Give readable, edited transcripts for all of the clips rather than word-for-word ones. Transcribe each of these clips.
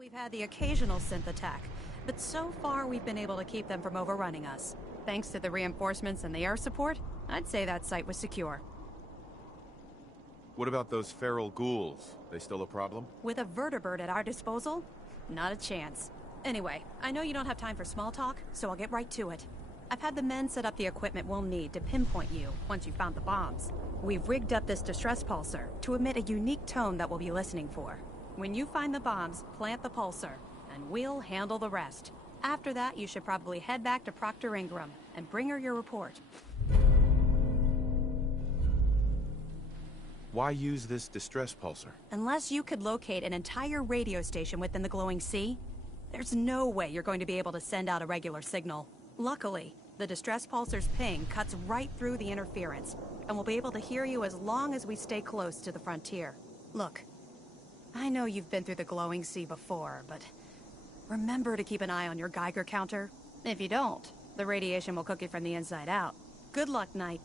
We've had the occasional synth attack, but so far we've been able to keep them from overrunning us. Thanks to the reinforcements and the air support, I'd say that site was secure. What about those feral ghouls? They still a problem? With a vertibird at our disposal? Not a chance. Anyway, I know you don't have time for small talk, so I'll get right to it. I've had the men set up the equipment we'll need to pinpoint you once you've found the bombs. We've rigged up this distress pulsar to emit a unique tone that we'll be listening for. When you find the bombs, plant the pulsar, and we'll handle the rest. After that, you should probably head back to Proctor Ingram and bring her your report. Why use this distress pulsar? Unless you could locate an entire radio station within the glowing sea, there's no way you're going to be able to send out a regular signal. Luckily, the distress pulsar's ping cuts right through the interference, and we'll be able to hear you as long as we stay close to the frontier. Look, I know you've been through the glowing sea before, but remember to keep an eye on your Geiger counter. If you don't, the radiation will cook you from the inside out. Good luck, Knight.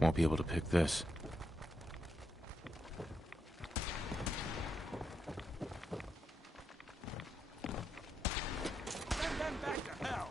Won't be able to pick this. Send them back to hell!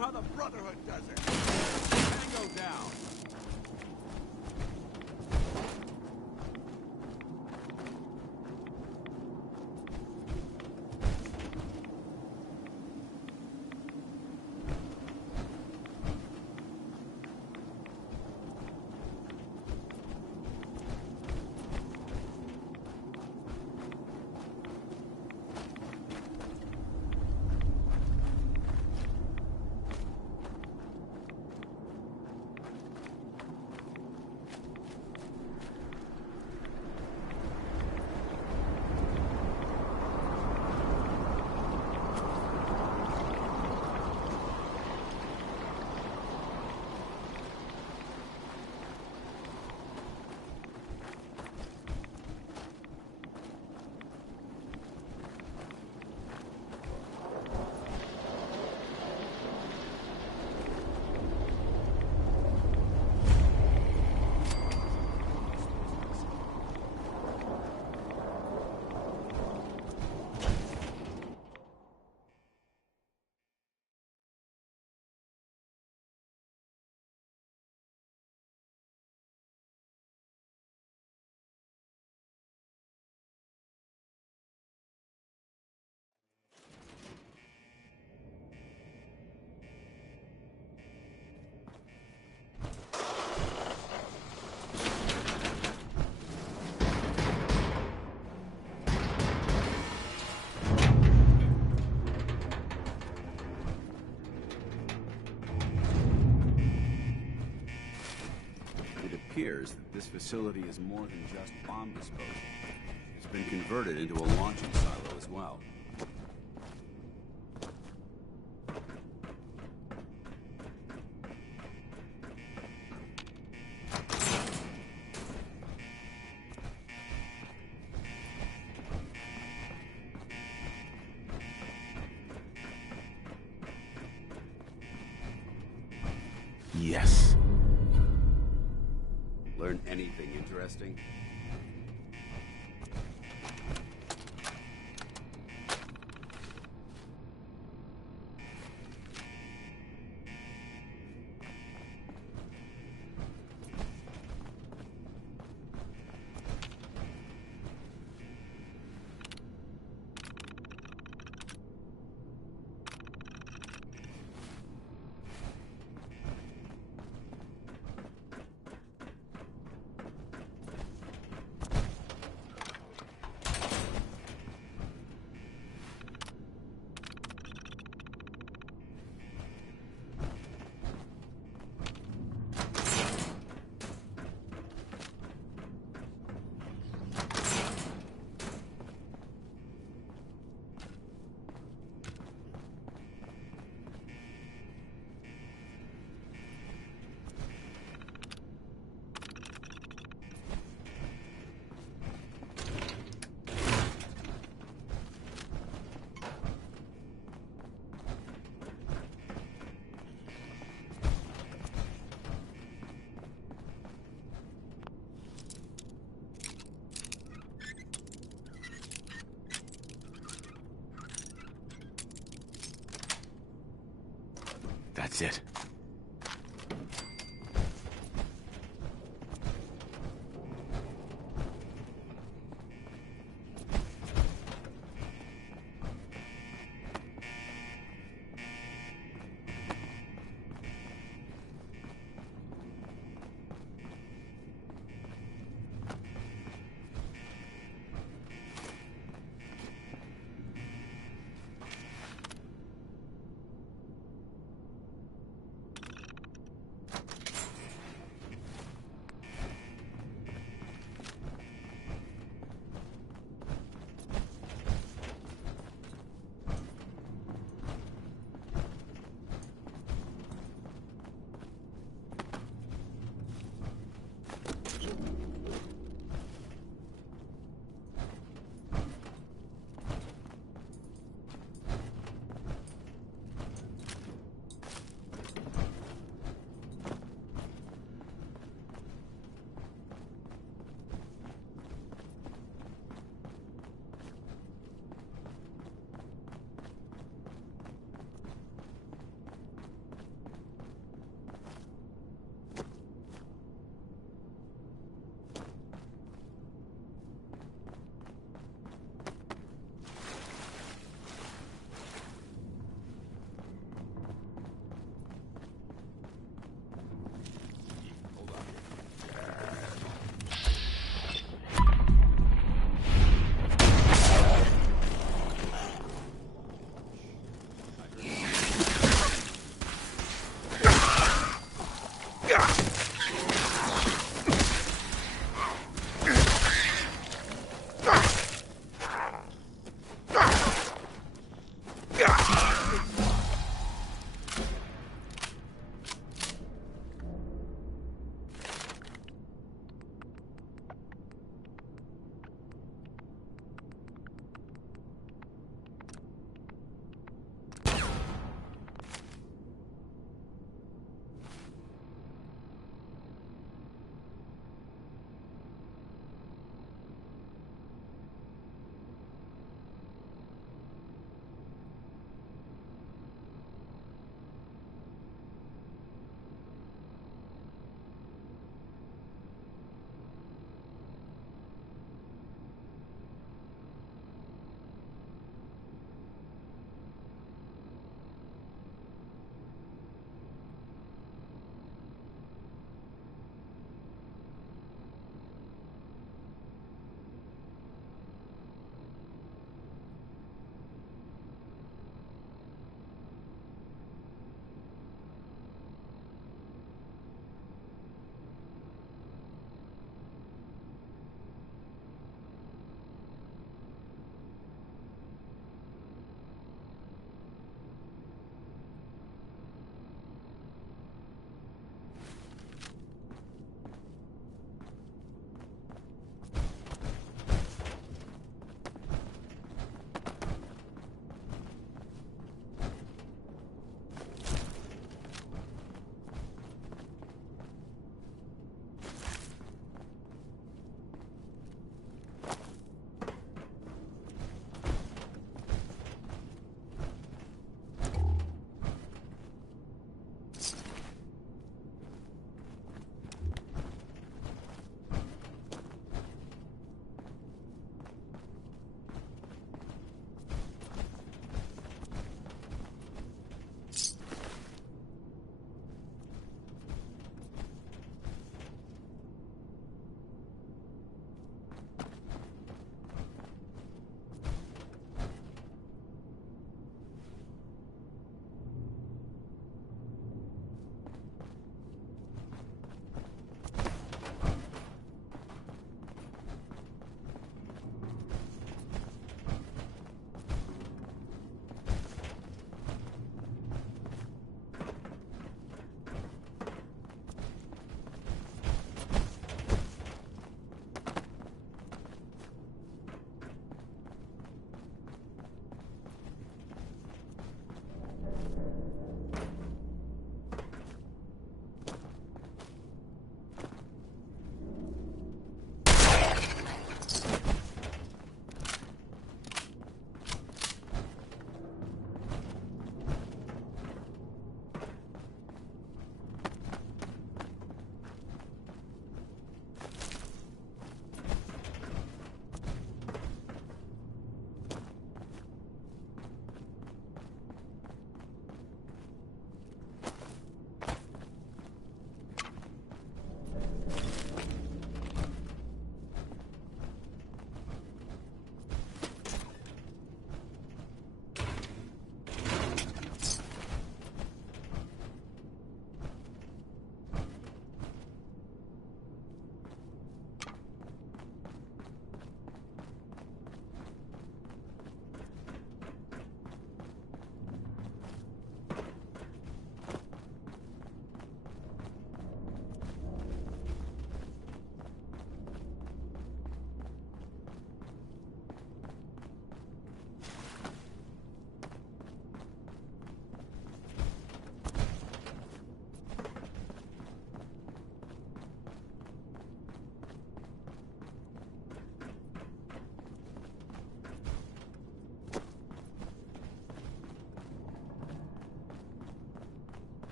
how the Brotherhood does it. Tango down. It appears that this facility is more than just bomb disposal. It's been converted into a launching silo as well. Yes. Learn anything interesting? That's it.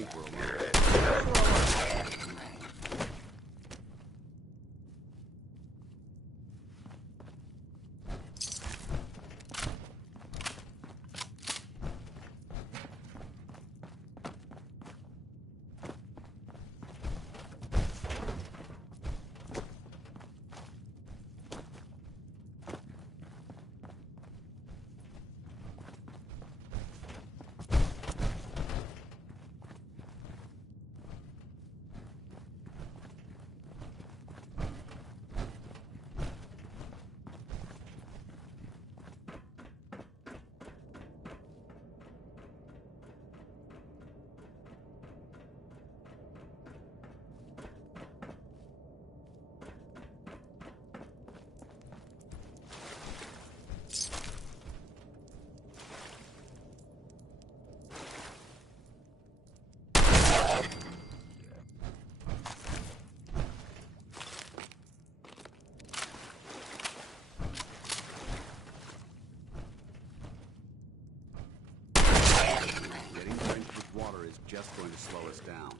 think we're alone. Getting drenched with water is just going to slow us down.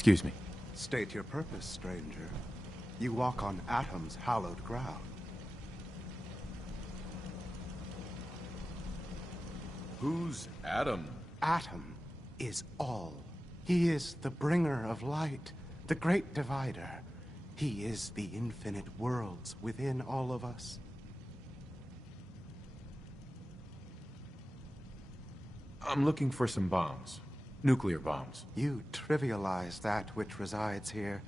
Excuse me. State your purpose, stranger. You walk on Atom's hallowed ground. Who's Adam? Atom is all. He is the bringer of light, the great divider. He is the infinite worlds within all of us. I'm looking for some bombs. Nuclear bombs. You trivialize that which resides here.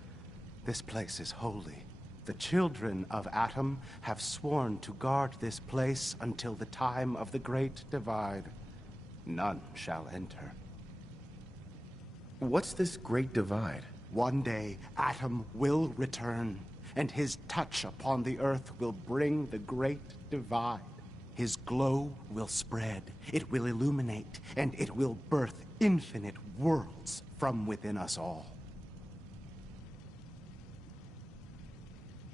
This place is holy. The children of Atom have sworn to guard this place until the time of the Great Divide. None shall enter. What's this Great Divide? One day, Atom will return, and his touch upon the earth will bring the Great Divide. His glow will spread, it will illuminate, and it will birth infinite worlds from within us all.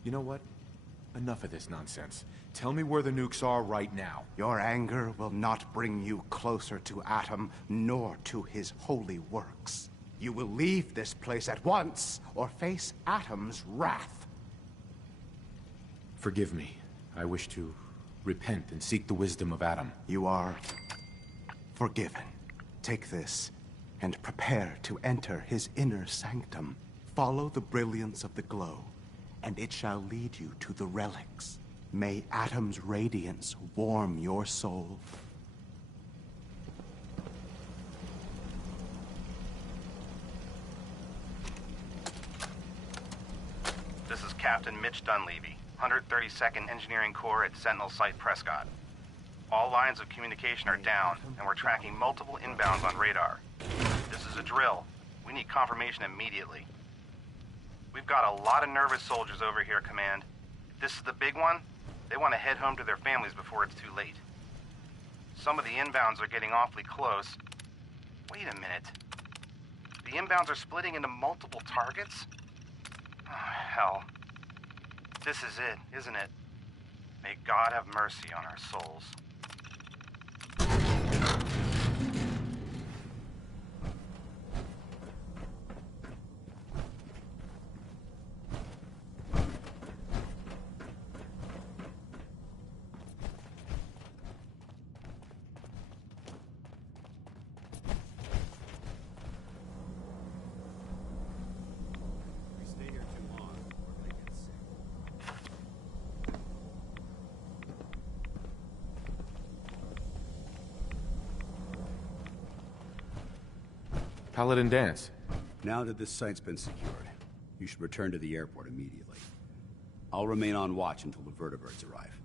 You know what? Enough of this nonsense. Tell me where the nukes are right now. Your anger will not bring you closer to Atom, nor to his holy works. You will leave this place at once, or face Atom's wrath. Forgive me. I wish to repent and seek the wisdom of Adam. You are forgiven. Take this, and prepare to enter his inner sanctum. Follow the brilliance of the glow, and it shall lead you to the relics. May Atom's radiance warm your soul. This is Captain Mitch Dunleavy, 132nd Engineering Corps at Sentinel Site Prescott. All lines of communication are down, and we're tracking multiple inbounds on radar. This is a drill. We need confirmation immediately. We've got a lot of nervous soldiers over here, Command. If this is the big one, they want to head home to their families before it's too late. Some of the inbounds are getting awfully close. Wait a minute. The inbounds are splitting into multiple targets? Oh, hell. This is it, isn't it? May God have mercy on our souls. If we stay here too long, we're gonna get sick. Paladin Dance. Now that this site's been secured, you should return to the airport immediately. I'll remain on watch until the vertibirds arrive.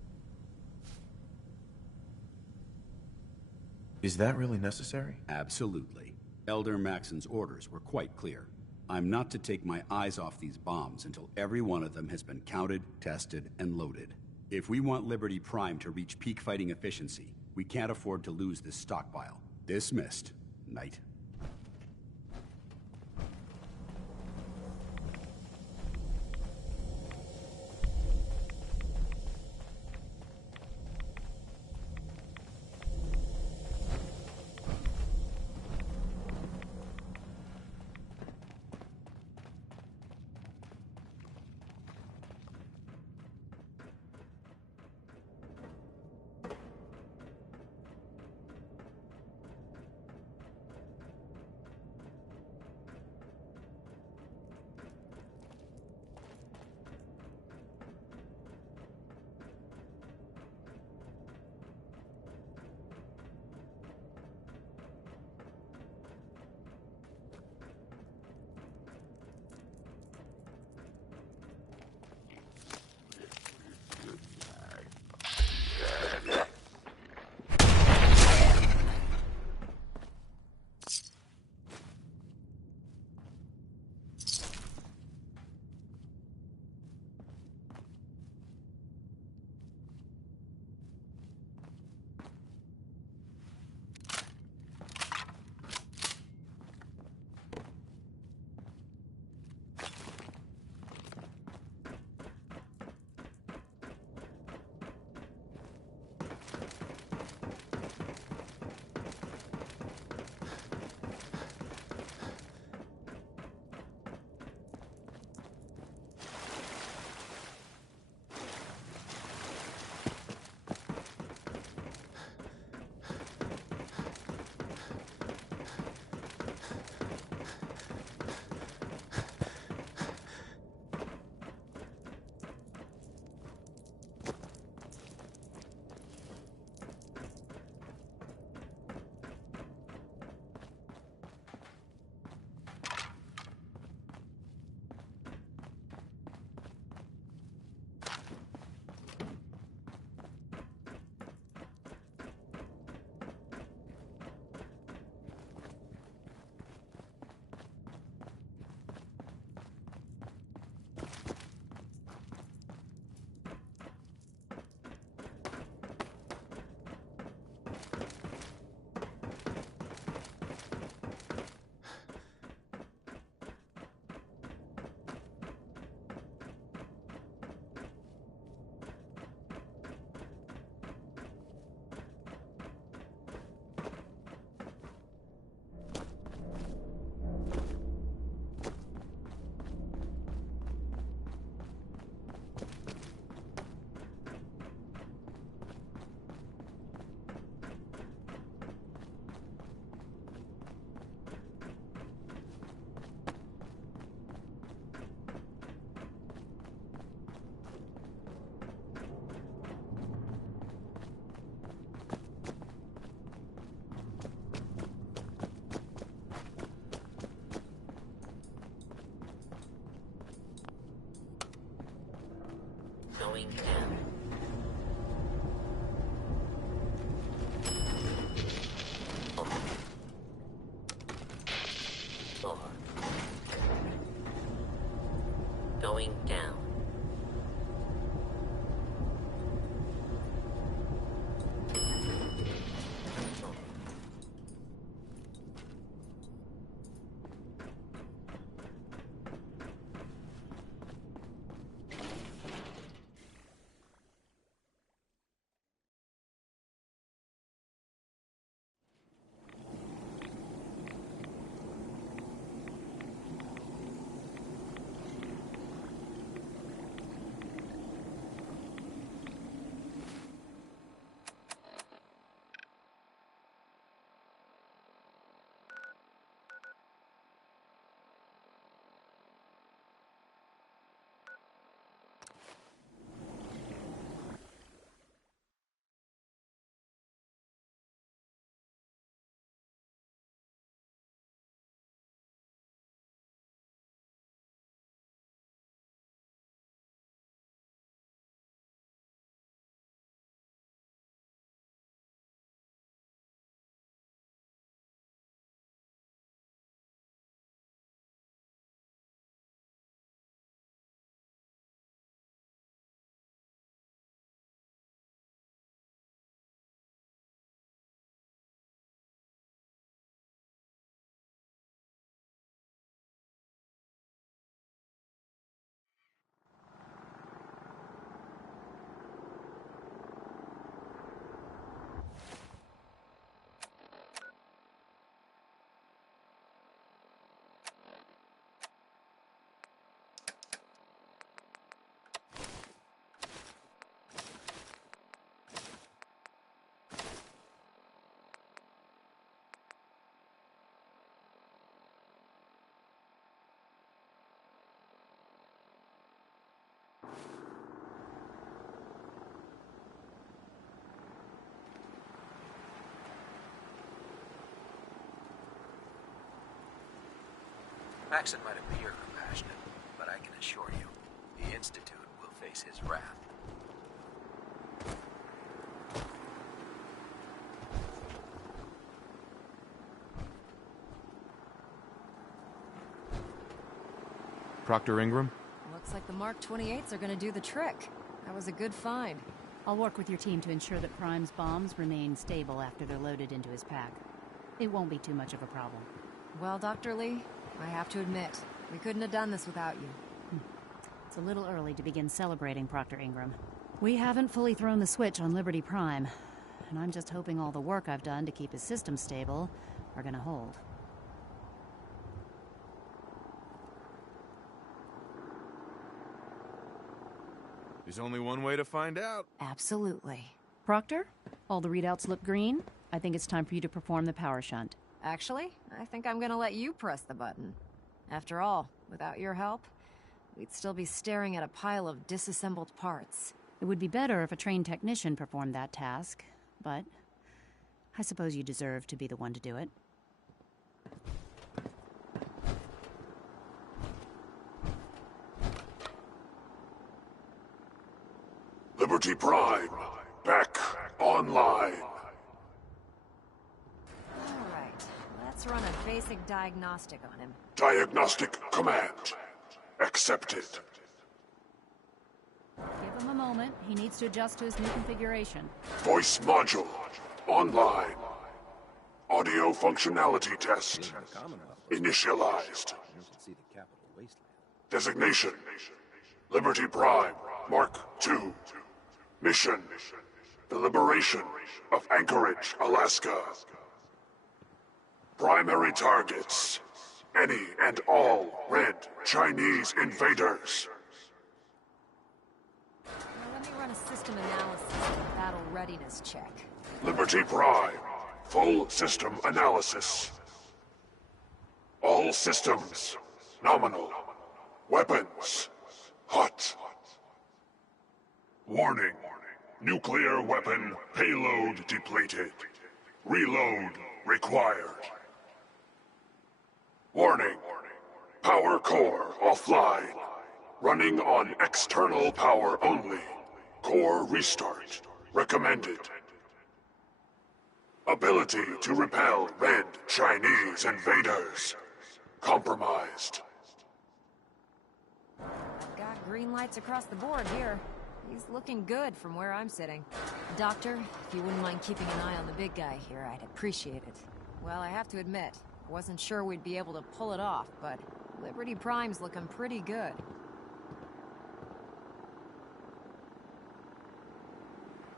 Is that really necessary? Absolutely. Elder Maxon's orders were quite clear. I'm not to take my eyes off these bombs until every one of them has been counted, tested, and loaded. If we want Liberty Prime to reach peak fighting efficiency, we can't afford to lose this stockpile. Dismissed, Knight. Going down. Floor. Going down. Maxon might appear compassionate, but I can assure you, the Institute will face his wrath. Proctor Ingram? Looks like the Mark 28s are gonna do the trick. That was a good find. I'll work with your team to ensure that Prime's bombs remain stable after they're loaded into his pack. It won't be too much of a problem. Well, Dr. Lee, I have to admit, we couldn't have done this without you. It's a little early to begin celebrating, Proctor Ingram. We haven't fully thrown the switch on Liberty Prime, and I'm just hoping all the work I've done to keep his system stable are gonna hold. There's only one way to find out. Absolutely. Proctor, all the readouts look green. I think it's time for you to perform the power shunt. Actually, I think I'm gonna let you press the button. After all, without your help, we'd still be staring at a pile of disassembled parts. It would be better if a trained technician performed that task, but I suppose you deserve to be the one to do it. Liberty Prime, back online. Alright, let's run a basic diagnostic on him. Diagnostic command accepted. Give him a moment. He needs to adjust to his new configuration. Voice module online. Audio functionality test initialized. Designation Liberty Prime Mark II. Mission the liberation of Anchorage, Alaska. Primary targets any and all red Chinese invaders. Now let me run a system analysis and battle readiness check. Liberty Prime full system analysis. All systems nominal. Weapons hot. Warning. Nuclear weapon payload depleted. Reload required. Warning. Power core offline. Running on external power only. Core restart recommended. Ability to repel red Chinese invaders compromised. Got green lights across the board here. He's looking good from where I'm sitting. Doctor, if you wouldn't mind keeping an eye on the big guy here, I'd appreciate it. Well, I have to admit, I wasn't sure we'd be able to pull it off, but Liberty Prime's looking pretty good.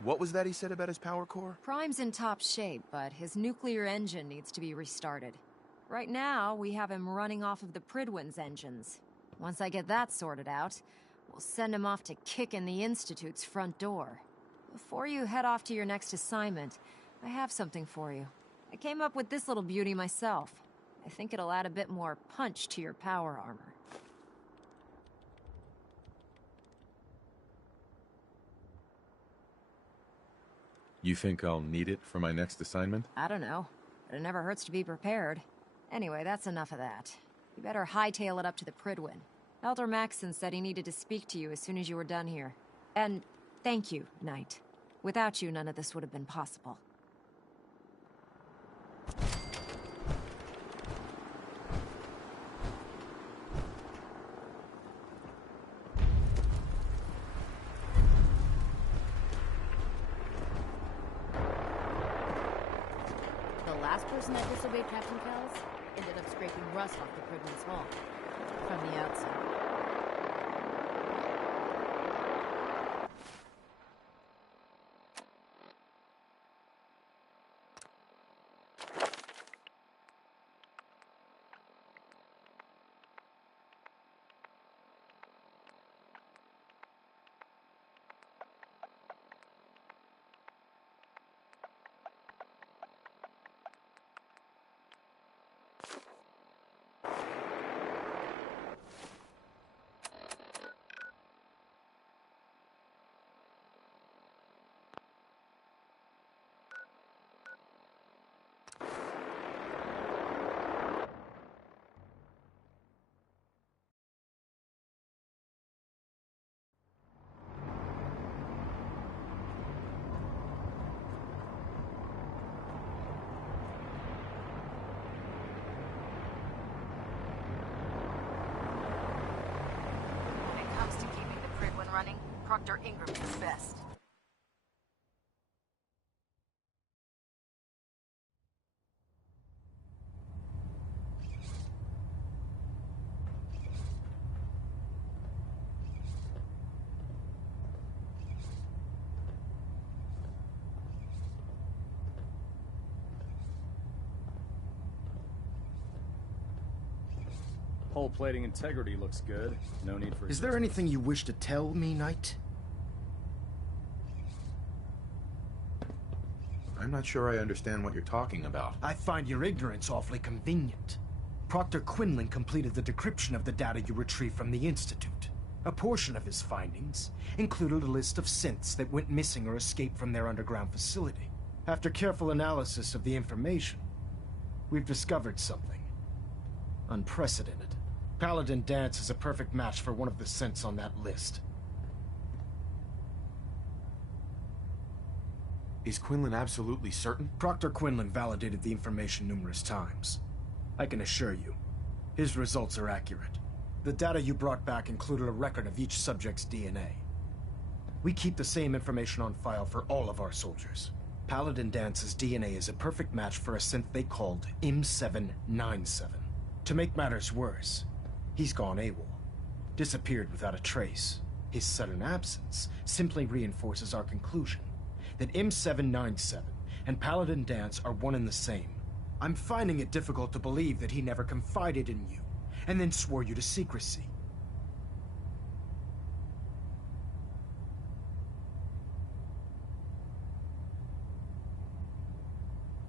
What was that he said about his power core? Prime's in top shape, but his nuclear engine needs to be restarted. Right now, we have him running off of the Prydwen's engines. Once I get that sorted out, we'll send him off to kick in the Institute's front door. Before you head off to your next assignment, I have something for you. I came up with this little beauty myself. I think it'll add a bit more punch to your power armor. You think I'll need it for my next assignment? I don't know, but it never hurts to be prepared. Anyway, that's enough of that. You better hightail it up to the Prydwen. Elder Maxon said he needed to speak to you as soon as you were done here. And thank you, Knight. Without you, none of this would have been possible. The last person that disobeyed Captain Kells ended up scraping rust off the Prydwen's hull. From the outside. Proctor Ingram is best. Hull plating integrity looks good. No need for... Is there anything you wish to tell me, Knight? I'm not sure I understand what you're talking about. I find your ignorance awfully convenient. Proctor Quinlan completed the decryption of the data you retrieved from the Institute. A portion of his findings included a list of synths that went missing or escaped from their underground facility. After careful analysis of the information, we've discovered something unprecedented. Paladin Danse is a perfect match for one of the synths on that list. Is Quinlan absolutely certain? Proctor Quinlan validated the information numerous times. I can assure you, his results are accurate. The data you brought back included a record of each subject's DNA. We keep the same information on file for all of our soldiers. Paladin Danse's DNA is a perfect match for a synth they called M797. To make matters worse, he's gone AWOL, disappeared without a trace. His sudden absence simply reinforces our conclusion that M797 and Paladin Danse are one and the same. I'm finding it difficult to believe that he never confided in you, and then swore you to secrecy.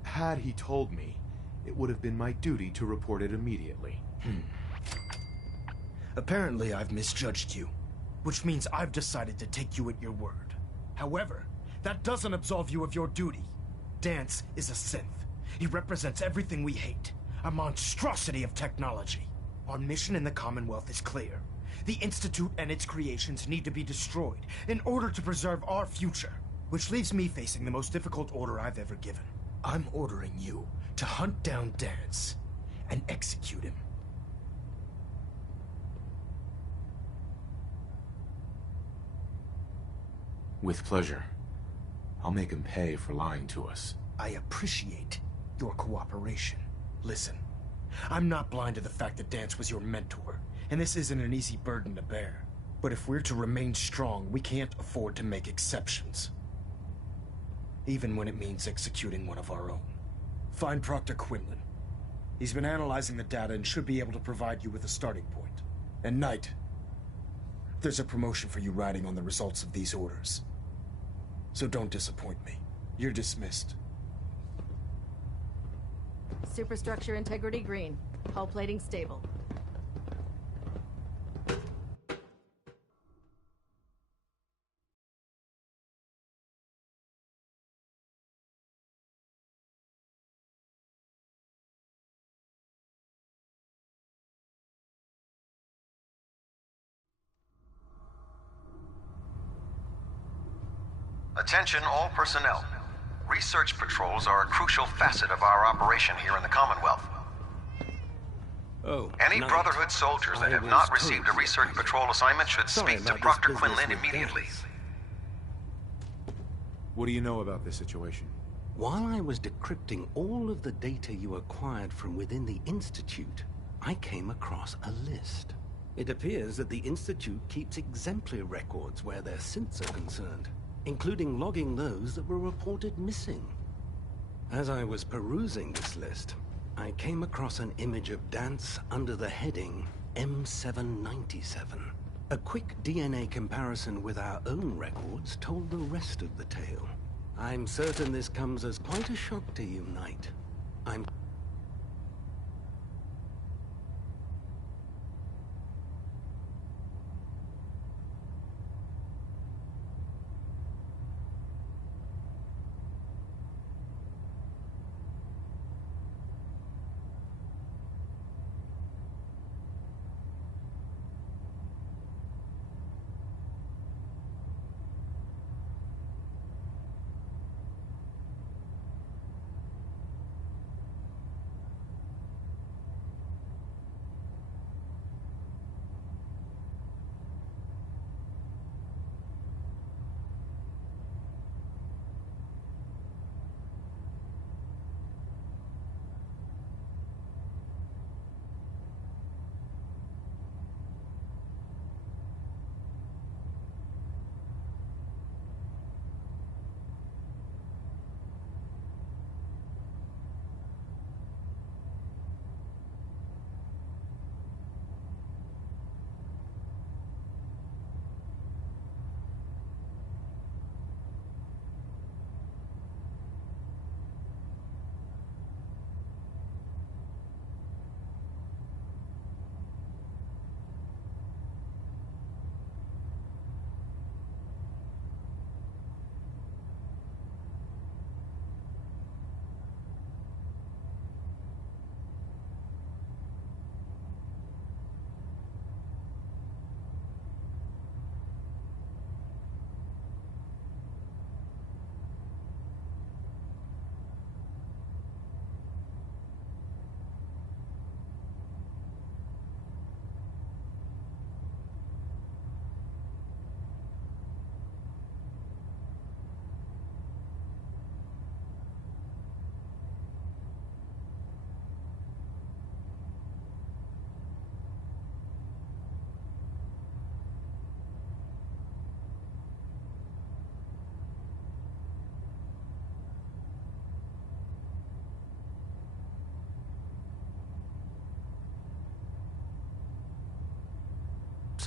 Had he told me, it would have been my duty to report it immediately. Apparently, I've misjudged you, which means I've decided to take you at your word. However, that doesn't absolve you of your duty. Danse is a synth. He represents everything we hate, a monstrosity of technology. Our mission in the Commonwealth is clear. The Institute and its creations need to be destroyed in order to preserve our future, which leaves me facing the most difficult order I've ever given. I'm ordering you to hunt down Danse and execute him. With pleasure. I'll make him pay for lying to us. I appreciate your cooperation. Listen, I'm not blind to the fact that Danse was your mentor, and this isn't an easy burden to bear. But if we're to remain strong, we can't afford to make exceptions. Even when it means executing one of our own. Find Proctor Quinlan. He's been analyzing the data and should be able to provide you with a starting point. And Knight, there's a promotion for you riding on the results of these orders. So don't disappoint me. You're dismissed. Superstructure integrity green. Hull plating stable. Attention all personnel. Research patrols are a crucial facet of our operation here in the Commonwealth. Oh, Any Knight. Brotherhood soldiers that have not received a research patrol assignment should speak to Proctor Quinlan immediately. What do you know about this situation? While I was decrypting all of the data you acquired from within the Institute, I came across a list. It appears that the Institute keeps exemplary records where their synths are concerned, including logging those that were reported missing. As I was perusing this list, I came across an image of Danse under the heading M797. A quick DNA comparison with our own records told the rest of the tale. I'm certain this comes as quite a shock to you, Knight.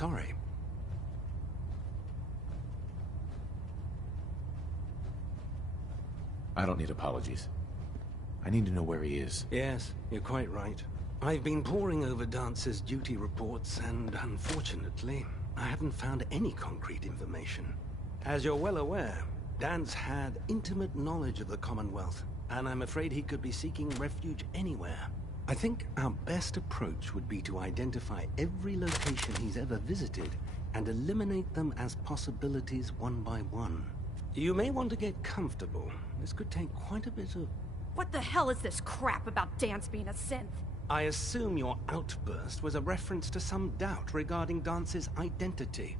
sorry. I don't need apologies. I need to know where he is. Yes, you're quite right. I've been poring over Dance's duty reports, and unfortunately, I haven't found any concrete information. As you're well aware, Dance had intimate knowledge of the Commonwealth, and I'm afraid he could be seeking refuge anywhere. I think our best approach would be to identify every location he's ever visited and eliminate them as possibilities one by one. You may want to get comfortable. This could take quite a bit of... What the hell is this crap about Dance being a synth? I assume your outburst was a reference to some doubt regarding Dance's identity.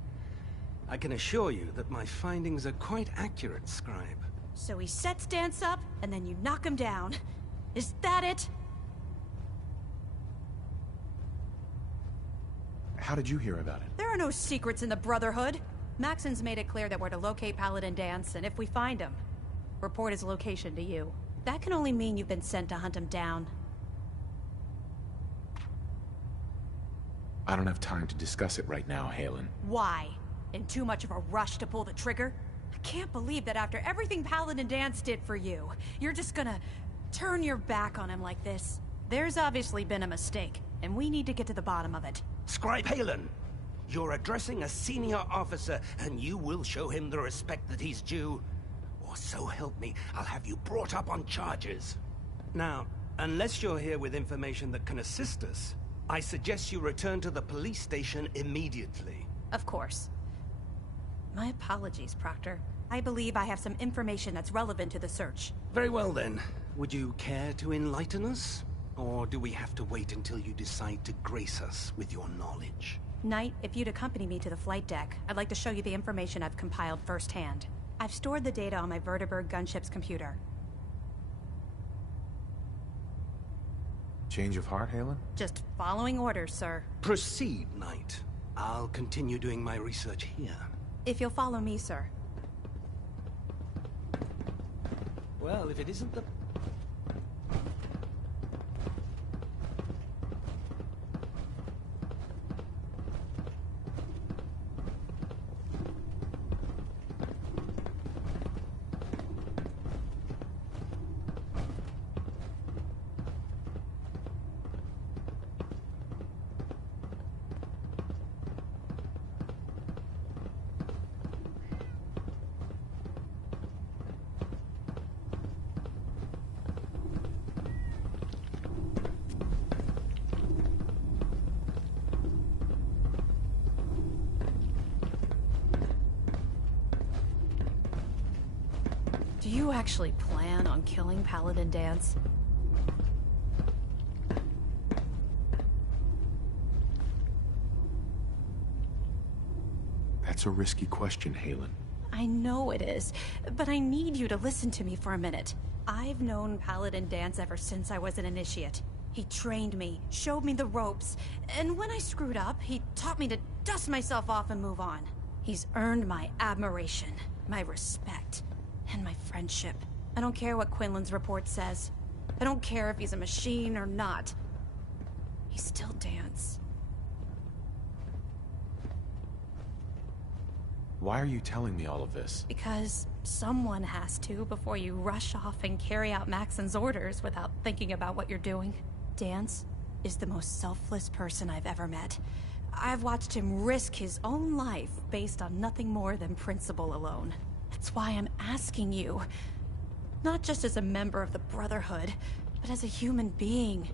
I can assure you that my findings are quite accurate, Scribe. So he sets Dance up, and then you knock him down. Is that it? How did you hear about it? There are no secrets in the Brotherhood. Maxson's made it clear that we're to locate Paladin Dance, and if we find him, report his location to you. That can only mean you've been sent to hunt him down. I don't have time to discuss it right now, Haylen. Why? In too much of a rush to pull the trigger? I can't believe that after everything Paladin Dance did for you, you're just gonna turn your back on him like this. There's obviously been a mistake, and we need to get to the bottom of it. Scribe Haylen! You're addressing a senior officer, and you will show him the respect that he's due. Or so help me, I'll have you brought up on charges. Now, unless you're here with information that can assist us, I suggest you return to the police station immediately. Of course. My apologies, Proctor. I believe I have some information that's relevant to the search. Very well then. Would you care to enlighten us? Or do we have to wait until you decide to grace us with your knowledge? Knight, if you'd accompany me to the flight deck, I'd like to show you the information I've compiled firsthand. I've stored the data on my Vertibird gunship's computer. Change of heart, Haylen? Just following orders, sir. Proceed, Knight. I'll continue doing my research here. If you'll follow me, sir. Well, if it isn't the... Do you actually plan on killing Paladin Dance? That's a risky question, Haylen. I know it is, but I need you to listen to me for a minute. I've known Paladin Dance ever since I was an initiate. He trained me, showed me the ropes, and when I screwed up, he taught me to dust myself off and move on. He's earned my admiration, my respect, and my friendship. I don't care what Quinlan's report says. I don't care if he's a machine or not. He's still Dance. Why are you telling me all of this? Because someone has to before you rush off and carry out Maxson's orders without thinking about what you're doing. Dance is the most selfless person I've ever met. I've watched him risk his own life based on nothing more than principle alone. That's why I'm asking you. Not just as a member of the Brotherhood, but as a human being.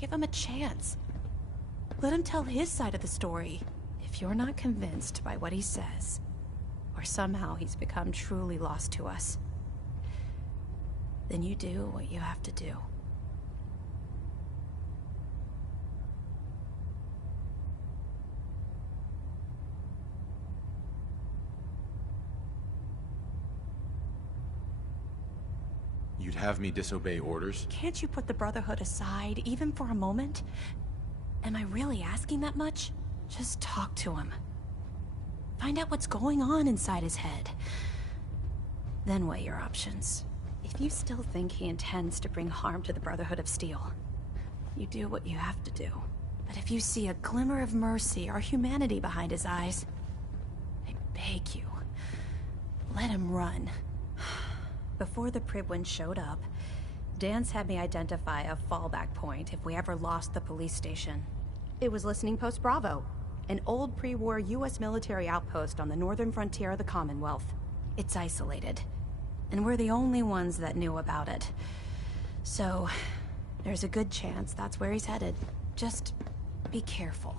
Give him a chance. Let him tell his side of the story. If you're not convinced by what he says, or somehow he's become truly lost to us, then you do what you have to do. You'd have me disobey orders? Can't you put the Brotherhood aside, even for a moment? Am I really asking that much? Just talk to him. Find out what's going on inside his head. Then weigh your options. If you still think he intends to bring harm to the Brotherhood of Steel, you do what you have to do. But if you see a glimmer of mercy or humanity behind his eyes, I beg you, let him run. Before the Prydwen showed up, Dan's had me identify a fallback point if we ever lost the police station. It was Listening Post Bravo, an old pre-war US military outpost on the northern frontier of the Commonwealth. It's isolated, and we're the only ones that knew about it. So, there's a good chance that's where he's headed. Just be careful.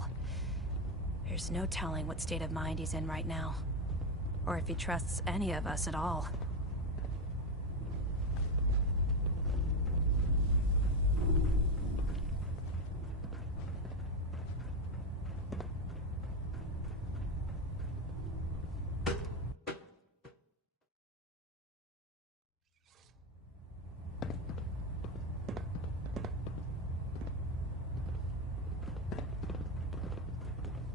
There's no telling what state of mind he's in right now, or if he trusts any of us at all.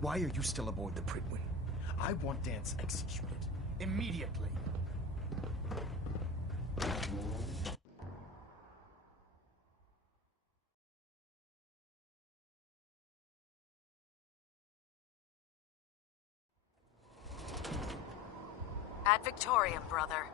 Why are you still aboard the Prydwen? I want Danse executed. Immediately. Ad Victoriam, brother.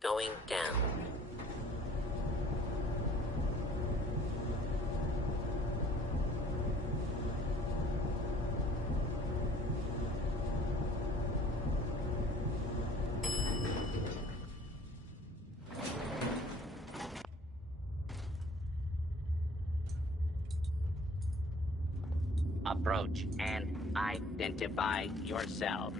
Going down. Approach and identify yourself.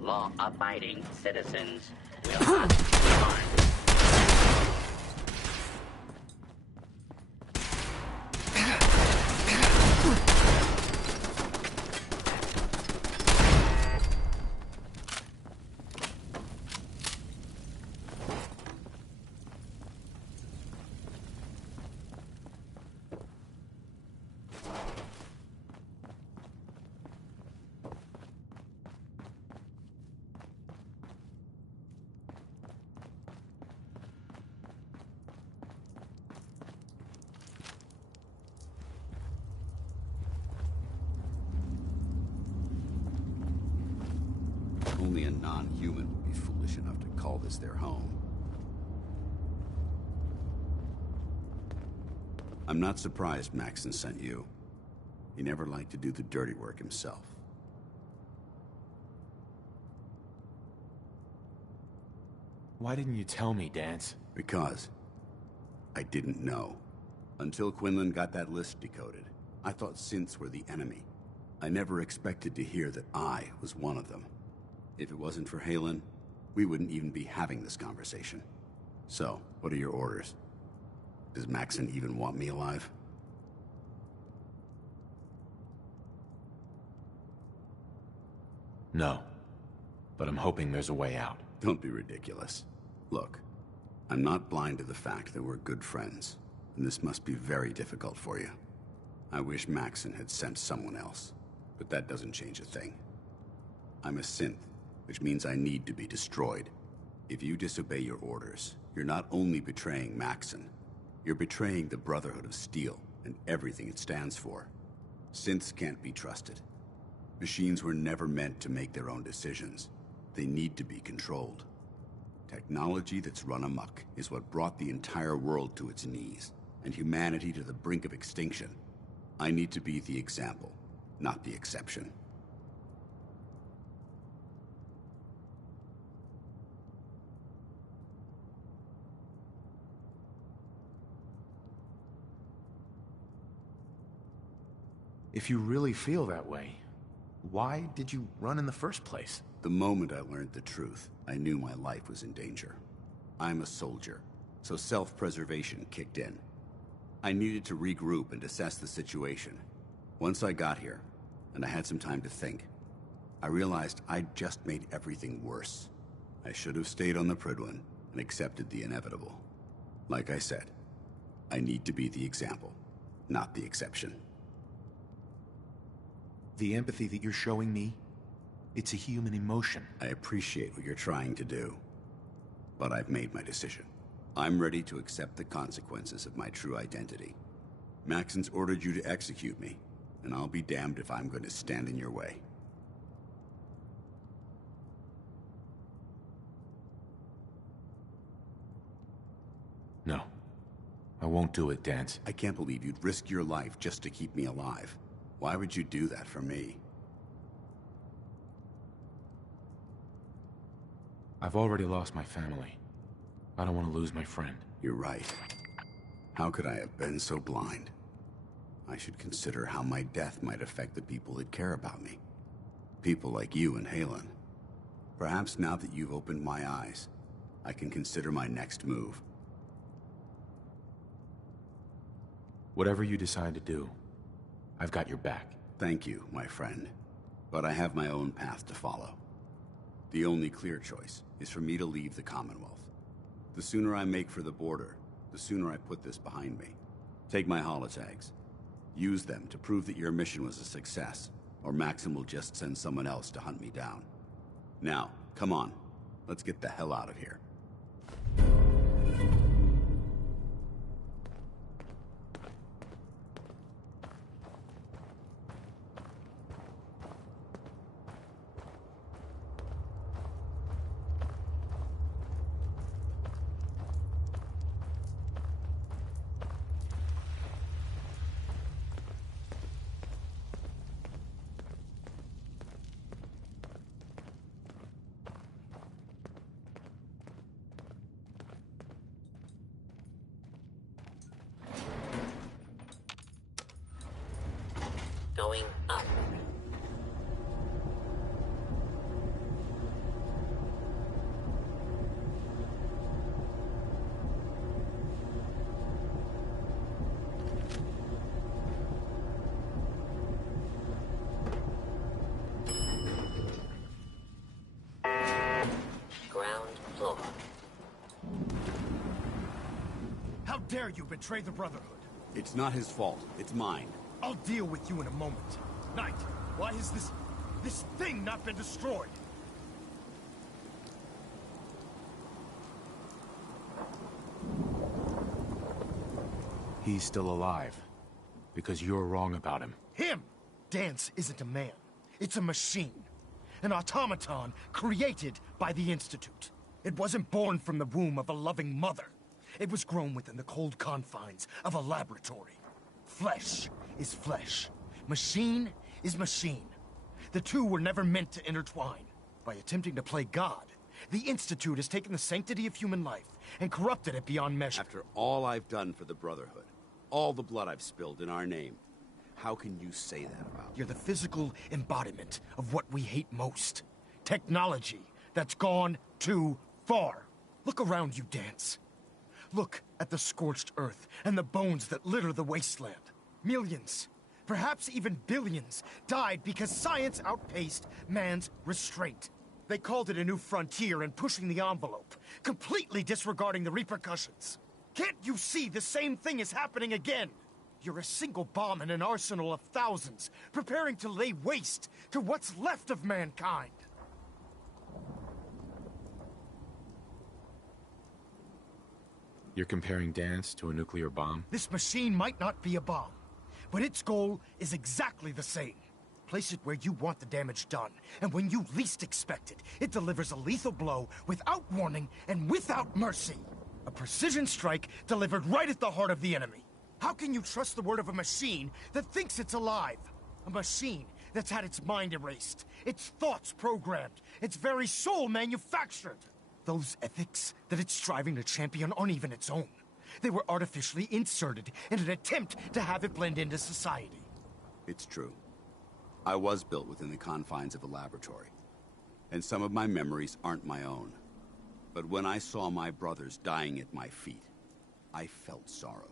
Law-abiding citizens will not be harmed. only a non-human would be foolish enough to call this their home. I'm not surprised Maxson sent you. He never liked to do the dirty work himself. Why didn't you tell me, Danse? Because I didn't know. Until Quinlan got that list decoded, I thought synths were the enemy. I never expected to hear that I was one of them. If it wasn't for Haylen, we wouldn't even be having this conversation. So, what are your orders? Does Maxson even want me alive? No. But I'm hoping there's a way out. Don't be ridiculous. Look, I'm not blind to the fact that we're good friends, and this must be very difficult for you. I wish Maxson had sent someone else, but that doesn't change a thing. I'm a synth, which means I need to be destroyed. If you disobey your orders, you're not only betraying Maxson, you're betraying the Brotherhood of Steel and everything it stands for. Synths can't be trusted. Machines were never meant to make their own decisions. They need to be controlled. Technology that's run amok is what brought the entire world to its knees, and humanity to the brink of extinction. I need to be the example, not the exception. If you really feel that way, why did you run in the first place? The moment I learned the truth, I knew my life was in danger. I'm a soldier, so self-preservation kicked in. I needed to regroup and assess the situation. Once I got here, and I had some time to think, I realized I'd just made everything worse. I should have stayed on the Prydwen and accepted the inevitable. Like I said, I need to be the example, not the exception. The empathy that you're showing me, it's a human emotion. I appreciate what you're trying to do, but I've made my decision. I'm ready to accept the consequences of my true identity. Maxson's ordered you to execute me, and I'll be damned if I'm going to stand in your way. No. I won't do it, Danse. I can't believe you'd risk your life just to keep me alive. Why would you do that for me? I've already lost my family. I don't want to lose my friend. You're right. How could I have been so blind? I should consider how my death might affect the people that care about me. People like you and Haylen. Perhaps now that you've opened my eyes, I can consider my next move. Whatever you decide to do, I've got your back. Thank you, my friend. But I have my own path to follow. The only clear choice is for me to leave the Commonwealth. The sooner I make for the border, the sooner I put this behind me. Take my holotags. Use them to prove that your mission was a success, or Maxson will just send someone else to hunt me down. Now, come on. Let's get the hell out of here. Going up. Ground floor. How dare you betray the Brotherhood? It's not his fault. It's mine. I'll deal with you in a moment. Knight, why has this thing not been destroyed? He's still alive. Because you're wrong about him. Him! Danse isn't a man. It's a machine. an automaton created by the Institute. It wasn't born from the womb of a loving mother. It was grown within the cold confines of a laboratory. Flesh is flesh. Machine is machine. The two were never meant to intertwine. By attempting to play God, the Institute has taken the sanctity of human life and corrupted it beyond measure. After all I've done for the Brotherhood, all the blood I've spilled in our name, how can you say that about me? You're the physical embodiment of what we hate most. Technology that's gone too far. Look around you, Danse. Look at the scorched earth and the bones that litter the wasteland. Millions, perhaps even billions, died because science outpaced man's restraint. They called it a new frontier and pushing the envelope, completely disregarding the repercussions. Can't you see the same thing is happening again? You're a single bomb in an arsenal of thousands, preparing to lay waste to what's left of mankind. You're comparing Danse to a nuclear bomb? This machine might not be a bomb, but its goal is exactly the same. Place it where you want the damage done, and when you least expect it, it delivers a lethal blow without warning and without mercy. A precision strike delivered right at the heart of the enemy. How can you trust the word of a machine that thinks it's alive? A machine that's had its mind erased, its thoughts programmed, its very soul manufactured. Those ethics that it's striving to champion aren't even its own. They were artificially inserted in an attempt to have it blend into society. It's true. I was built within the confines of a laboratory, and some of my memories aren't my own. But when I saw my brothers dying at my feet, I felt sorrow.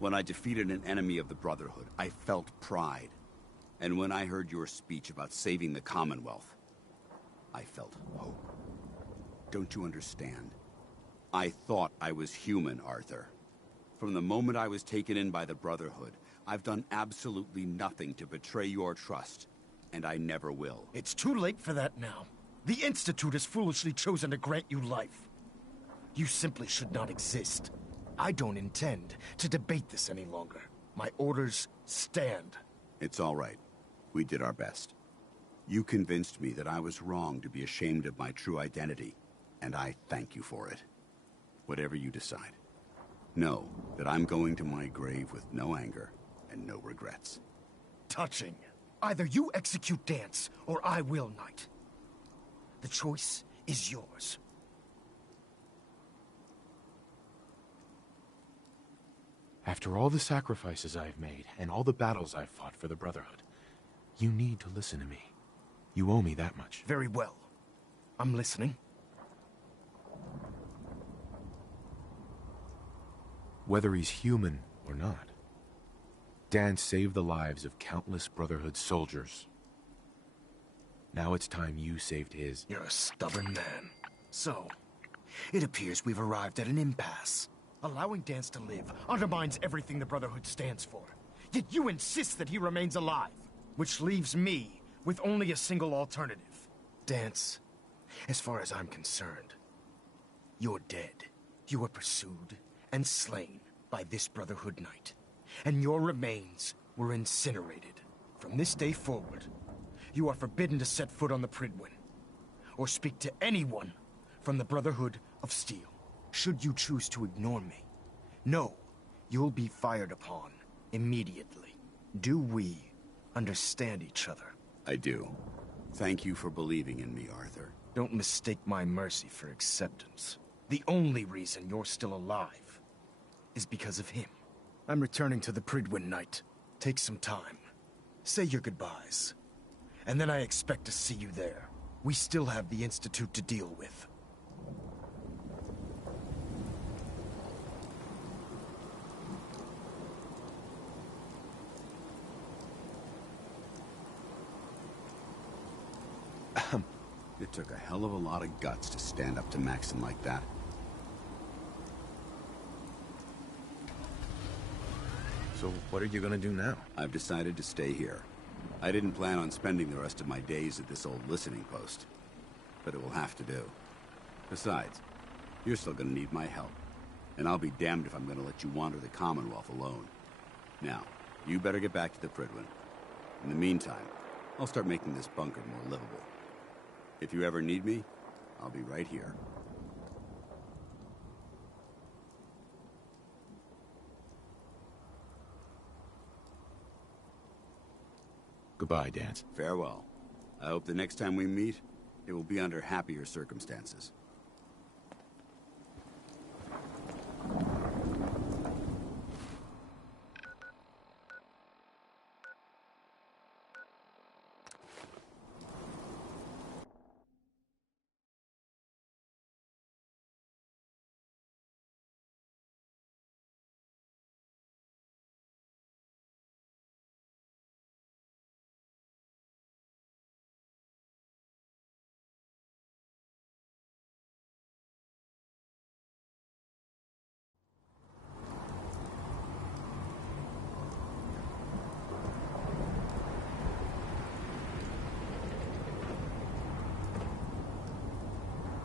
When I defeated an enemy of the Brotherhood, I felt pride. And when I heard your speech about saving the Commonwealth, I felt hope. Don't you understand? I thought I was human, Arthur. From the moment I was taken in by the Brotherhood, I've done absolutely nothing to betray your trust, and I never will. It's too late for that now. The Institute has foolishly chosen to grant you life. You simply should not exist. I don't intend to debate this any longer. My orders stand. It's all right. We did our best. You convinced me that I was wrong to be ashamed of my true identity, and I thank you for it. Whatever you decide, know that I'm going to my grave with no anger and no regrets. Touching. Either you execute Danse, or I will, Knight. The choice is yours. After all the sacrifices I've made, and all the battles I've fought for the Brotherhood, you need to listen to me. You owe me that much. Very well. I'm listening. Whether he's human or not, Danse saved the lives of countless Brotherhood soldiers. Now it's time you saved his. You're a stubborn man. So, it appears we've arrived at an impasse. Allowing Danse to live undermines everything the Brotherhood stands for. Yet you insist that he remains alive, which leaves me with only a single alternative. Danse, as far as I'm concerned, you're dead. You were pursued and slain by this Brotherhood Knight, and your remains were incinerated. From this day forward, you are forbidden to set foot on the Prydwen, or speak to anyone from the Brotherhood of Steel. Should you choose to ignore me, know you'll be fired upon immediately. Do we understand each other? I do. Thank you for believing in me, Arthur. Don't mistake my mercy for acceptance. The only reason you're still alive is because of him. I'm returning to the Prydwen, Knight. Take some time. Say your goodbyes. And then I expect to see you there. We still have the Institute to deal with. It took a hell of a lot of guts to stand up to Maxson like that. So what are you gonna do now? I've decided to stay here. I didn't plan on spending the rest of my days at this old listening post, but it will have to do. Besides, you're still gonna need my help, and I'll be damned if I'm gonna let you wander the Commonwealth alone. Now, you better get back to the Prydwen. In the meantime, I'll start making this bunker more livable. If you ever need me, I'll be right here. Goodbye, Dance. Farewell. I hope the next time we meet, it will be under happier circumstances.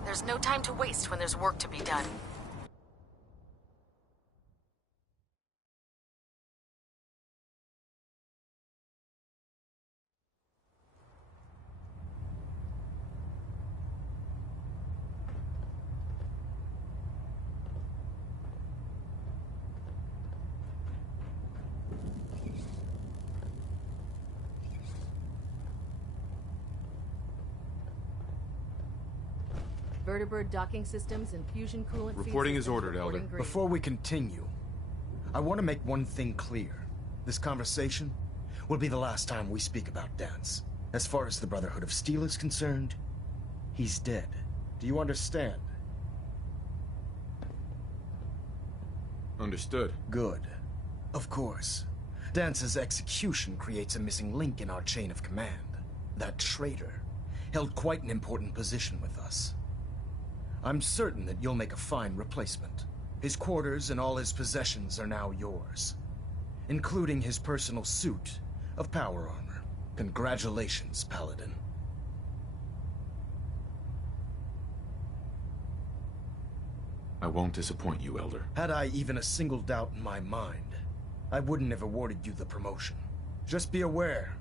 There's no time to waste when there's work to be done. Vertibird docking systems and fusion coolant feed Reporting is systems ordered, Elder. reporting green. Before we continue, I want to make one thing clear. This conversation will be the last time we speak about Dance. As far as the Brotherhood of Steel is concerned, he's dead. Do you understand? Understood. Good. Of course. Dance's execution creates a missing link in our chain of command. That traitor held quite an important position with us. I'm certain that you'll make a fine replacement. His quarters and all his possessions are now yours, including his personal suit of power armor. Congratulations, Paladin. I won't disappoint you, Elder. Had I even a single doubt in my mind, I wouldn't have awarded you the promotion. Just be aware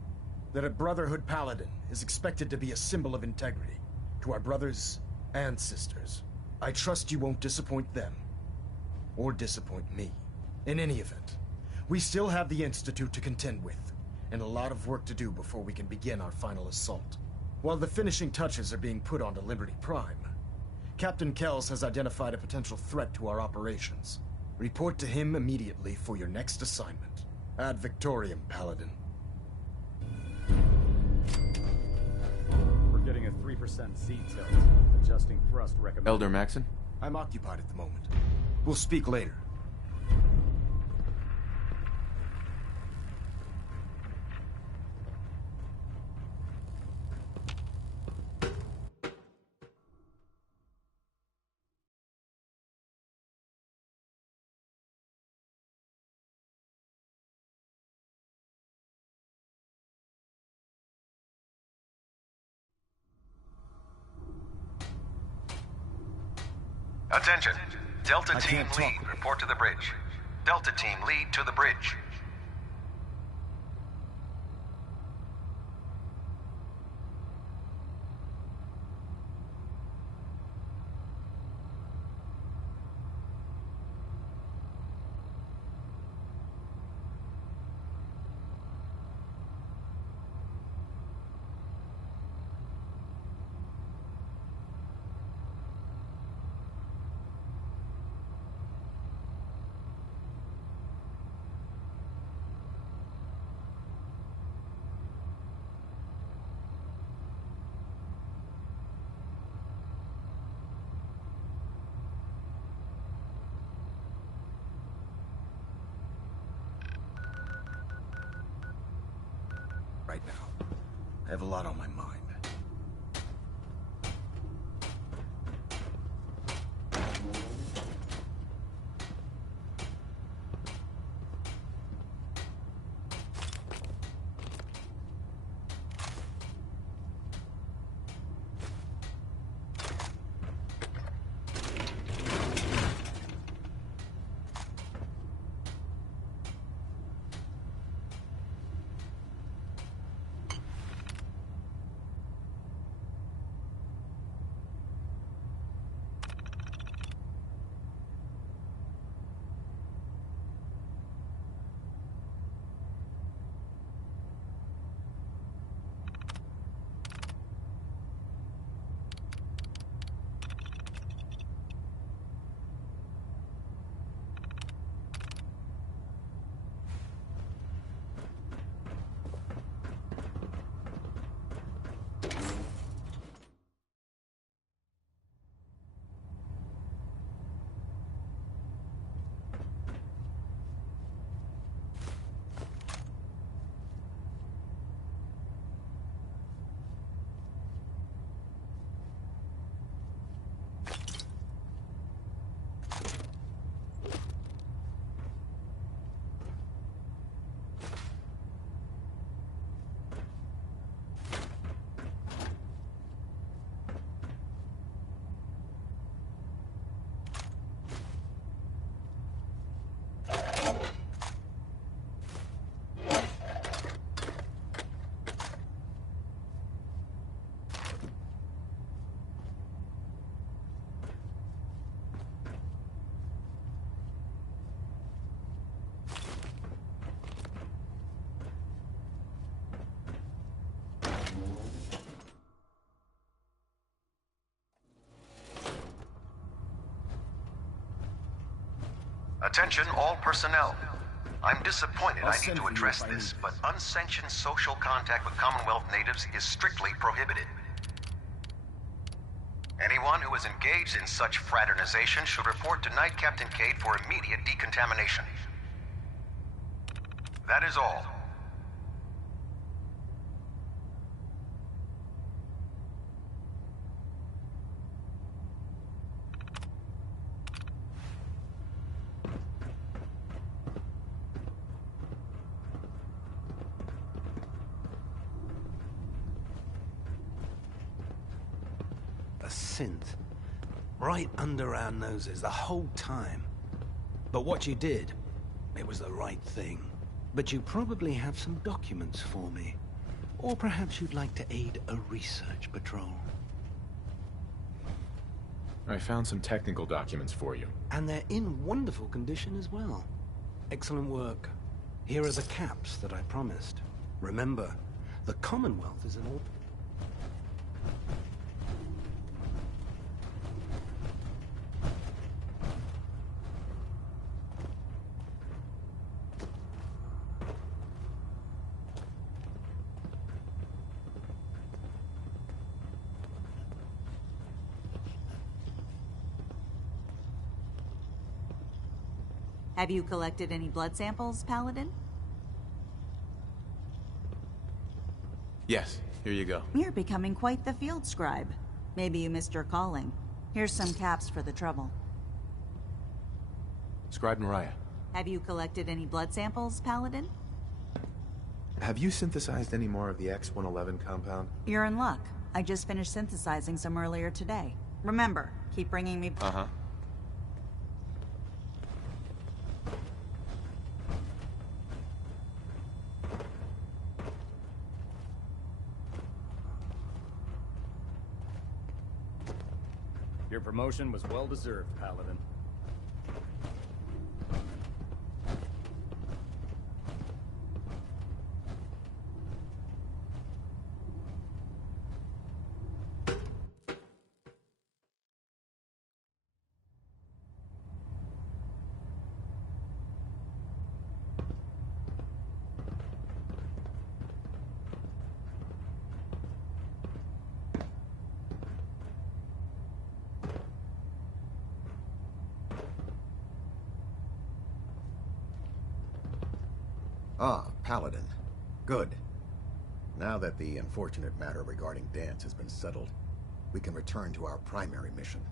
that a Brotherhood Paladin is expected to be a symbol of integrity to our brothers and sisters. I trust you won't disappoint them, or disappoint me. In any event, we still have the Institute to contend with, and a lot of work to do before we can begin our final assault. While the finishing touches are being put onto Liberty Prime, Captain Kells has identified a potential threat to our operations. Report to him immediately for your next assignment. Ad Victoriam, Paladin. We're getting a 3% Z tilt. Adjusting thrust recommended. Elder Maxon? I'm occupied at the moment. We'll speak later. Attention. Delta Team Lead, report to the bridge. Delta Team Lead to the bridge. Right now, I have a lot on my mind. Attention all personnel. I'm disappointed I need to address this, but unsanctioned social contact with Commonwealth natives is strictly prohibited. Anyone who is engaged in such fraternization should report to Knight Captain Cade for immediate decontamination. That is all. A synth. Right under our noses the whole time. But what you did, it was the right thing. But you probably have some documents for me. Or perhaps you'd like to aid a research patrol. I found some technical documents for you. And they're in wonderful condition as well. Excellent work. Here are the caps that I promised. Remember, the Commonwealth is an all... Have you collected any blood samples, Paladin? Yes, here you go. You're becoming quite the field scribe. Maybe you missed your calling. Here's some caps for the trouble. Scribe Naraya. Have you collected any blood samples, Paladin? Have you synthesized any more of the X-111 compound? You're in luck. I just finished synthesizing some earlier today. Remember, keep bringing me... Uh-huh. Your promotion was well deserved, Paladin. Ah, Paladin. Good. Now that the unfortunate matter regarding Danse has been settled, we can return to our primary mission.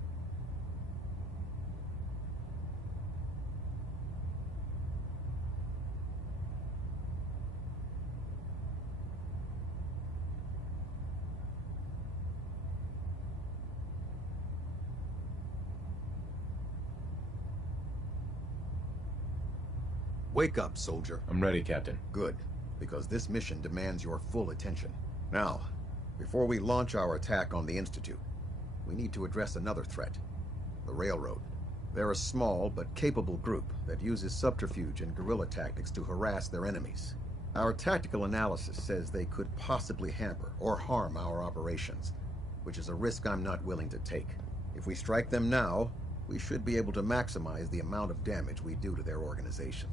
Wake up, soldier. I'm ready, Captain. Good, because this mission demands your full attention. Now, before we launch our attack on the Institute, we need to address another threat. The Railroad. They're a small but capable group that uses subterfuge and guerrilla tactics to harass their enemies. Our tactical analysis says they could possibly hamper or harm our operations, which is a risk I'm not willing to take. If we strike them now, we should be able to maximize the amount of damage we do to their organization.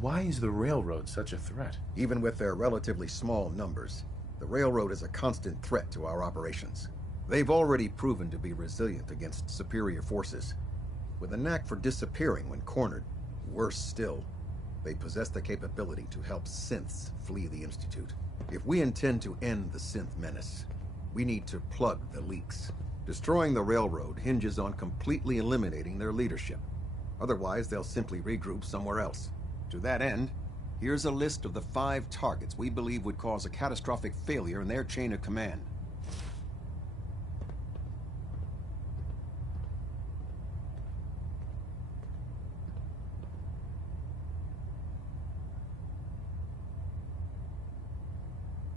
Why is the Railroad such a threat? Even with their relatively small numbers, the Railroad is a constant threat to our operations. They've already proven to be resilient against superior forces, with a knack for disappearing when cornered. Worse still, they possess the capability to help synths flee the Institute. If we intend to end the synth menace, we need to plug the leaks. Destroying the Railroad hinges on completely eliminating their leadership. Otherwise, they'll simply regroup somewhere else. To that end, here's a list of the 5 targets we believe would cause a catastrophic failure in their chain of command.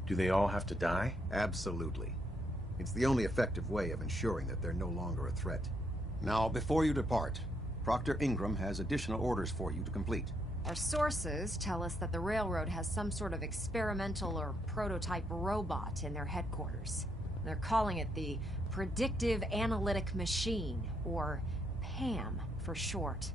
Do they all have to die? Absolutely. It's the only effective way of ensuring that they're no longer a threat. Now, before you depart, Proctor Ingram has additional orders for you to complete. Our sources tell us that the Railroad has some sort of experimental or prototype robot in their headquarters. They're calling it the Predictive Analytic Machine, or PAM for short.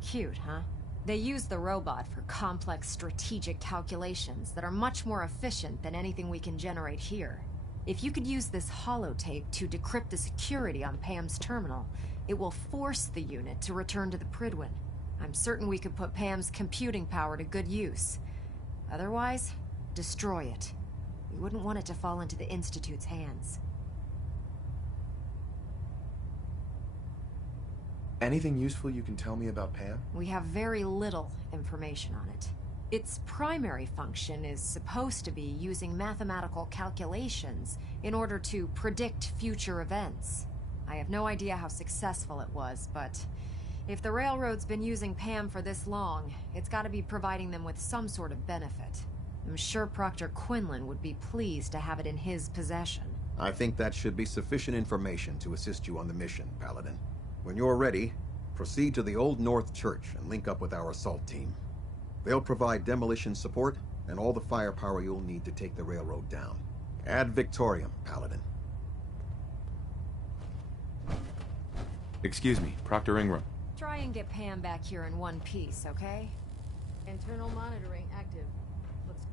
Cute, huh? They use the robot for complex strategic calculations that are much more efficient than anything we can generate here. If you could use this holotape to decrypt the security on PAM's terminal, it will force the unit to return to the Prydwen. I'm certain we could put PAM's computing power to good use. Otherwise, destroy it. We wouldn't want it to fall into the Institute's hands. Anything useful you can tell me about PAM? We have very little information on it. Its primary function is supposed to be using mathematical calculations in order to predict future events. I have no idea how successful it was, but if the Railroad's been using PAM for this long, it's got to be providing them with some sort of benefit. I'm sure Proctor Quinlan would be pleased to have it in his possession. I think that should be sufficient information to assist you on the mission, Paladin. When you're ready, proceed to the Old North Church and link up with our assault team. They'll provide demolition support and all the firepower you'll need to take the railroad down. Ad Victoriam, Paladin. Excuse me, Proctor Ingram. Try and get Pam back here in one piece, okay? Internal monitoring active. Looks...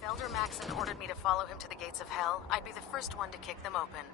If Elder Maxon ordered me to follow him to the gates of hell, I'd be the first one to kick them open.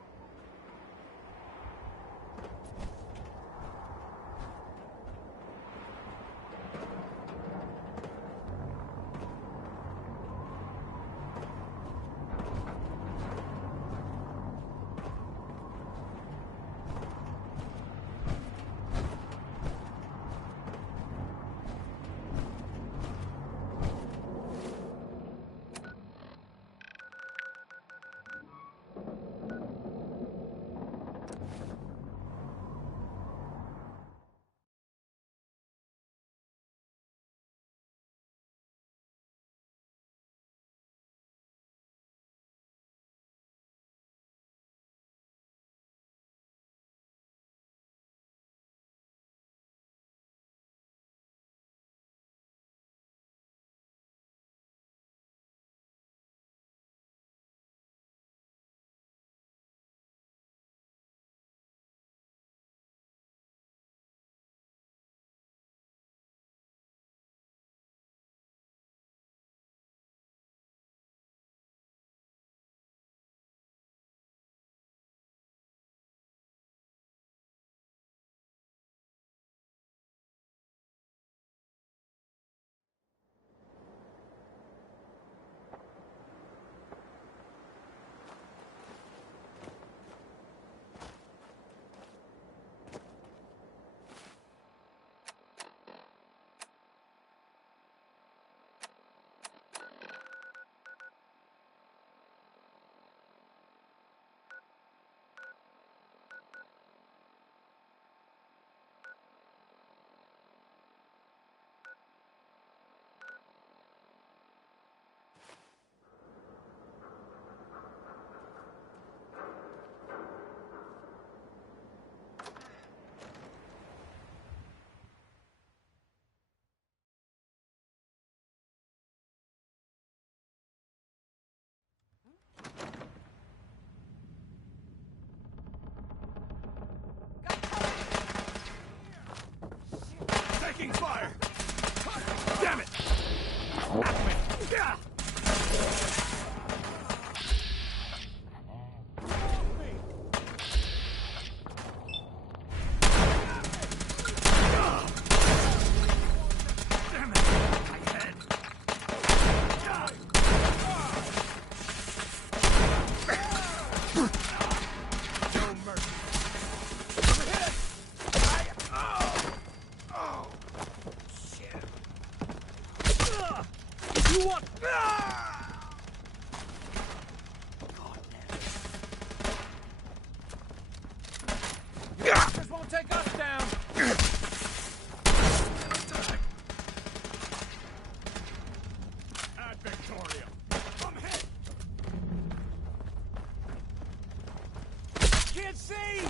see!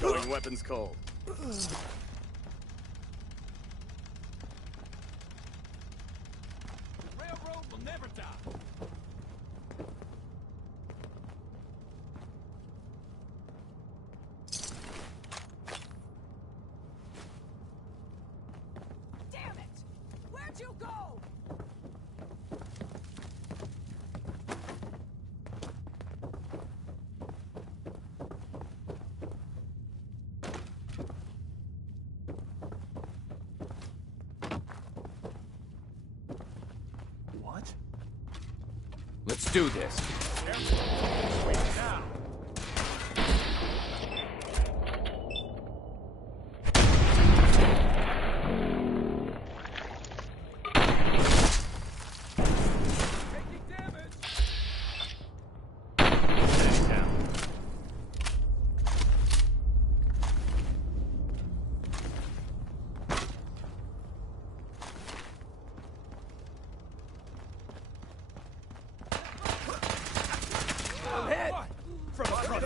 Going weapons cold. Railroad will never die. Damn it! Where'd you go? What? Let's do this. Wait now. Taking damage. Stay down. Hit! From a front.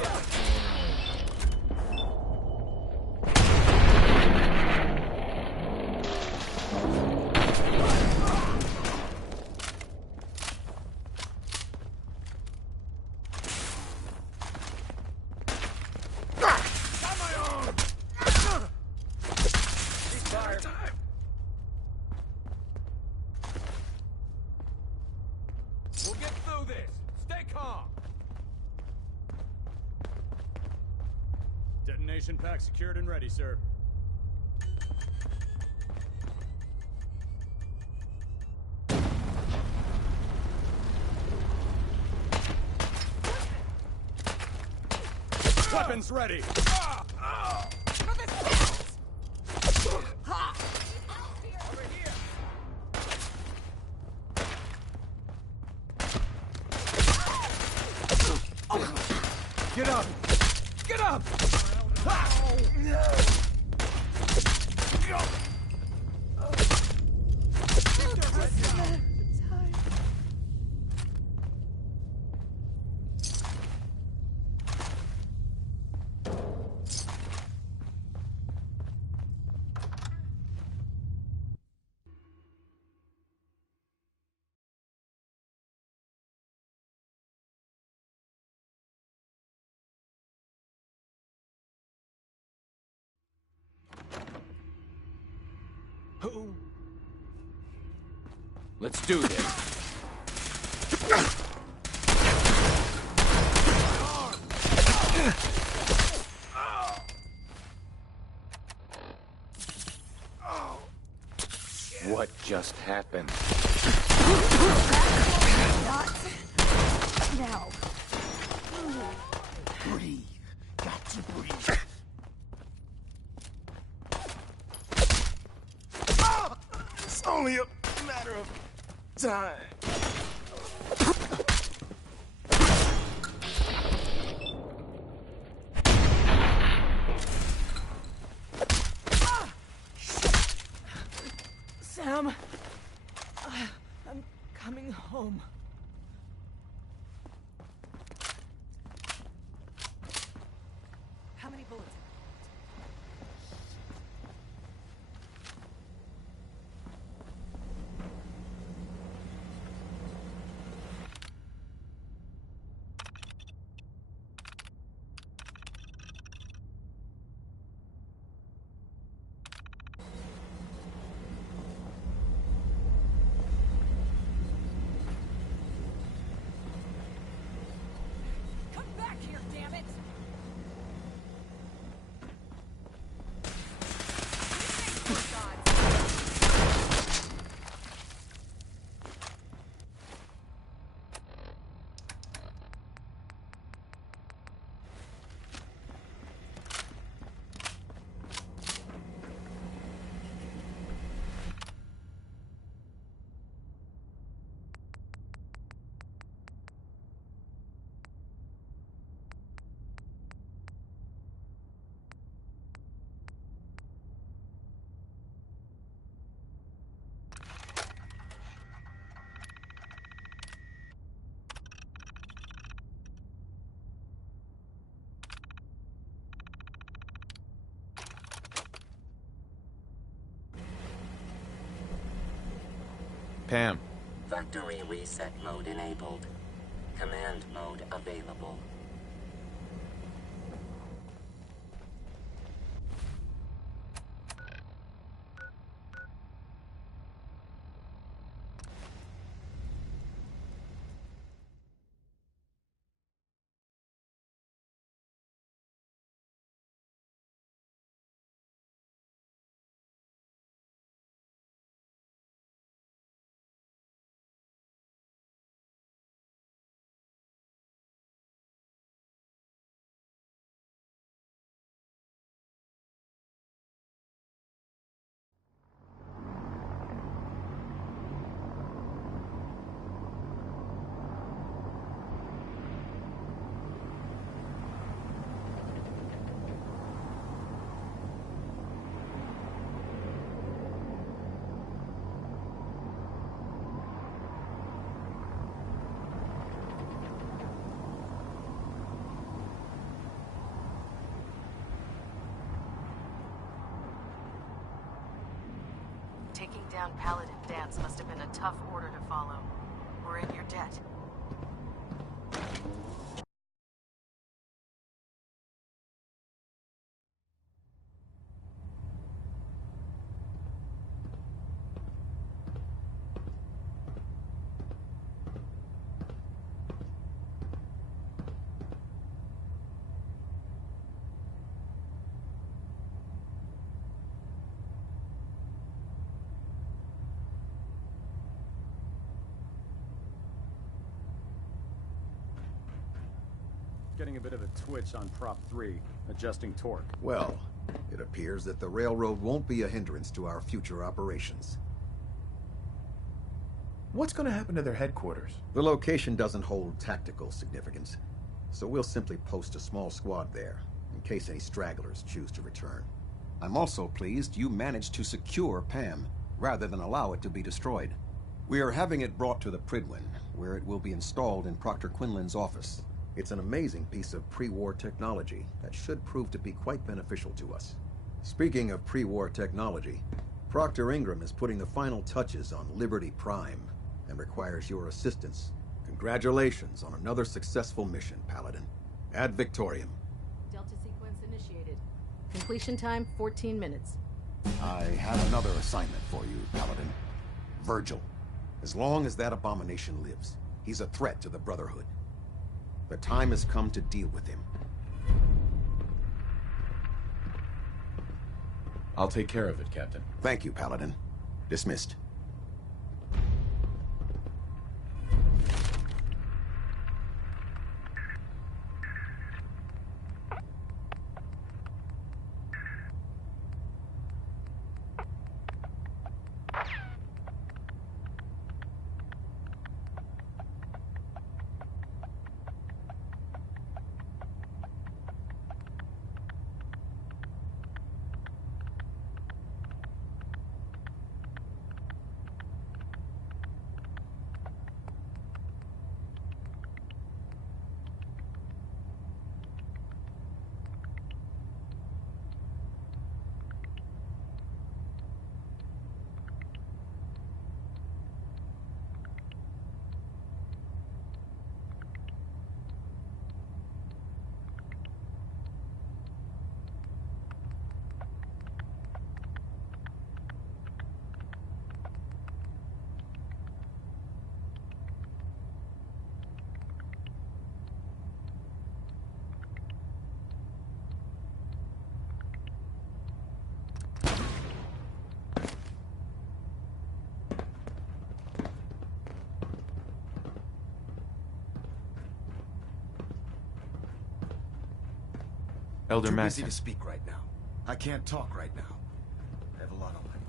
Got my arm! He's fired. We'll get through this. Stay calm. Detonation pack secured and ready, sir. Weapons ready. Over here. Get up! Get up! Who? Let's do this. What just happened? Not now. Breathe. Got to breathe. It's only a matter of time. Sam, I'm coming home. How many bullets? Come back here, damn it! Pam. Factory reset mode enabled. Command mode available. Taking down Paladin Danse must have been a tough order to follow. We're in your debt. Getting a bit of a twitch on Prop 3, adjusting torque. Well, it appears that the railroad won't be a hindrance to our future operations. What's going to happen to their headquarters? The location doesn't hold tactical significance, so we'll simply post a small squad there, in case any stragglers choose to return. I'm also pleased you managed to secure Pam, rather than allow it to be destroyed. We are having it brought to the Prydwen, where it will be installed in Proctor Quinlan's office. It's an amazing piece of pre-war technology that should prove to be quite beneficial to us. Speaking of pre-war technology, Proctor Ingram is putting the final touches on Liberty Prime and requires your assistance. Congratulations on another successful mission, Paladin. Ad Victoriam. Delta sequence initiated. Completion time, 14 minutes. I have another assignment for you, Paladin. Virgil. As long as that abomination lives, he's a threat to the Brotherhood. The time has come to deal with him. I'll take care of it, Captain. Thank you, Paladin. Dismissed. Elder Too Maxson. busy to speak right now. I can't talk right now. I have a lot on my mind.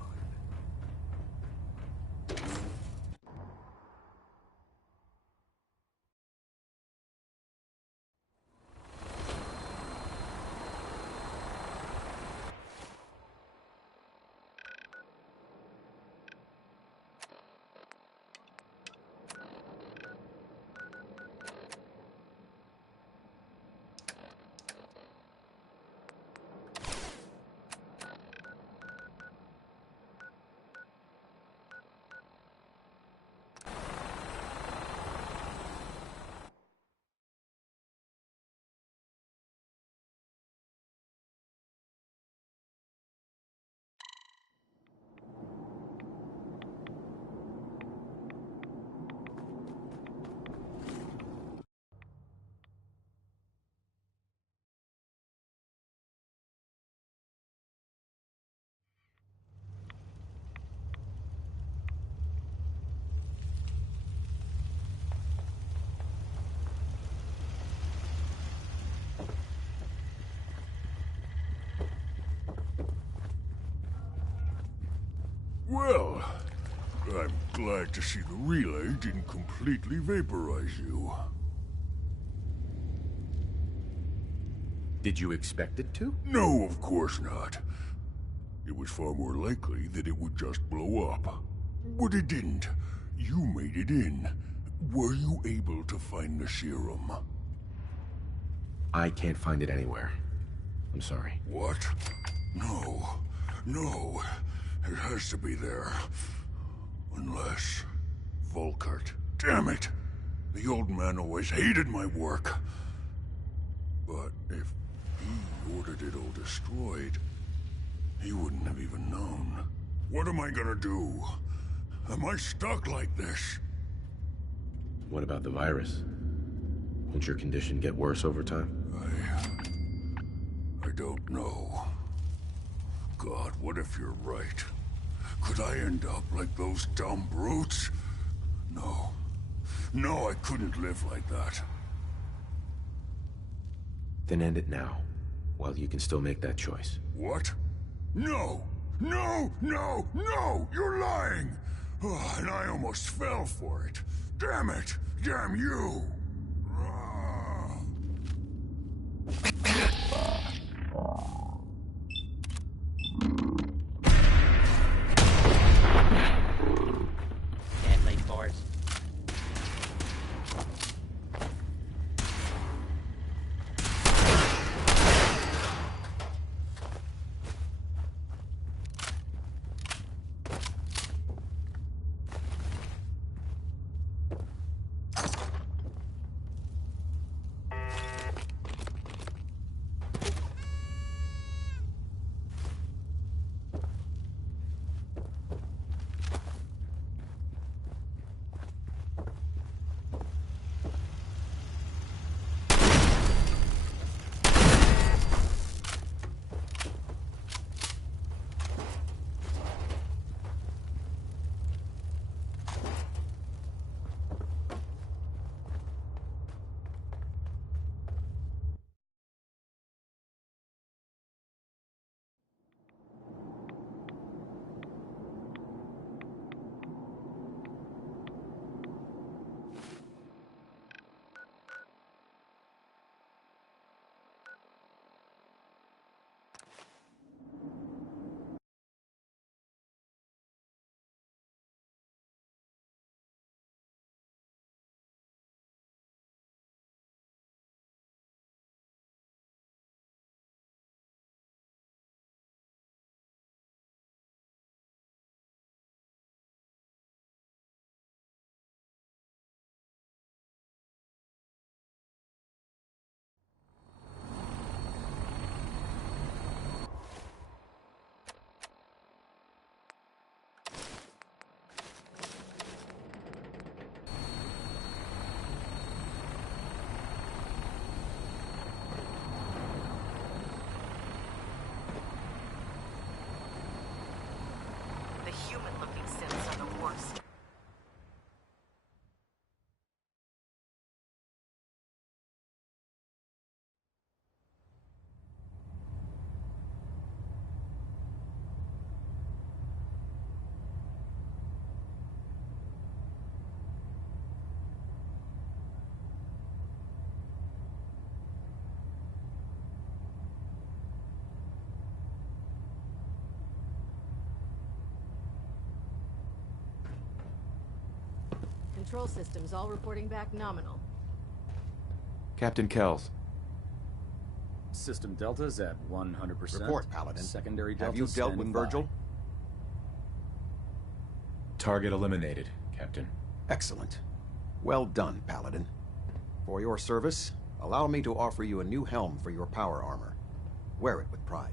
Well, I'm glad to see the relay didn't completely vaporize you. Did you expect it to? No, of course not. It was far more likely that it would just blow up. But it didn't. You made it in. Were you able to find the serum? I can't find it anywhere. I'm sorry. What? No. No. It has to be there. Unless... Volkart. Damn it! The old man always hated my work. But if he ordered it all destroyed, he wouldn't have even known. What am I gonna do? Am I stuck like this? What about the virus? Won't your condition get worse over time? I don't know. God, what if you're right? Could I end up like those dumb brutes? No. No, I couldn't live like that. Then end it now, while you can still make that choice. What? No! No! No! No! You're lying! Oh, and I almost fell for it. Damn it! Damn you! Deadly force. The human-looking synths are the worst. Control systems all reporting back nominal. Captain Kells. System Delta's at 100%. Report, Paladin. Secondary Delta Have you dealt with standing by. Virgil? Target eliminated, Captain. Excellent. Well done, Paladin. For your service, allow me to offer you a new helm for your power armor. Wear it with pride.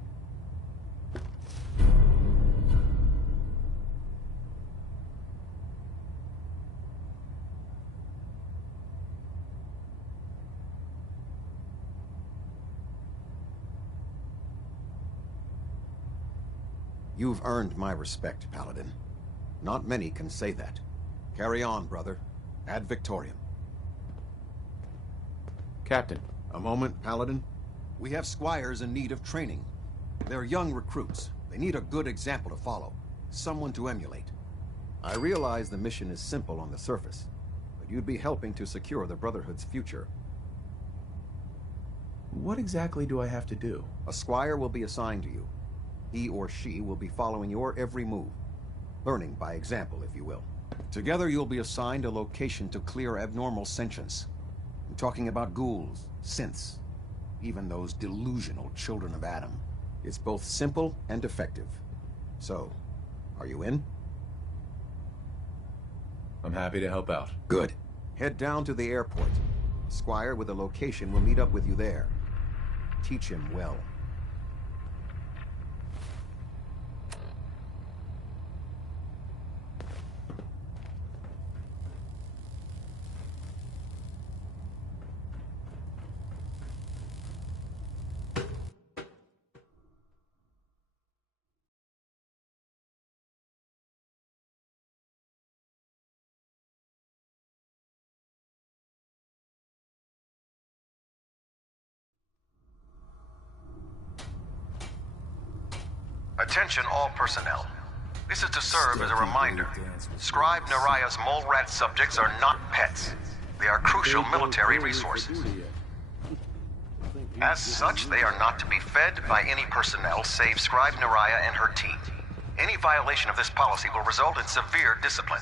You've earned my respect, Paladin. Not many can say that. Carry on, brother. Ad Victoriam. Captain. A moment, Paladin. We have squires in need of training. They're young recruits. They need a good example to follow. someone to emulate. I realize the mission is simple on the surface, but you'd be helping to secure the Brotherhood's future. What exactly do I have to do? A squire will be assigned to you. He or she will be following your every move, learning by example, if you will. Together you'll be assigned a location to clear abnormal sentience. I'm talking about ghouls, synths, even those delusional children of Adam. It's both simple and effective. So, are you in? I'm happy to help out. Good. Head down to the airport. Squire with a location will meet up with you there. Teach him well. Attention all personnel. This is to serve as a reminder. Scribe Naraya's mole rat subjects are not pets. They are crucial military resources. As such, they are not to be fed by any personnel save Scribe Naraya and her team. Any violation of this policy will result in severe discipline.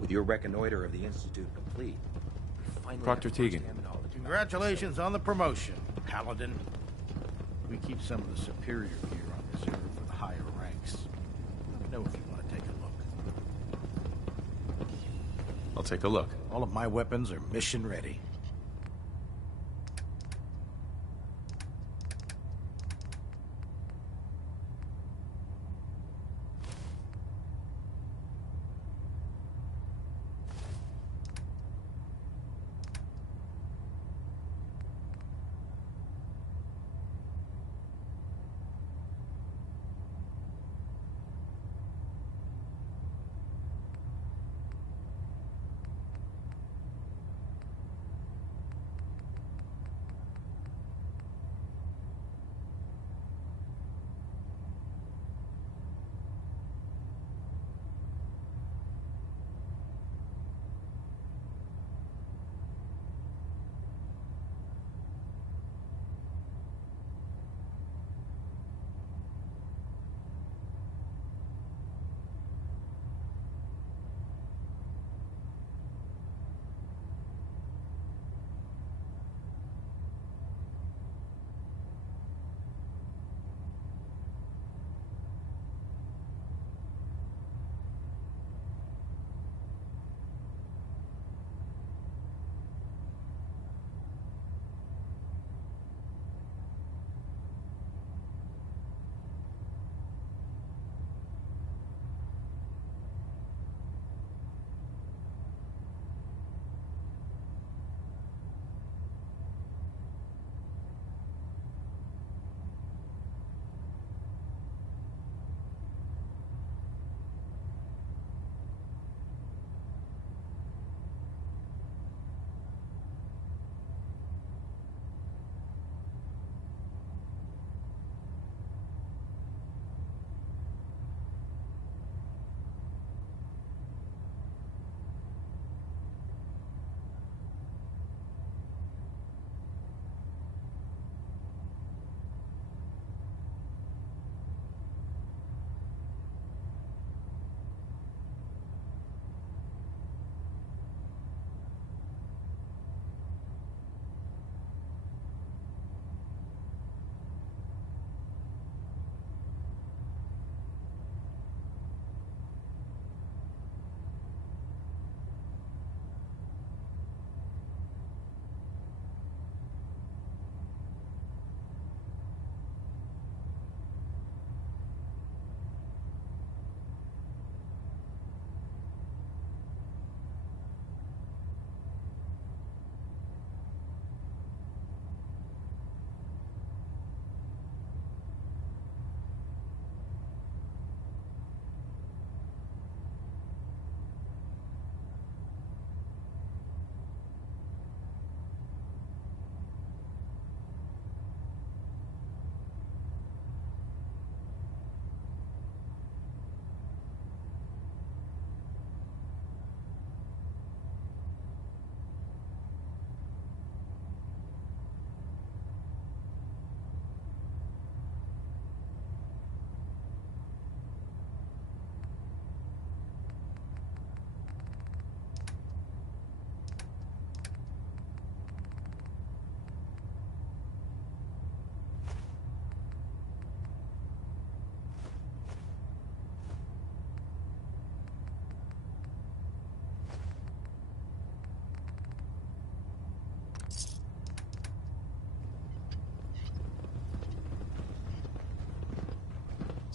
With your reconnoiter of the Institute complete, we finally Proctor have first-hand Tegan. knowledge. Congratulations on the promotion, Paladin. We keep some of the superior gear on reserve for the higher ranks. Let me know if you want to take a look. I'll take a look. All of my weapons are mission ready.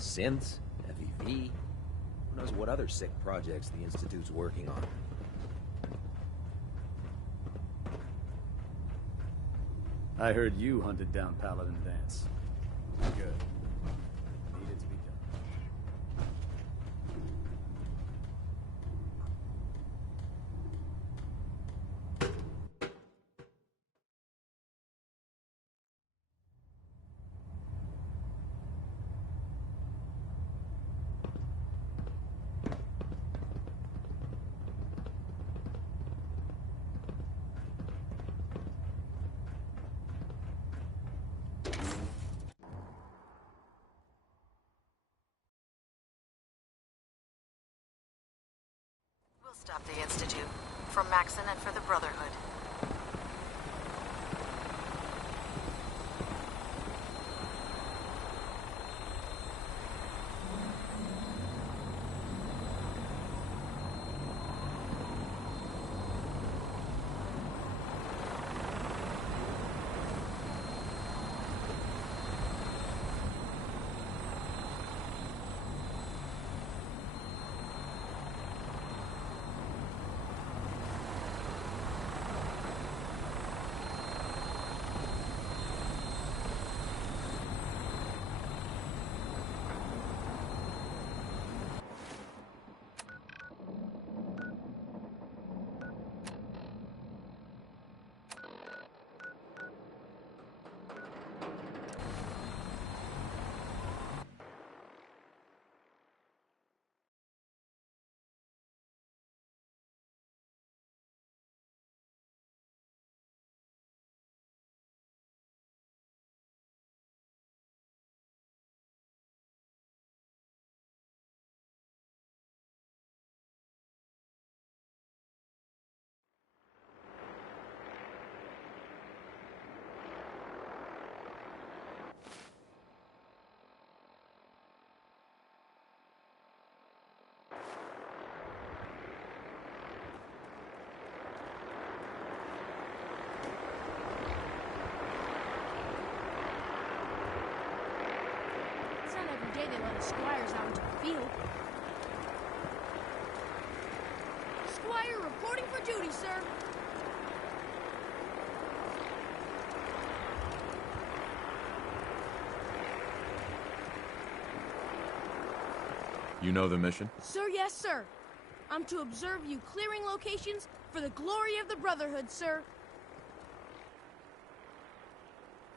Synths? FEV? Who knows what other sick projects the Institute's working on? I heard you hunted down Paladin Danse. Good. Needed to be done. We'll stop the Institute. For Maxson and for the Brotherhood. They let the squires out into the field. Squire reporting for duty, sir. You know the mission? Sir, yes, sir. I'm to observe you clearing locations for the glory of the Brotherhood, sir.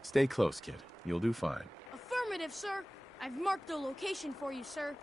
Stay close, kid. You'll do fine. Affirmative, sir. I've marked the location for you, sir.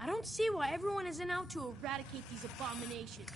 I don't see why everyone isn't out to eradicate these abominations.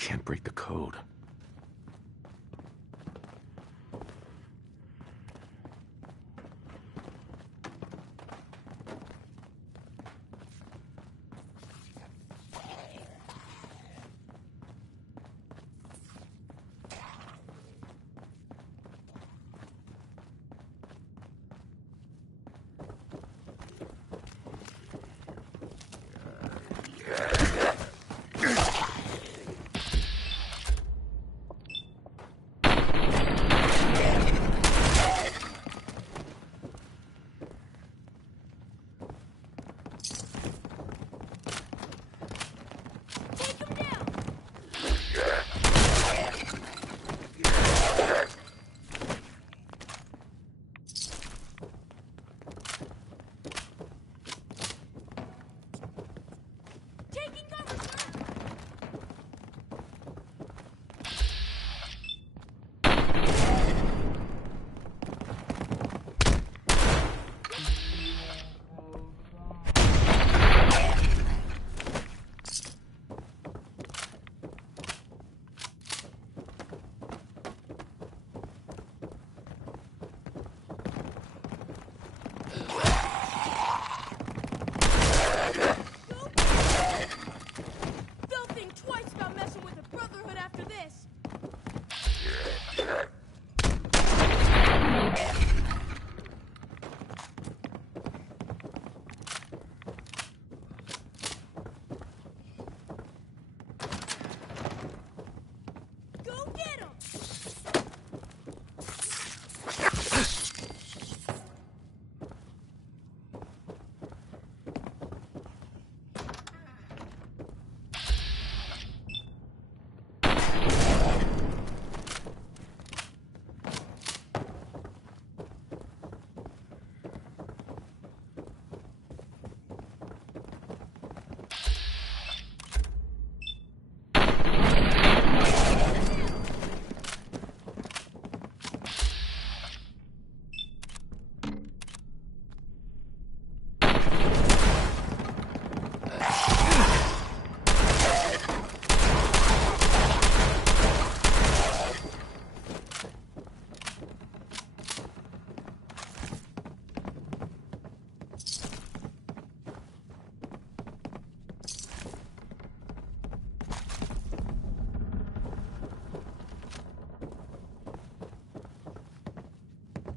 Can't break the code.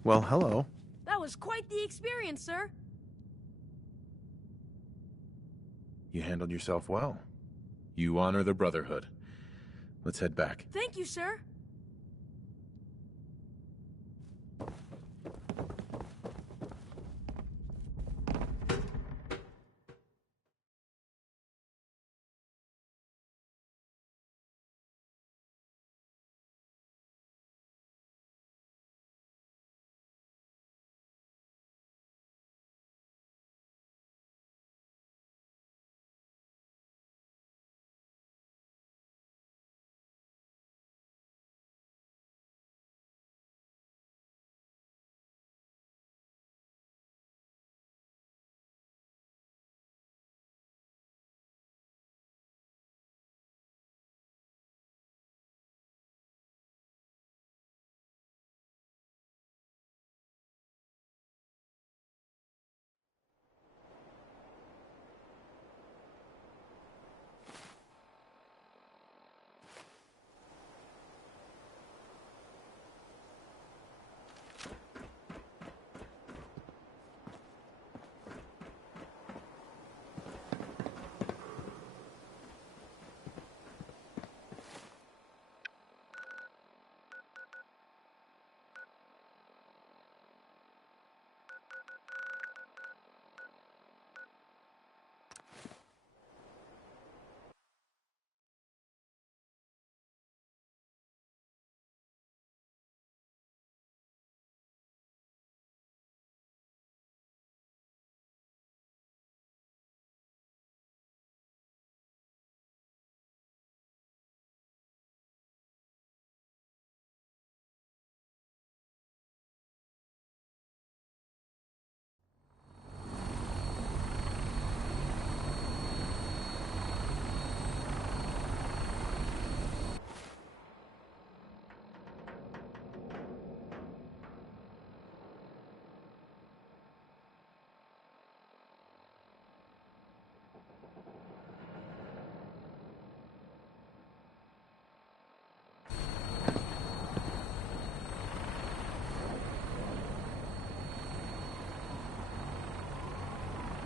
Well, hello. That was quite the experience, sir. You handled yourself well. You honor the Brotherhood. Let's head back. Thank you, sir.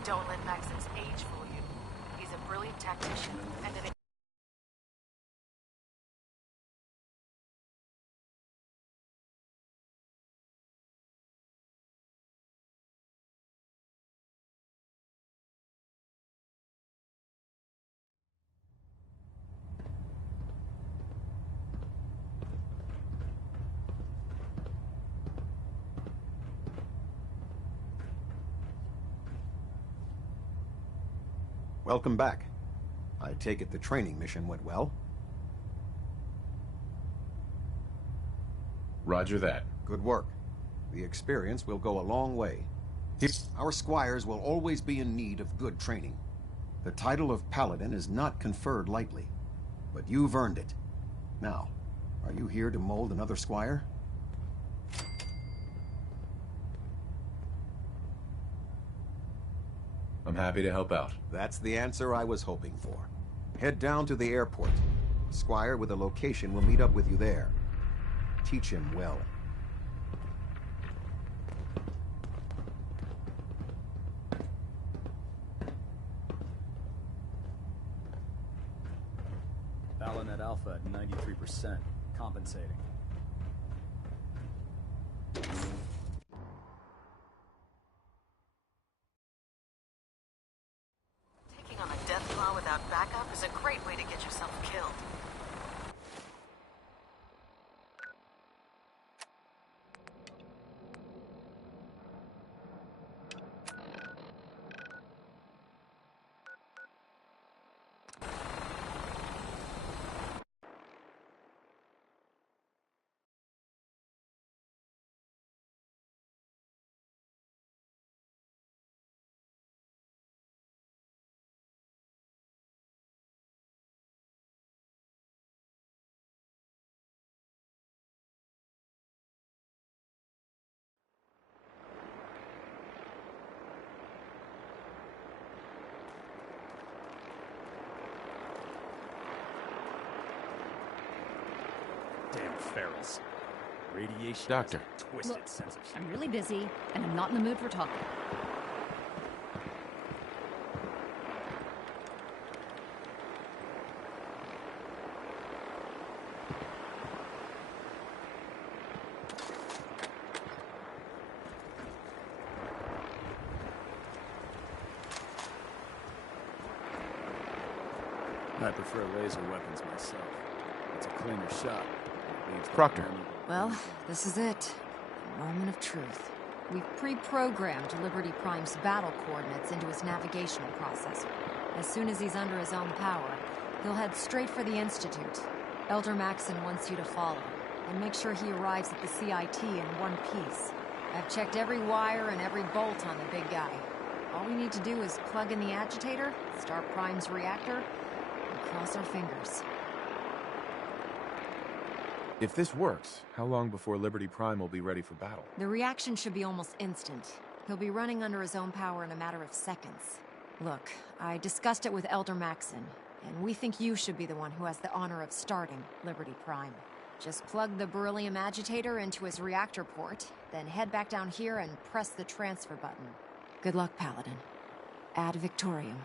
Don't let Maxon's age fool you. He's a brilliant tactician and an... Welcome back. I take it the training mission went well? Roger that. Good work. The experience will go a long way. Our squires will always be in need of good training. The title of Paladin is not conferred lightly, but you've earned it. Now, are you here to mold another squire? I'm happy to help out. That's the answer I was hoping for. Head down to the airport. A squire with a location will meet up with you there. Teach him well. Balanet Alpha at 93%. Compensating. Taking on a death claw without backup is a great way to get yourself killed. Damn ferals. Radiation. Doctor. Has a twisted Look, sense of I'm really busy, and I'm not in the mood for talking. I prefer laser weapons myself. It's a cleaner shot. Proctor. Well, this is it. A moment of truth. We've pre-programmed Liberty Prime's battle coordinates into his navigational processor. As soon as he's under his own power, he'll head straight for the Institute. Elder Maxon wants you to follow, and make sure he arrives at the CIT in one piece. I've checked every wire and every bolt on the big guy. All we need to do is plug in the agitator, start Prime's reactor, and cross our fingers. If this works, how long before Liberty Prime will be ready for battle? The reaction should be almost instant. He'll be running under his own power in a matter of seconds. Look, I discussed it with Elder Maxon, and we think you should be the one who has the honor of starting Liberty Prime. Just plug the beryllium agitator into his reactor port, then head back down here and press the transfer button. Good luck, Paladin. Ad Victorium.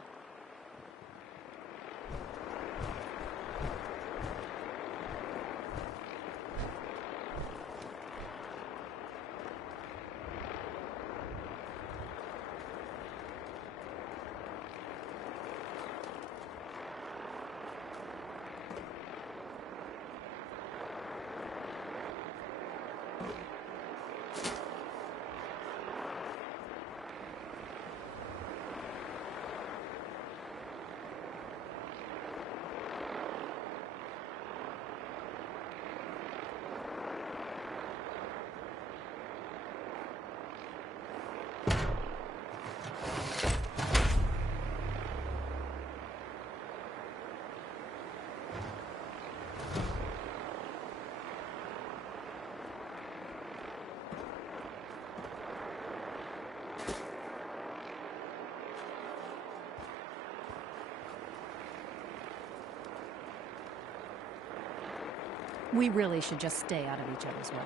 We really should just stay out of each other's way.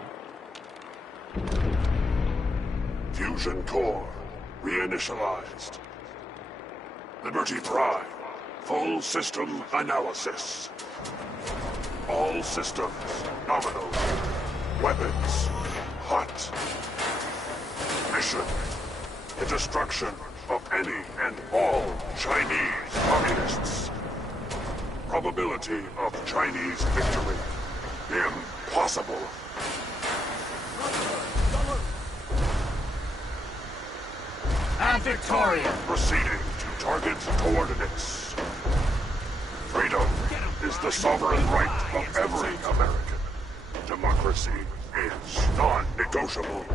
Fusion core reinitialized. Liberty Prime. Full system analysis. All systems nominal. Weapons hot. Mission: the destruction of any and all Chinese communists. Probability of Chinese victory: impossible. And Victoria! Proceeding to target coordinates. Freedom is the sovereign right of every American. Democracy is non-negotiable.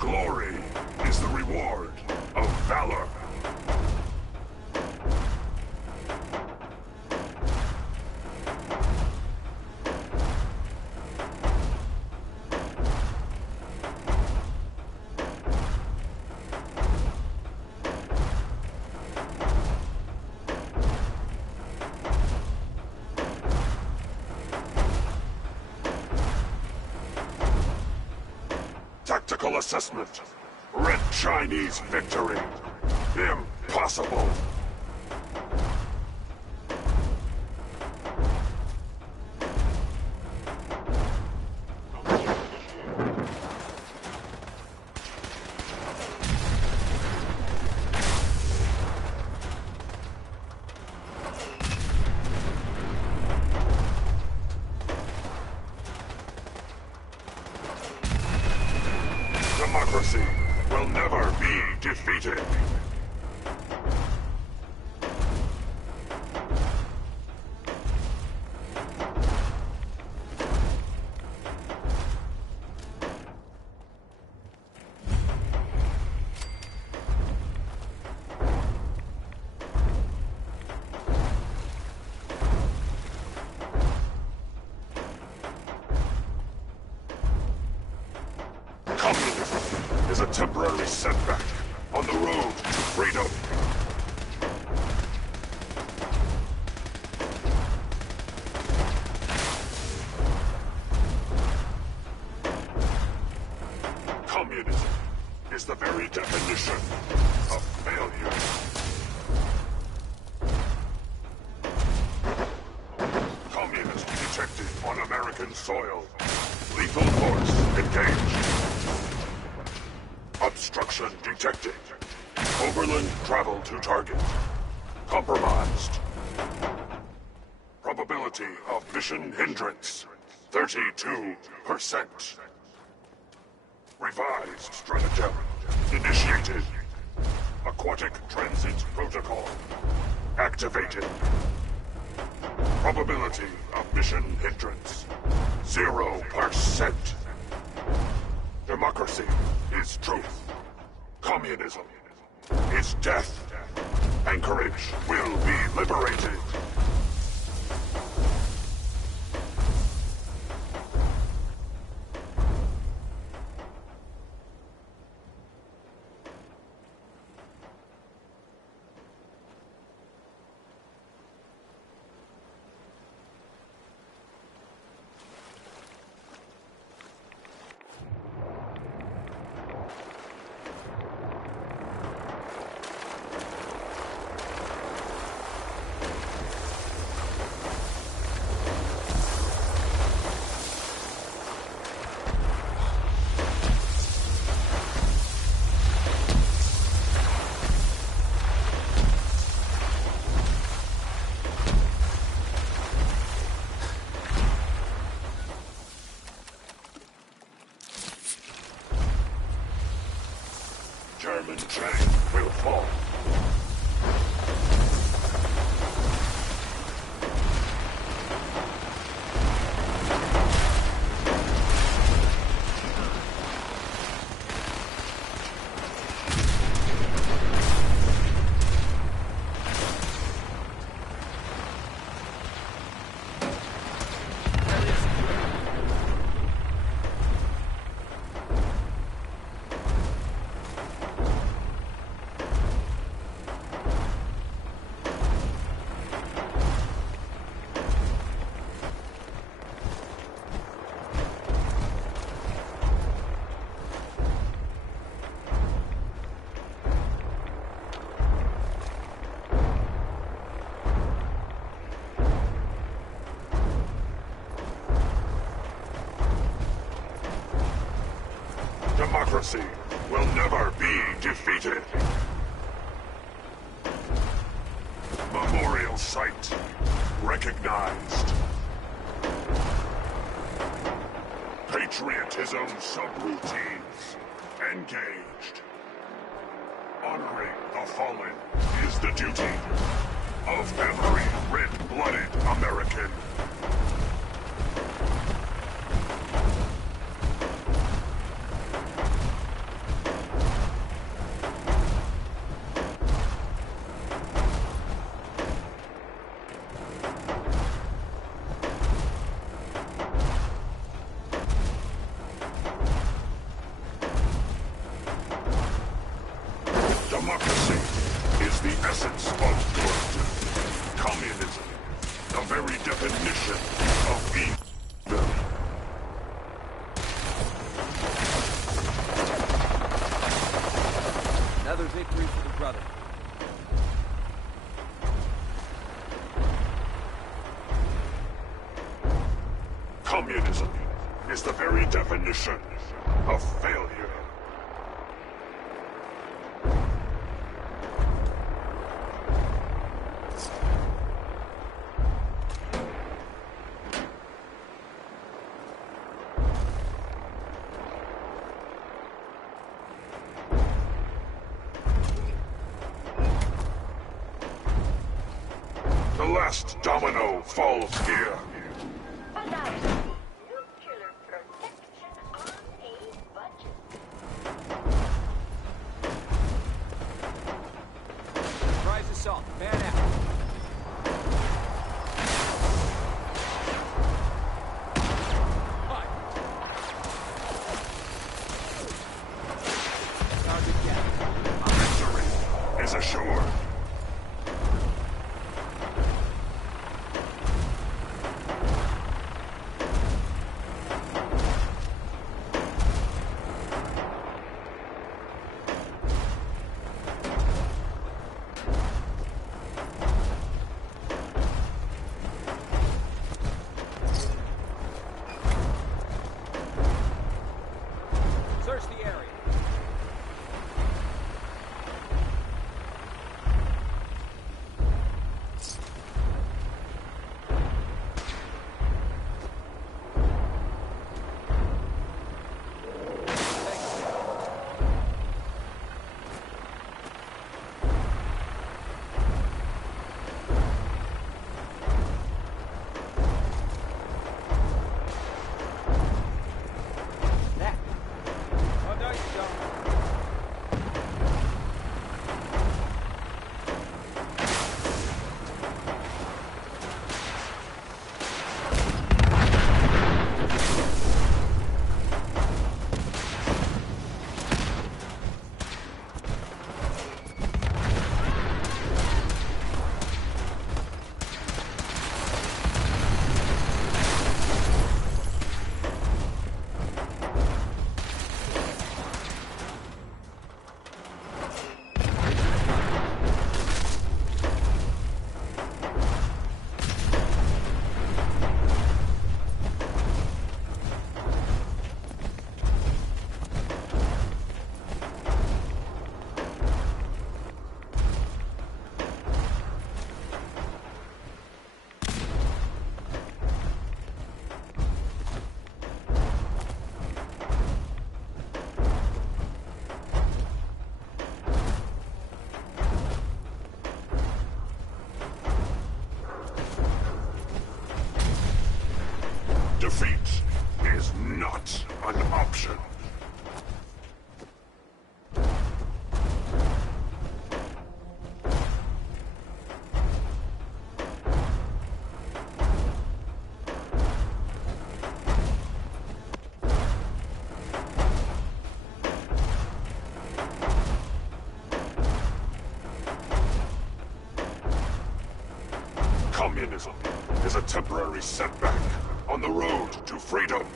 Glory is the reward of valor. Tactical assessment. Red Chinese victory. Impossible. Democracy will never be defeated. Communism is a temporary setback on the road to freedom. Communism is the very definition of failure. Communist detected on American soil. Lethal force engaged. Obstruction detected. Overland travel to target. Compromised. Probability of mission hindrance: 32%. Revised stratagem initiated. Aquatic transit protocol activated. Probability of mission hindrance: 0%. Democracy is truth. Communism is death. Anchorage will be liberated. German train will fall. Democracy will never be defeated. Memorial site recognized. Patriotism subroutines engaged. Honoring the fallen is the duty of every red-blooded American. Democracy is the essence of good. Communism, the very definition of evil. Another victory for the brother. Communism is the very definition of failure. The last domino falls here. Rise assault. Man out. Victory is assured. Search the area. Oh, no, you don't. Defeat is not an option. Communism is a temporary setback on the road to freedom.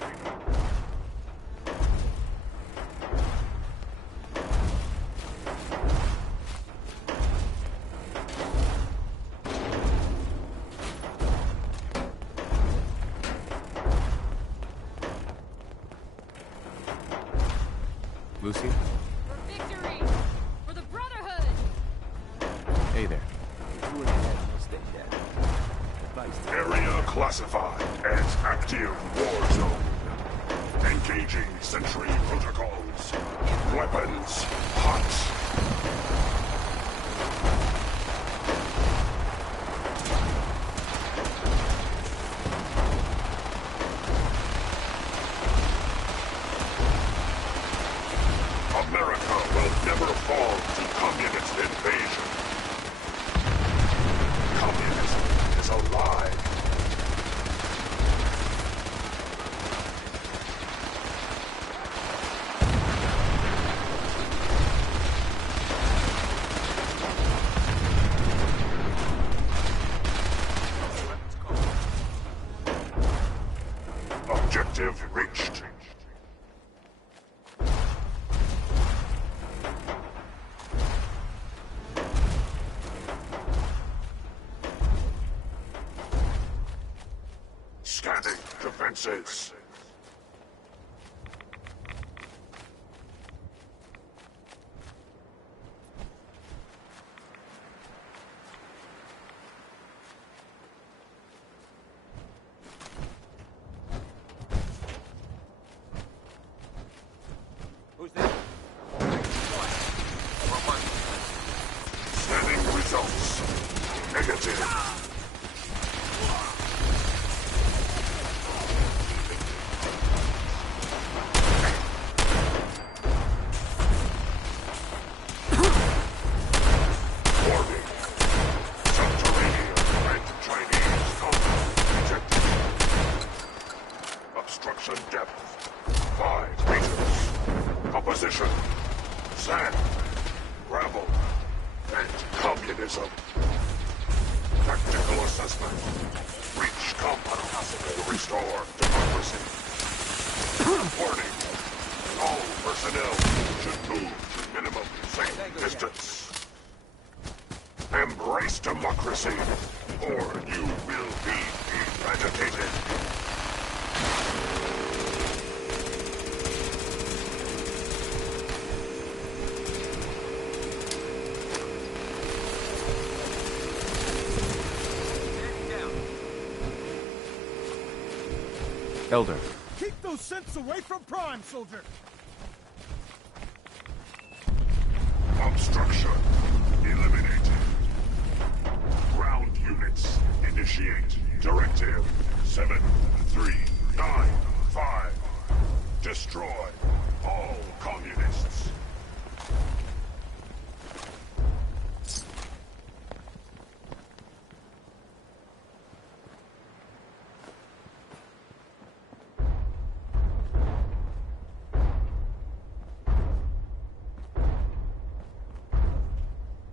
Lucy? For victory! For the Brotherhood! Hey there. Area classified as active war zone. Engaging sentry protocols. Weapons hot. America will never fall to communist invasion. Communism is alive. Objective reached. Scanning defenses. Who's there? Scanning results. Negative. Warning. Subterranean Red Chinese compound detected. Obstruction depth 5 meters. Composition sand, gravel, and communism. Tactical assessment. Reach compound to restore democracy. Warning. All personnel should move to minimum safe distance. Embrace democracy, or you will be eradicated. Elder. Keep those synths away from Prime, soldier! Obstruction eliminated. Ground units initiate Directive 7395. Destroy all communists.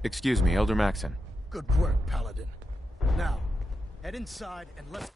Excuse me, Elder Maxon. Good work, Paladin. Now, head inside and let's...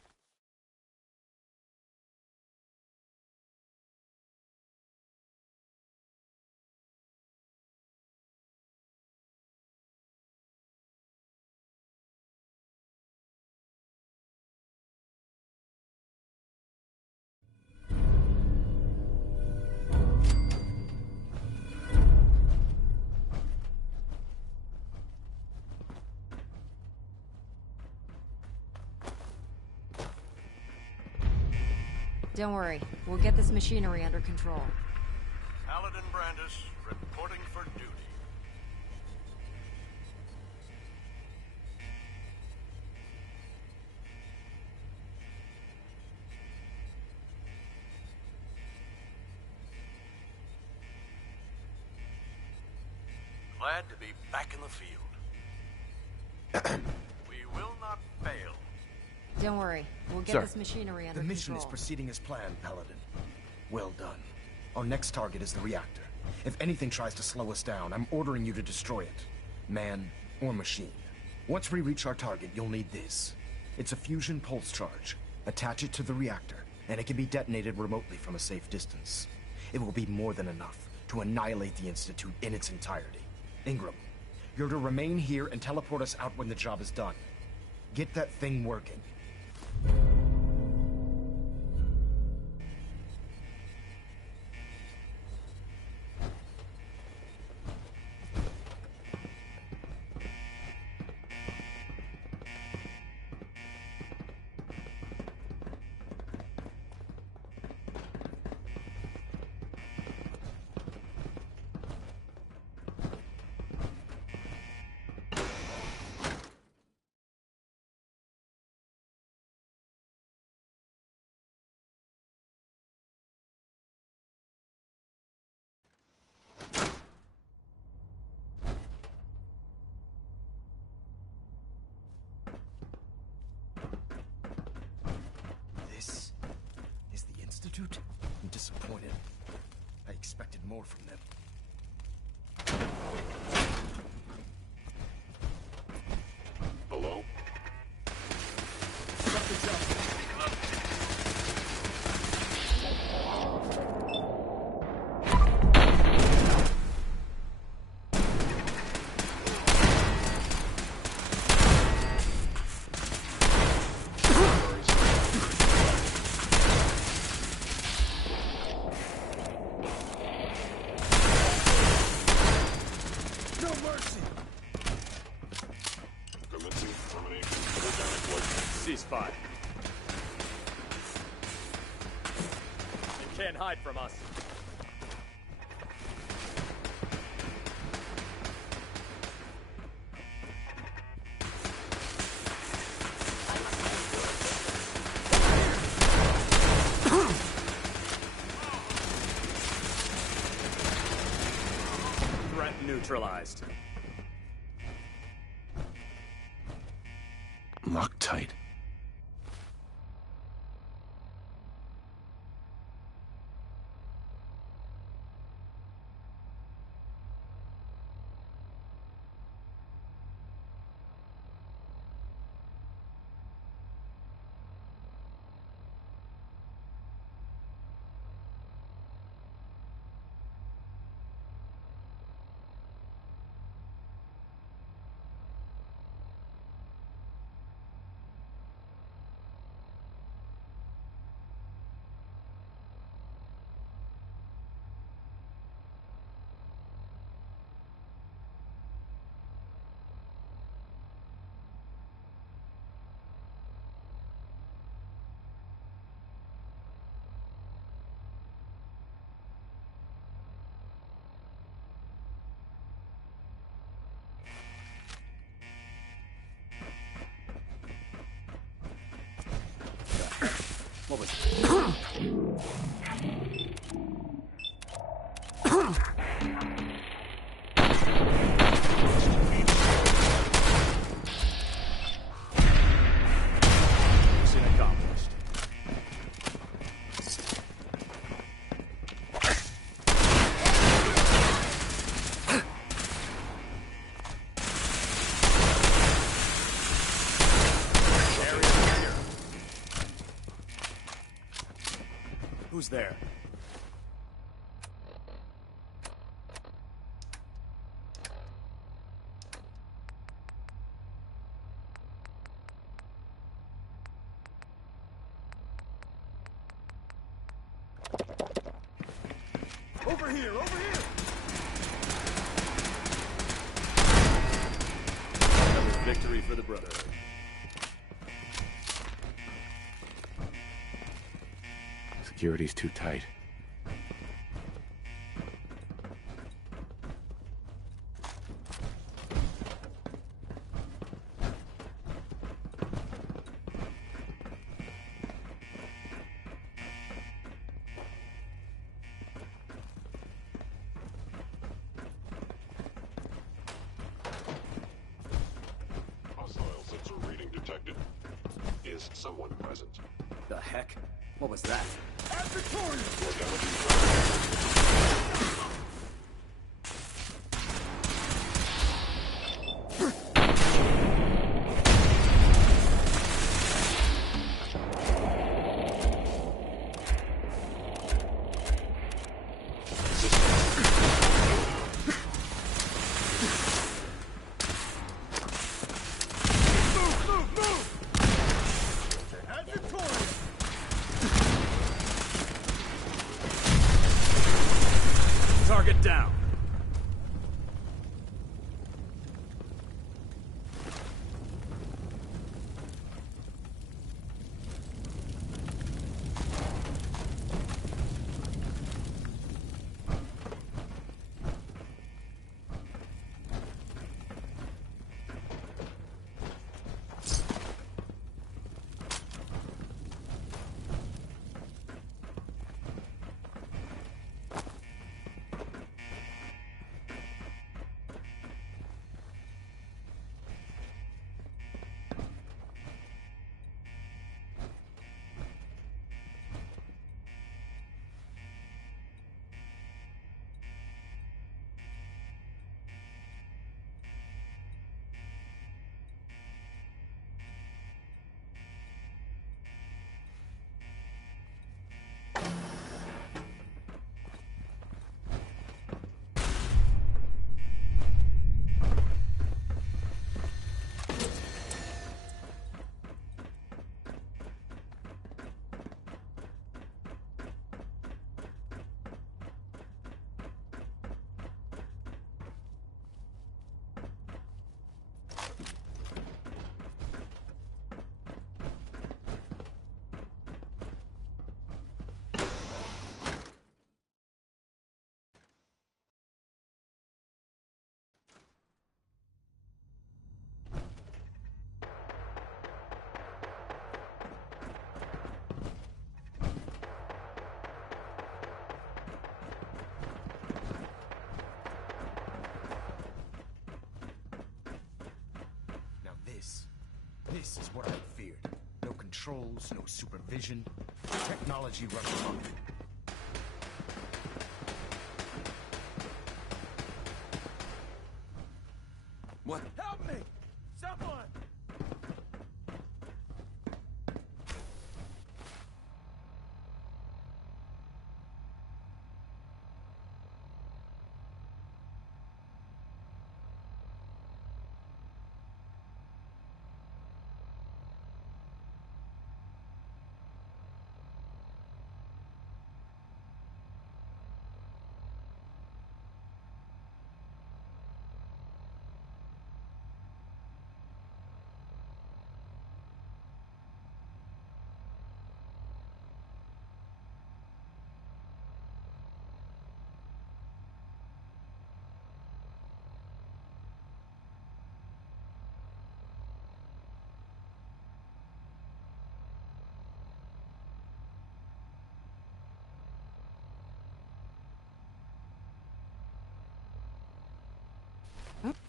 Don't worry, we'll get this machinery under control. Paladin Brandis, reporting for duty. Glad to be back in the field. We will not fail. Don't worry, we'll get Sir, this machinery under the mission control. is proceeding as planned, Paladin. Well done. Our next target is the reactor. If anything tries to slow us down, I'm ordering you to destroy it. Man or machine. Once we reach our target, you'll need this. It's a fusion pulse charge. Attach it to the reactor, and it can be detonated remotely from a safe distance. It will be more than enough to annihilate the Institute in its entirety. Ingram, you're to remain here and teleport us out when the job is done. Get that thing working. Institute? I'm disappointed. I expected more from them. Hello? Something's up. Ceasefire. You can't hide from us. Threat neutralized. Loctite. What was it? Mission accomplished. Who's there? Over here! Over here! Another victory for the Brotherhood. Security's too tight. Hostile sensor reading detected. Is someone present? The heck? What was that? This is what I feared. No controls, no supervision. Technology runs amok. What? Help me! Someone!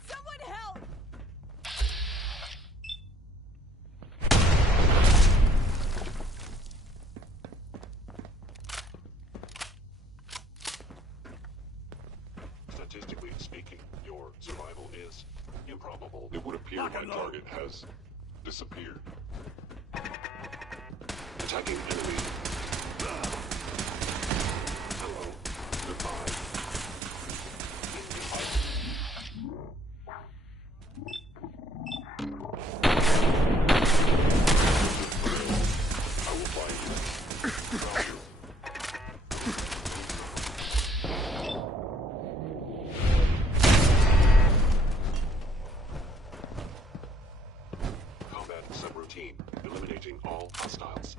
Someone help! Statistically speaking, your survival is improbable. It would appear my target has disappeared. Attacking enemy. Hello. Goodbye. I will find you. Combat subroutine. Eliminating all hostiles.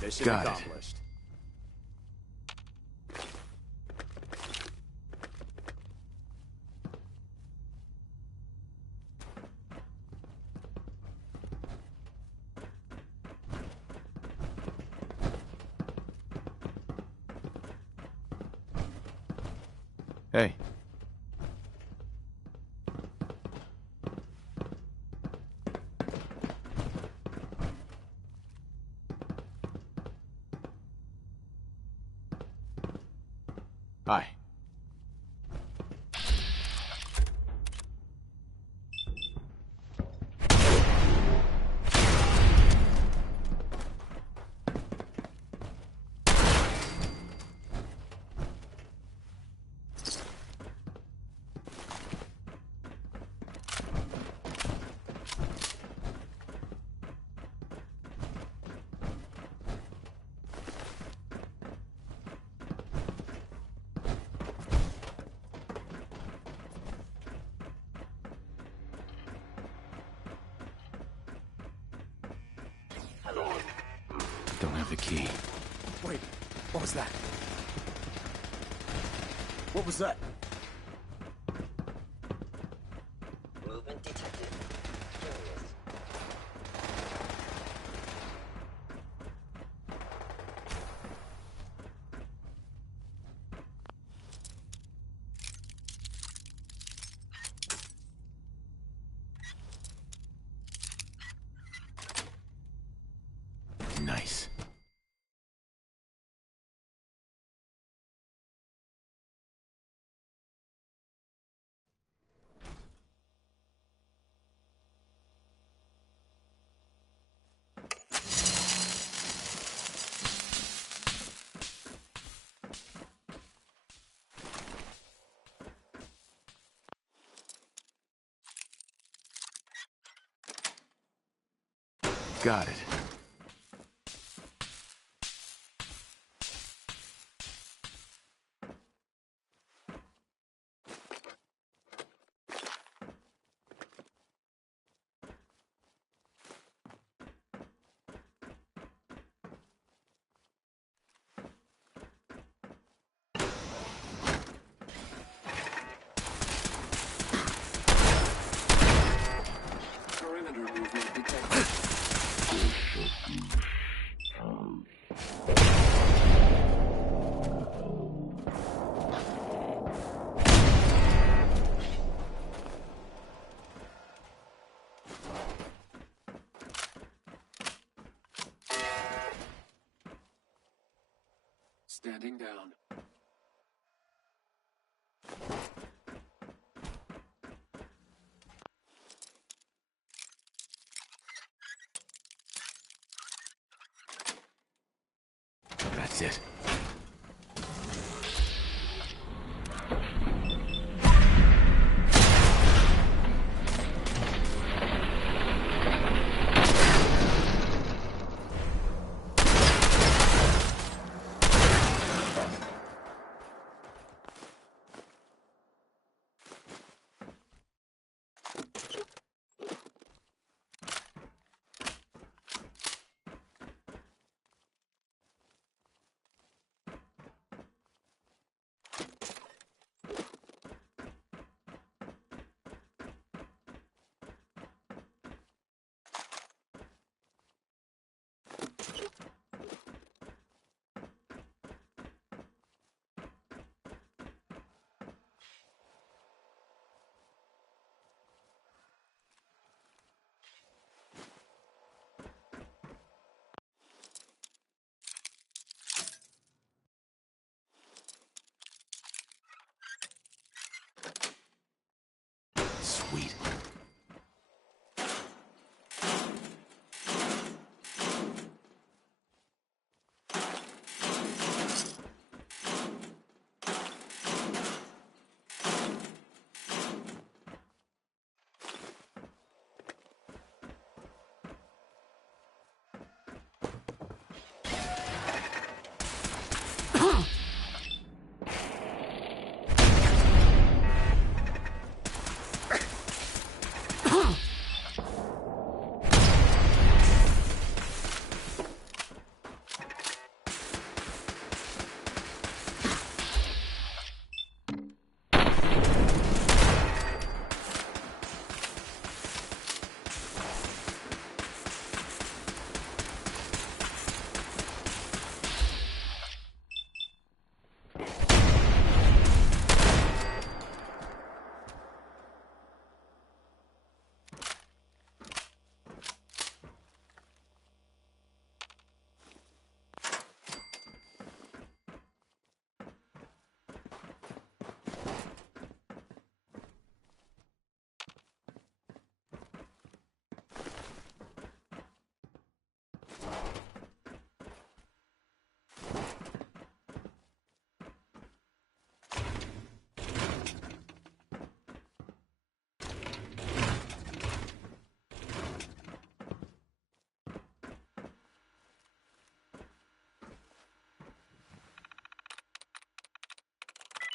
Mission Got it. accomplished. Hey. Hi. Don't have the key. Wait, what was that? What was that? Movement detected. Curious. Nice. Got it. Perimeter movement detected. Standing down. That's it. Sweet.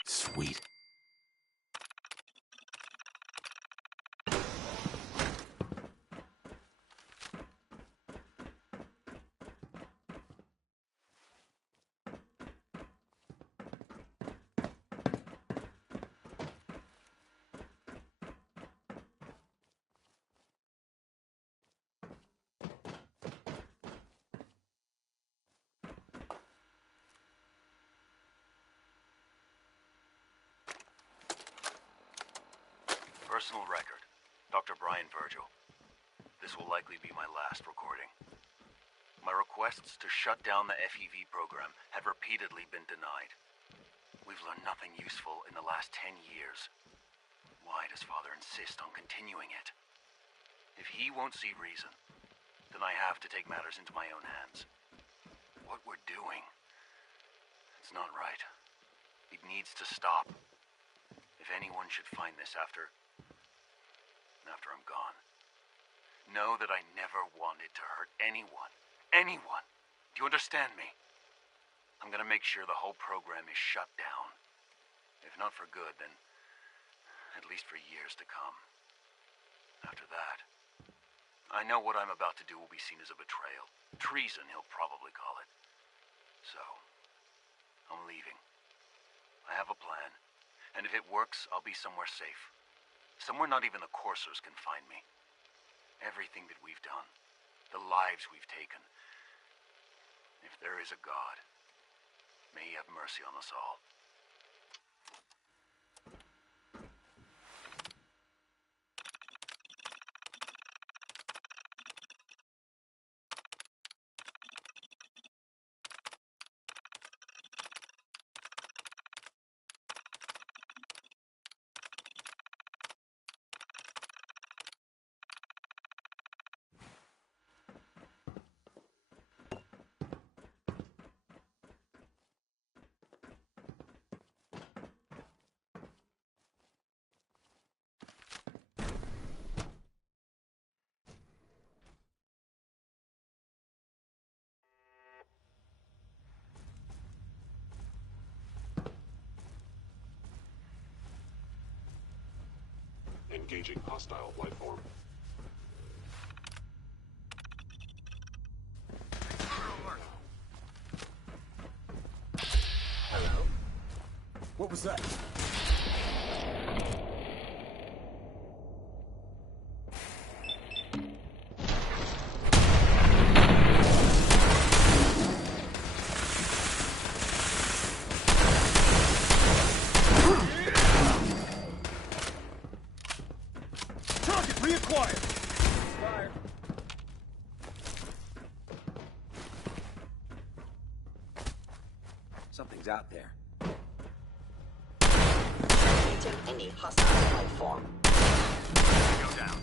Sweet. Personal record. Dr. Brian Virgil. This will likely be my last recording. My requests to shut down the FEV program have repeatedly been denied. We've learned nothing useful in the last 10 years. Why does Father insist on continuing it? If he won't see reason, then I have to take matters into my own hands. What we're doing, it's not right. It needs to stop. If anyone should find this after I'm gone, know that I never wanted to hurt anyone. Anyone! Do you understand me? I'm gonna make sure the whole program is shut down. If not for good, then at least for years to come. After that, I know what I'm about to do will be seen as a betrayal. Treason, he'll probably call it. So, I'm leaving. I have a plan, and if it works, I'll be somewhere safe. Somewhere not even the Coursers can find me. Everything that we've done, the lives we've taken. If there is a God, may he have mercy on us all. Engaging hostile life form. Hello? What was that? Reacquired! Something's out there. Engaging any hostile life form. Go down.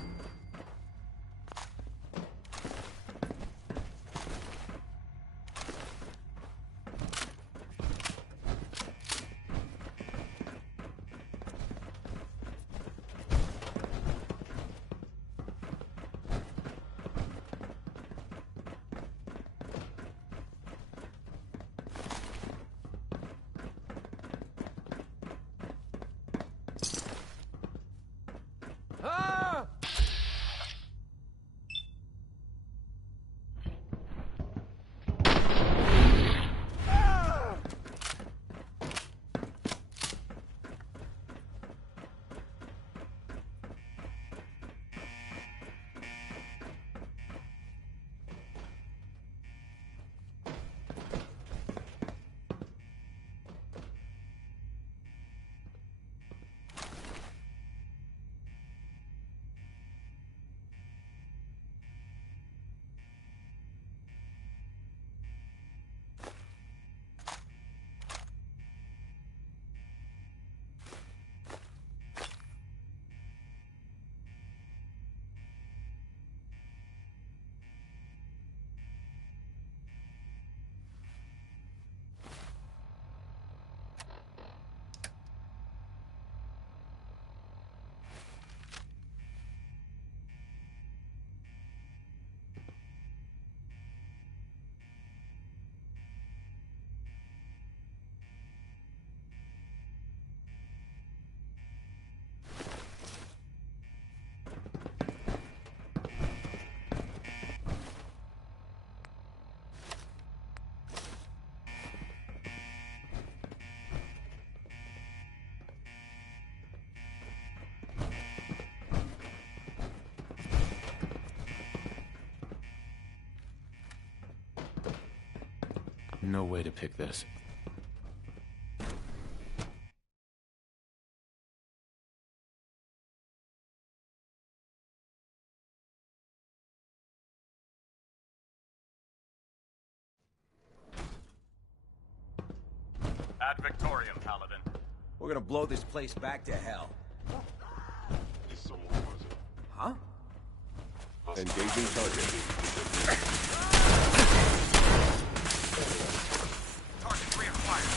No way to pick this. Ad Victorium, Paladin. We're gonna blow this place back to hell. Is someone present? Huh? Engaging target. Target reacquired.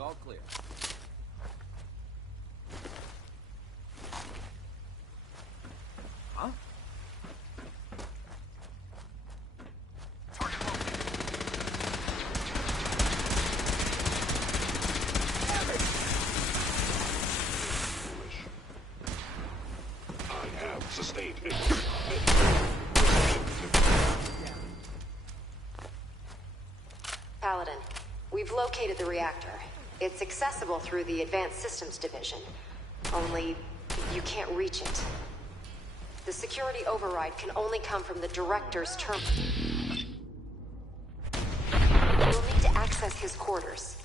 All clear. Huh? Target located. Foolish. I have sustained it. Paladin, we've located the reactor. It's accessible through the Advanced Systems Division. Only, you can't reach it. The security override can only come from the Director's terminal. You'll need to access his quarters.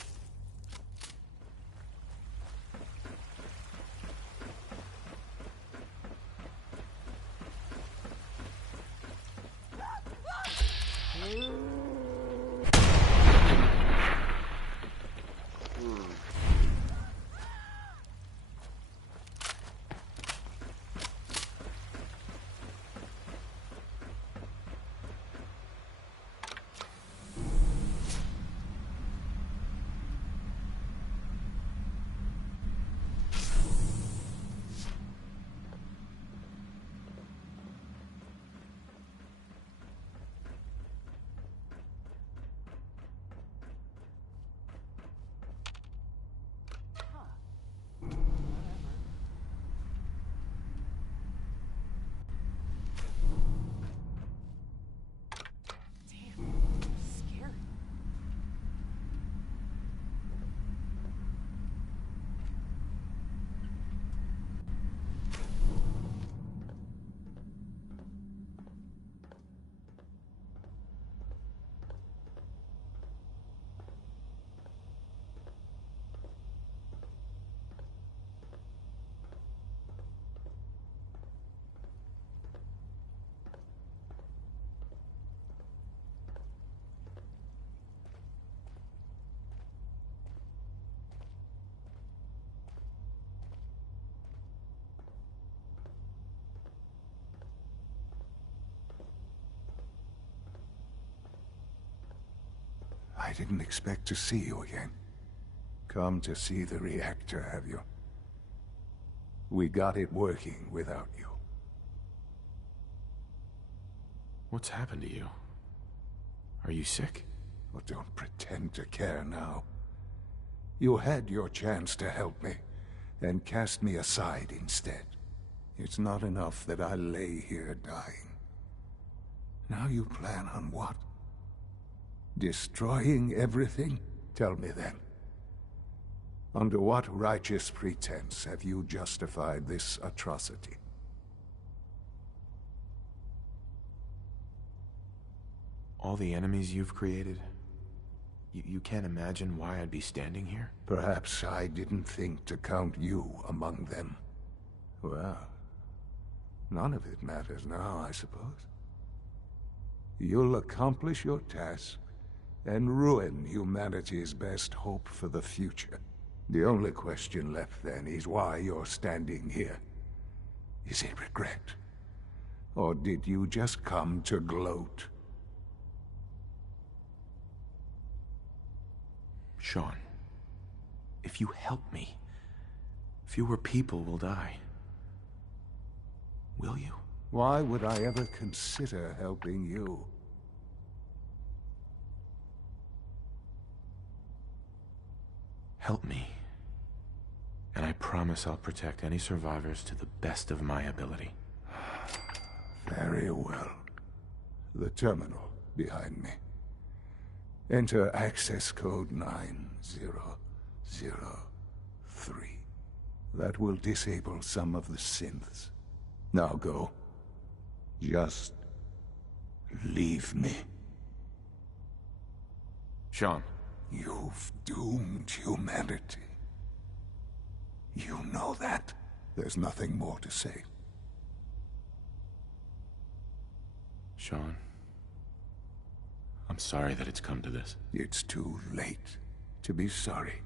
I didn't expect to see you again. Come to see the reactor, have you? We got it working without you. What's happened to you? Are you sick? Well, don't pretend to care now. You had your chance to help me, and cast me aside instead. It's not enough that I lay here dying. Now you plan on what? Destroying everything? Tell me then. Under what righteous pretense have you justified this atrocity? All the enemies you've created? You can't imagine why I'd be standing here? Perhaps I didn't think to count you among them. Well, none of it matters now, I suppose. You'll accomplish your task and ruin humanity's best hope for the future. The only question left then is why you're standing here. Is it regret? Or did you just come to gloat? Sean, if you help me, fewer people will die. Will you? Why would I ever consider helping you? Help me. And I promise I'll protect any survivors to the best of my ability. Very well. The terminal behind me. Enter access code 9003. That will disable some of the synths. Now go. Just leave me. Sean. You've doomed humanity. You know that. There's nothing more to say. Sean, I'm sorry that it's come to this. It's too late to be sorry.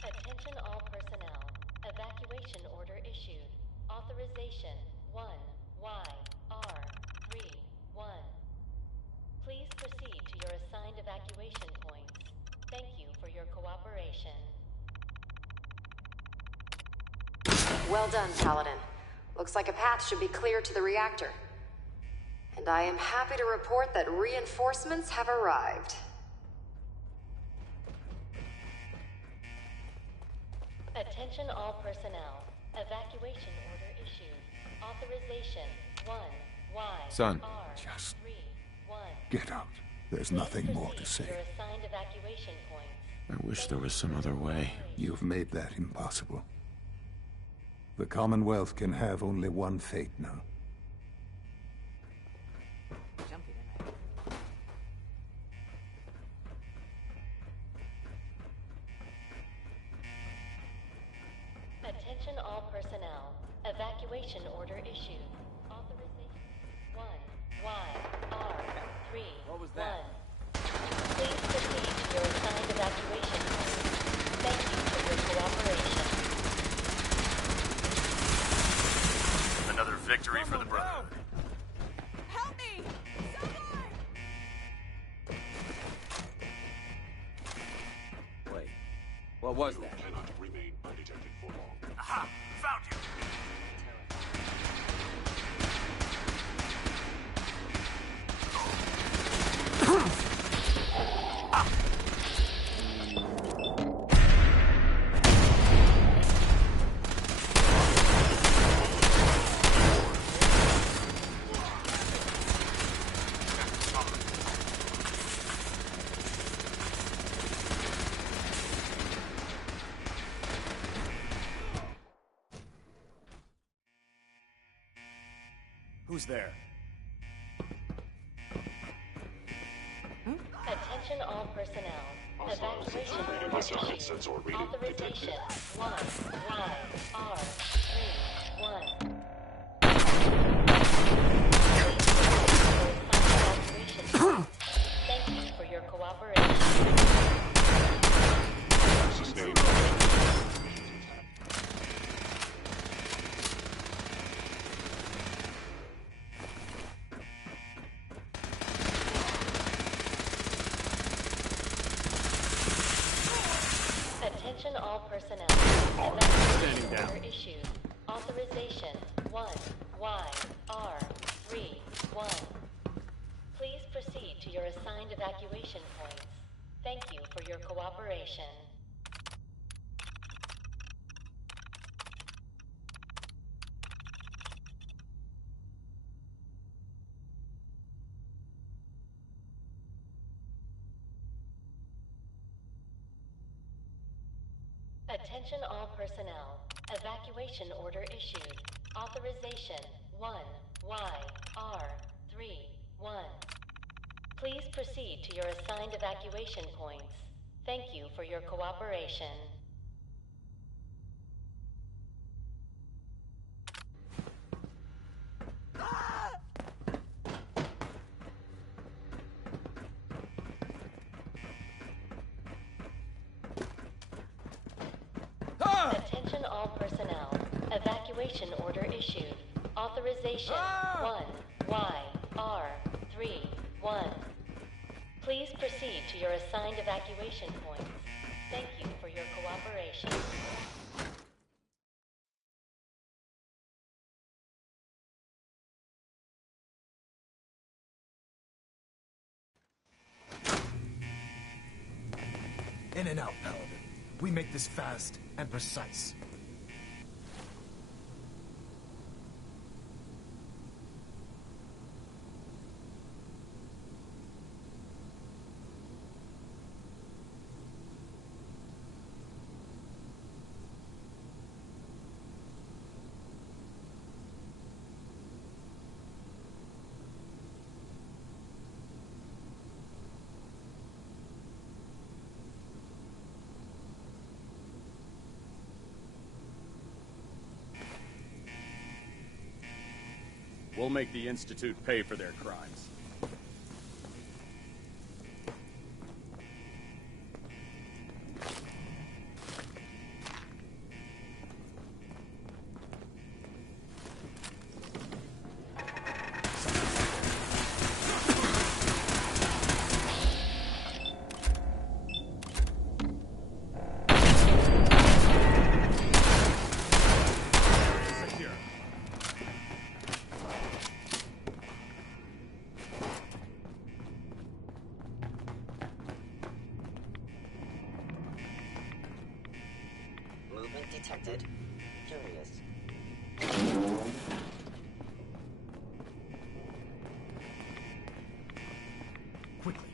Attention all personnel. Evacuation order issued. Authorization 1YR31. Please proceed to your assigned evacuation points. Thank you for your cooperation. Well done, Paladin. Looks like a path should be clear to the reactor. And I am happy to report that reinforcements have arrived. Attention all personnel. Evacuation order issued. Authorization 1YR31. Son. Just get out. There's nothing more to say. Your assigned evacuation points. I wish there was some other way. You've made that impossible. The Commonwealth can have only one fate now. Attention all personnel. Evacuation order issued. Authorization 1YR31. What was that? Please proceed to your assigned evacuation point. Thank you for your cooperation. Another victory for the Brotherhood. Help me! Someone! Wait, what was that? You cannot remain undetected for long. Aha! Found you! Who's there? Attention all personnel. Evacuation order Hostile issued. headsets or reading Authorization 1YR31. Thank you for your cooperation. Sustained. Attention all personnel. Evacuation order issued. Authorization 1YR31. Please proceed to your assigned evacuation points. Thank you for your cooperation. Attention all personnel. Evacuation order issued. Authorization 1YR31. Please proceed to your assigned evacuation points. Thank you for your cooperation. Attention all personnel. Evacuation order issued. Authorization 1YR 3, 1. Please proceed to your assigned evacuation points. Thank you for your cooperation. In and out, Paladin. We make this fast and precise. We'll make the Institute pay for their crimes. Detected. Curious. Quickly.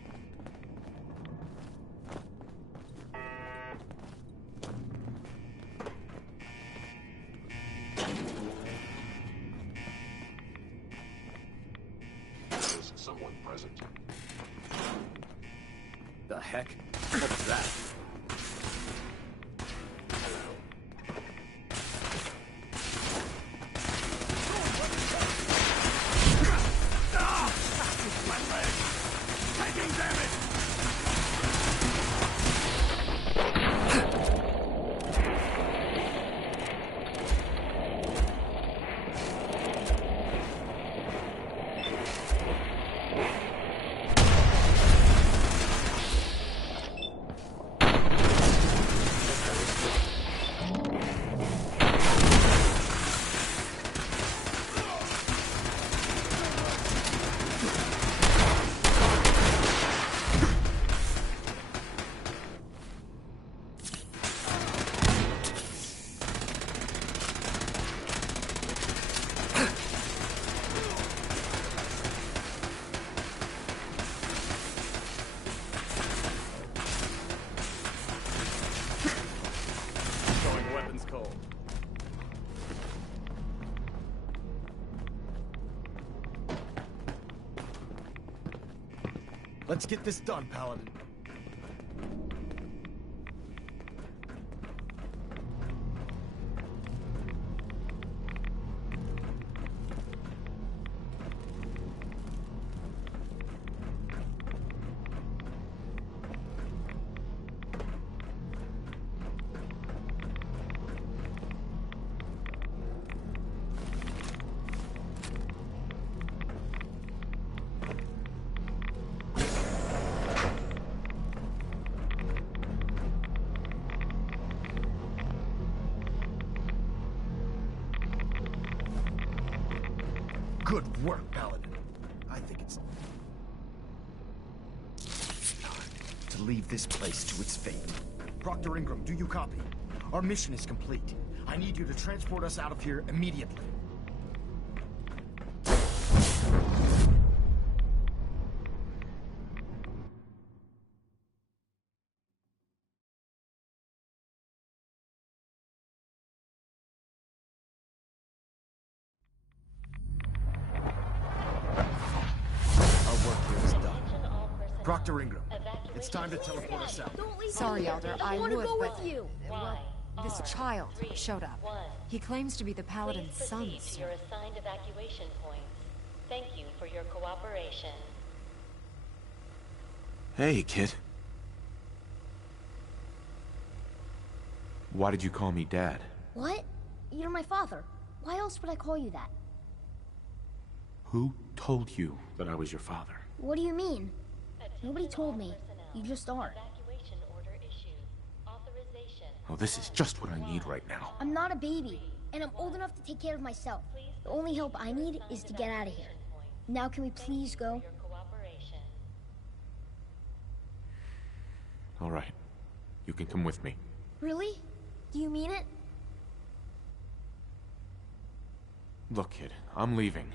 Is someone present? The heck? What was that? Let's get this done, Paladin. Good work, Paladin. I think it's time to leave this place to its fate. Proctor Ingram, do you copy? Our mission is complete. I need you to transport us out of here immediately. Proctor Ingram, it's time to teleport us out. Sorry, Elder, I want to would, go but with you. this child showed up. He claims to be the Paladin's son. Please proceed to your assigned evacuation points. Thank you for your cooperation. Hey, kid. Why did you call me Dad? What? You're my father. Why else would I call you that? Who told you that I was your father? What do you mean? Nobody told me. You just are. Oh, this is just what I need right now. I'm not a baby, and I'm old enough to take care of myself. The only help I need is to get out of here. Now can we please go? All right. You can come with me. Really? Do you mean it? Look, kid, I'm leaving.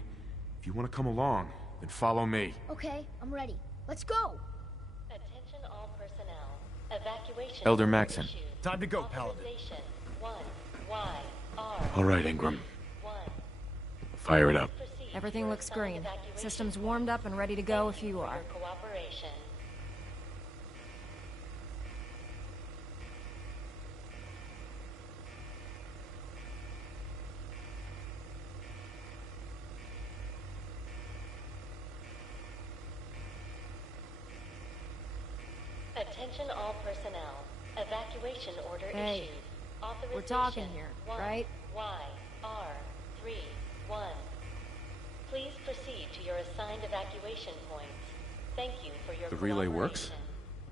If you want to come along, then follow me. Okay, I'm ready. Let's go! Attention all personnel. Evacuation. Elder Maxson. Time to go, Paladin. All right, Ingram. Fire it up. Everything looks green. System's warmed up and ready to go if you are. Attention all personnel. Evacuation order Hey, issued. Authorization we're talking here, right? YR31. Please proceed to your assigned evacuation points. Thank you for your The relay works?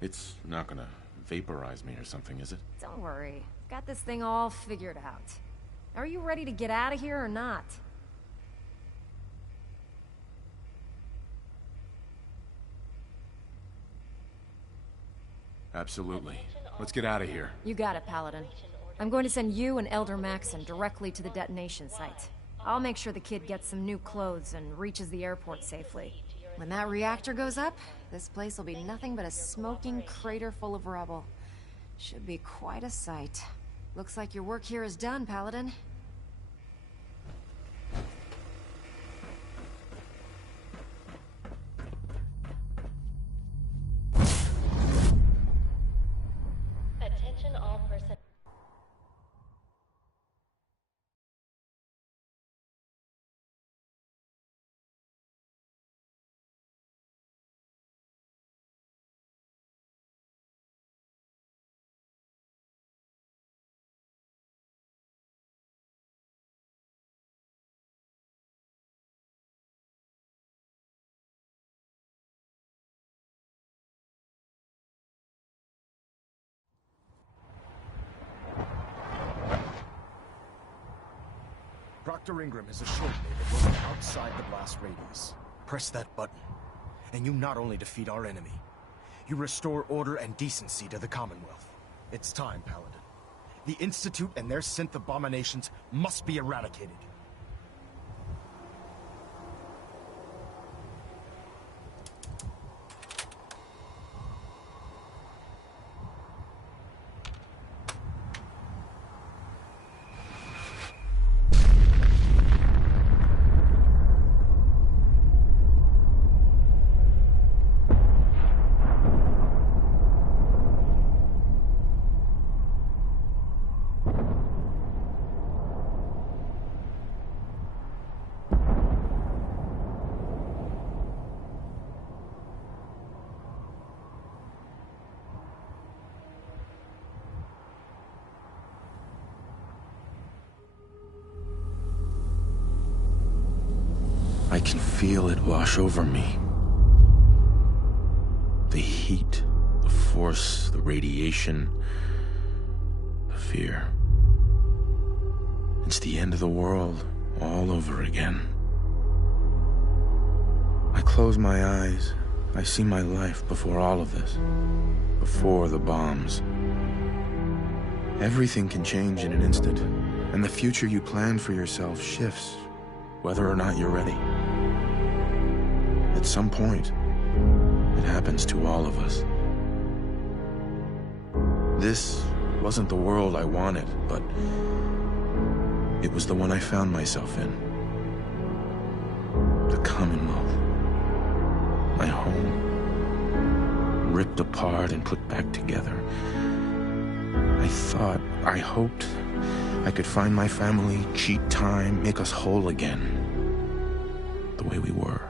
It's not gonna vaporize me or something, is it? Don't worry. Got this thing all figured out. Are you ready to get out of here or not? Absolutely. Let's get out of here. You got it, Paladin. I'm going to send you and Elder Maxson directly to the detonation site. I'll make sure the kid gets some new clothes and reaches the airport safely. When that reactor goes up, this place will be nothing but a smoking crater full of rubble. Should be quite a sight. Looks like your work here is done, Paladin. Attention all personnel. Dr. Ingram has assured me that we'll be outside the blast radius. Press that button, and you not only defeat our enemy, you restore order and decency to the Commonwealth. It's time, Paladin. The Institute and their synth abominations must be eradicated. I can feel it wash over me. The heat, the force, the radiation, the fear. It's the end of the world all over again. I close my eyes. I see my life before all of this. Before the bombs. Everything can change in an instant, and the future you plan for yourself shifts, whether or not you're ready. At some point, it happens to all of us. This wasn't the world I wanted, but it was the one I found myself in. The Commonwealth. My home. Ripped apart and put back together. I hoped I could find my family, cheat time, make us whole again. The way we were.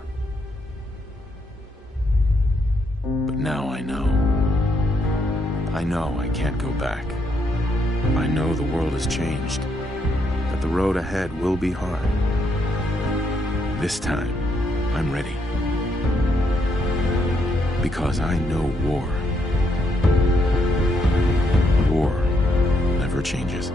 But now I know. I know I can't go back. I know the world has changed. That the road ahead will be hard. This time, I'm ready. Because I know war. War never changes.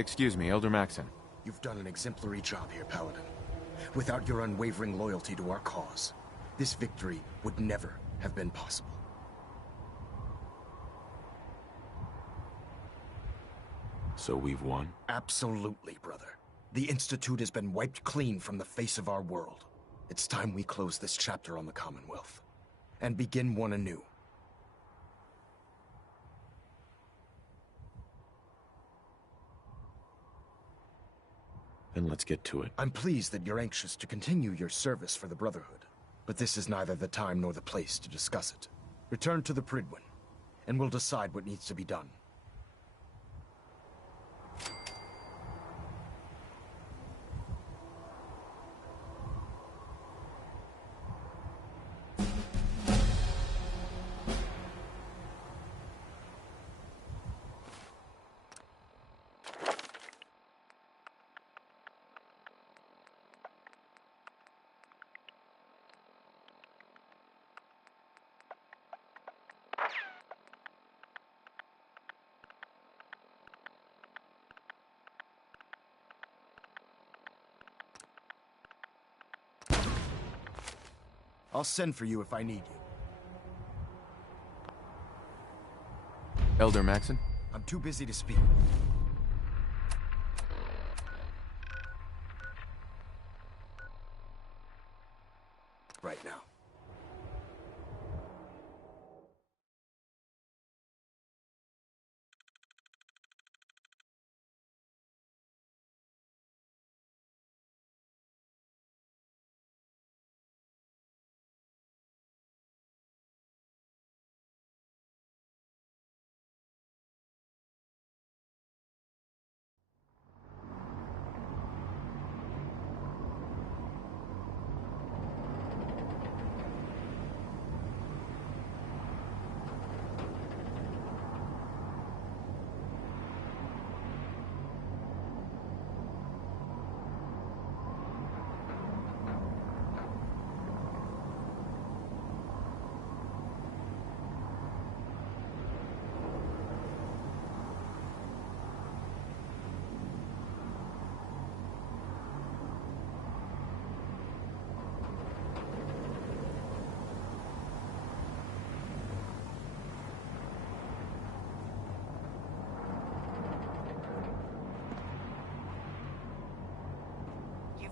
Excuse me, Elder Maxson. You've done an exemplary job here, Paladin. Without your unwavering loyalty to our cause, this victory would never have been possible. So we've won? Absolutely, brother. The Institute has been wiped clean from the face of our world. It's time we close this chapter on the Commonwealth and begin one anew. Then let's get to it. I'm pleased that you're anxious to continue your service for the Brotherhood, but this is neither the time nor the place to discuss it. Return to the Prydwen, and we'll decide what needs to be done. I'll send for you if I need you. Elder Maxson? I'm too busy to speak. Right now.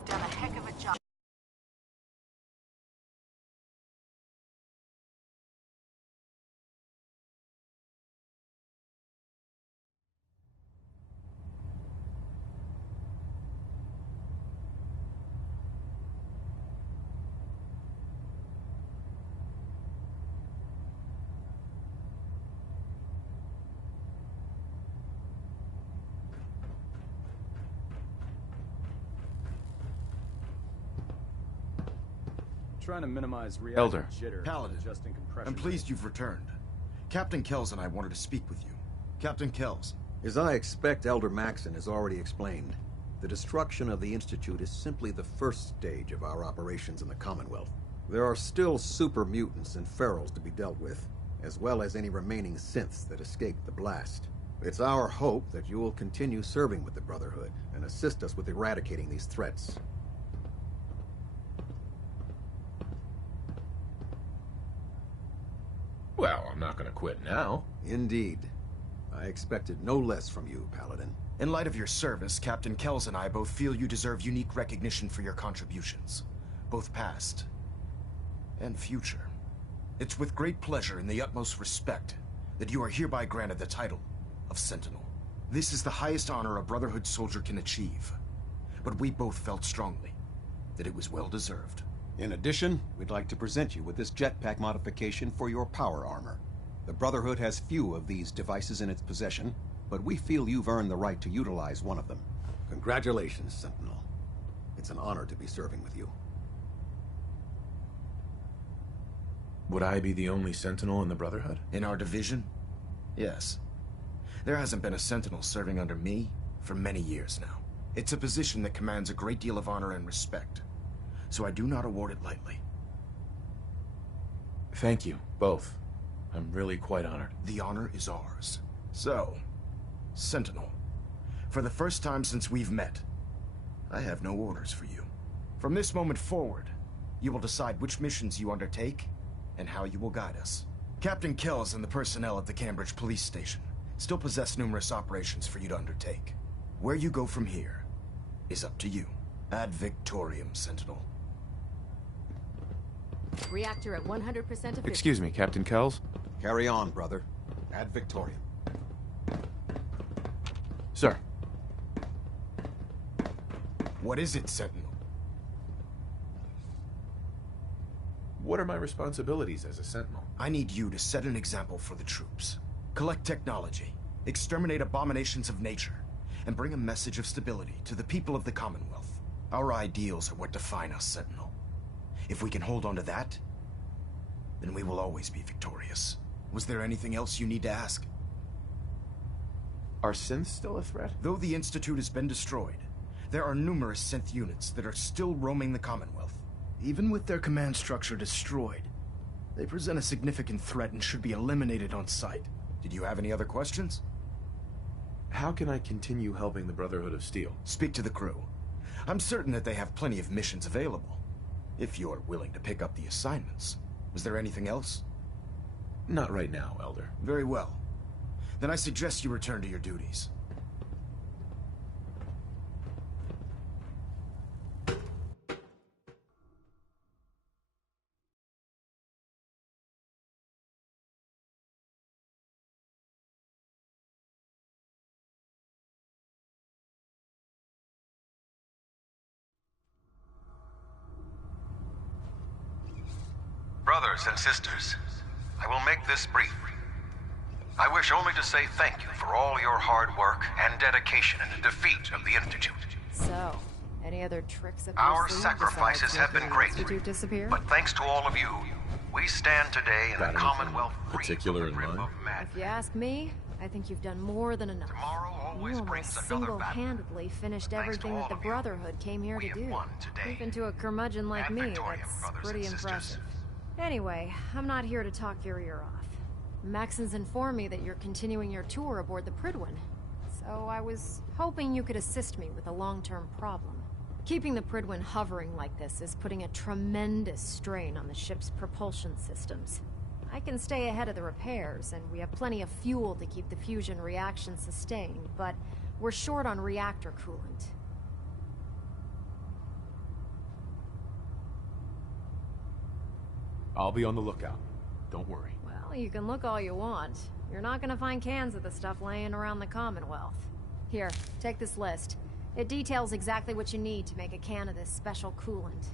Done a heck of a job. Trying to minimize Elder. jitter. Paladin, Adjusting compression I'm pleased you've returned. Captain Kells and I wanted to speak with you. Captain Kells. As I expect Elder Maxson has already explained, the destruction of the Institute is simply the first stage of our operations in the Commonwealth. There are still super mutants and ferals to be dealt with, as well as any remaining synths that escaped the blast. It's our hope that you will continue serving with the Brotherhood and assist us with eradicating these threats. Well, I'm not gonna quit now. Indeed. I expected no less from you, Paladin. In light of your service, Captain Kells and I both feel you deserve unique recognition for your contributions, both past and future. It's with great pleasure and the utmost respect that you are hereby granted the title of Sentinel. This is the highest honor a Brotherhood soldier can achieve, but we both felt strongly that it was well deserved. In addition, we'd like to present you with this jetpack modification for your power armor. The Brotherhood has few of these devices in its possession, but we feel you've earned the right to utilize one of them. Congratulations, Sentinel. It's an honor to be serving with you. Would I be the only Sentinel in the Brotherhood? In our division? Yes. There hasn't been a Sentinel serving under me for many years now. It's a position that commands a great deal of honor and respect, so I do not award it lightly. Thank you, both. I'm really quite honored. The honor is ours. So, Sentinel, for the first time since we've met, I have no orders for you. From this moment forward, you will decide which missions you undertake and how you will guide us. Captain Kells and the personnel at the Cambridge Police Station still possess numerous operations for you to undertake. Where you go from here is up to you. Ad Victorium, Sentinel. Reactor at 100% efficiency. Excuse me, Captain Kells? Carry on, brother. Ad Victorium. Sir. What is it, Sentinel? What are my responsibilities as a Sentinel? I need you to set an example for the troops. Collect technology, exterminate abominations of nature, and bring a message of stability to the people of the Commonwealth. Our ideals are what define us, Sentinel. If we can hold on to that, then we will always be victorious. Was there anything else you need to ask? Are synths still a threat? Though the Institute has been destroyed, there are numerous synth units that are still roaming the Commonwealth. Even with their command structure destroyed, they present a significant threat and should be eliminated on sight. Did you have any other questions? How can I continue helping the Brotherhood of Steel? Speak to the crew. I'm certain that they have plenty of missions available, if you're willing to pick up the assignments. Was there anything else? Not right now, Elder. Very well. Then I suggest you return to your duties. Brothers and sisters, I will make this brief. I wish only to say thank you for all your hard work and dedication in the defeat of the Institute. So, any other tricks up Our your sleeve sacrifices besides have been making the great, Institute disappear? but thanks to all of you, we stand today in a Commonwealth free particular in mind? of madness. If you ask me, I think you've done more than enough. You almost single-handedly finished everything that the Brotherhood came here to do. Even to a curmudgeon like me, that's pretty impressive. Anyway, I'm not here to talk your ear off. Maxon's informed me that you're continuing your tour aboard the Prydwen, so I was hoping you could assist me with a long-term problem. Keeping the Prydwen hovering like this is putting a tremendous strain on the ship's propulsion systems. I can stay ahead of the repairs, and we have plenty of fuel to keep the fusion reaction sustained, but we're short on reactor coolant. I'll be on the lookout. Don't worry. Well, you can look all you want. You're not gonna find cans of the stuff laying around the Commonwealth. Here, take this list. It details exactly what you need to make a can of this special coolant.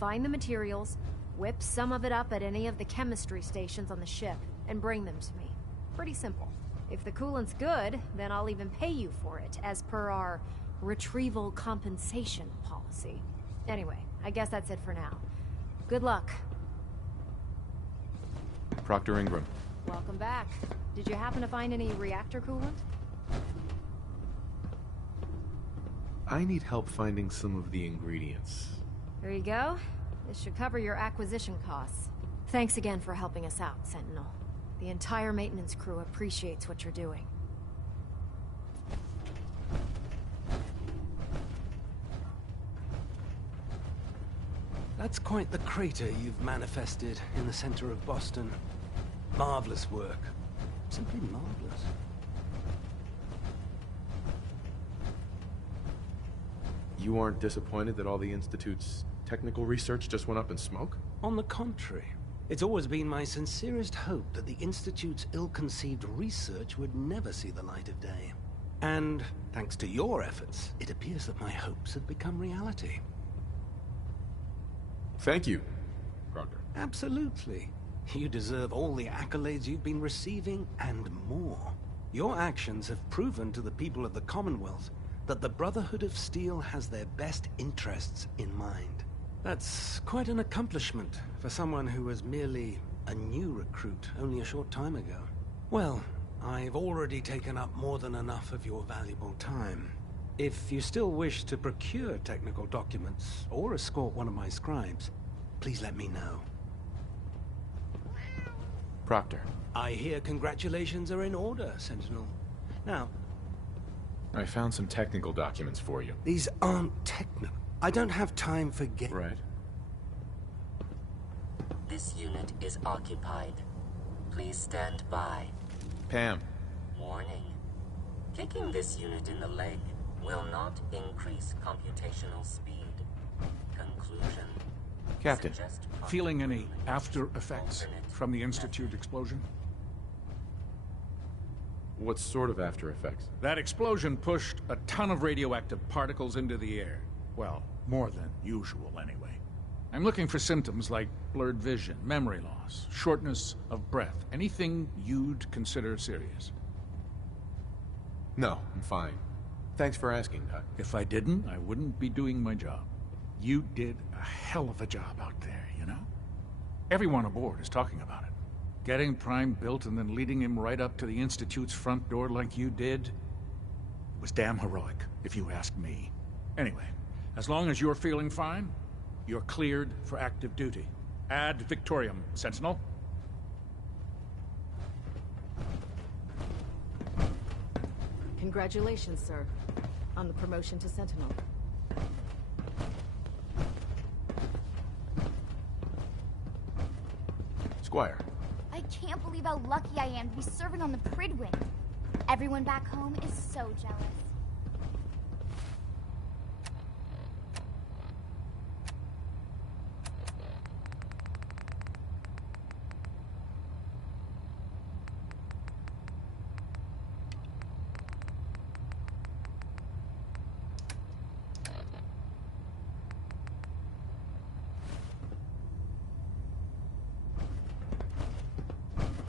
Find the materials, whip some of it up at any of the chemistry stations on the ship, and bring them to me. Pretty simple. If the coolant's good, then I'll even pay you for it, as per our retrieval compensation policy. Anyway, I guess that's it for now. Good luck. Proctor Ingram. Welcome back. Did you happen to find any reactor coolant? I need help finding some of the ingredients. There you go. This should cover your acquisition costs. Thanks again for helping us out, Sentinel. The entire maintenance crew appreciates what you're doing. That's quite the crater you've manifested in the center of Boston. Marvelous work. Simply marvelous. You aren't disappointed that all the Institute's technical research just went up in smoke? On the contrary. It's always been my sincerest hope that the Institute's ill-conceived research would never see the light of day. And, thanks to your efforts, it appears that my hopes have become reality. Thank you, Proctor. Absolutely. You deserve all the accolades you've been receiving and more. Your actions have proven to the people of the Commonwealth that the Brotherhood of Steel has their best interests in mind. That's quite an accomplishment for someone who was merely a new recruit only a short time ago. Well, I've already taken up more than enough of your valuable time. If you still wish to procure technical documents or escort one of my scribes, please let me know. Proctor. I hear congratulations are in order, Sentinel. Now, I found some technical documents for you. these aren't technical. I don't have time for Right. This unit is occupied. Please stand by. Pam. Warning. Kicking this unit in the leg will not increase computational speed. Conclusion. Captain. Feeling any after effects from the Institute explosion? What sort of after effects? That explosion pushed a ton of radioactive particles into the air. Well, more than usual anyway. I'm looking for symptoms like blurred vision, memory loss, shortness of breath. Anything you'd consider serious. No, I'm fine. Thanks for asking, Doc. If I didn't, I wouldn't be doing my job. You did a hell of a job out there, you know? Everyone aboard is talking about it. Getting Prime built and then leading him right up to the Institute's front door like you did, it was damn heroic, if you ask me. Anyway, as long as you're feeling fine, you're cleared for active duty. Ad Victoriam, Sentinel. Congratulations, sir, on the promotion to Sentinel. Squire. I can't believe how lucky I am to be serving on the Pridwin. Everyone back home is so jealous.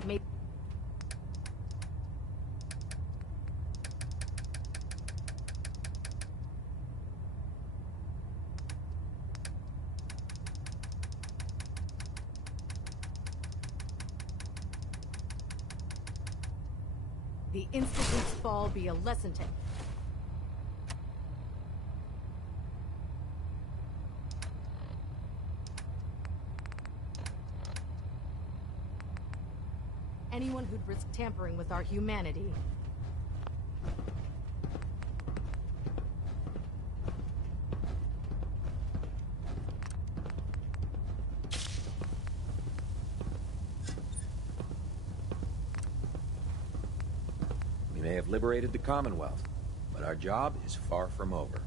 Maybe. The Institute's fall be a lesson to... anyone who'd risk tampering with our humanity. We may have liberated the Commonwealth, but our job is far from over.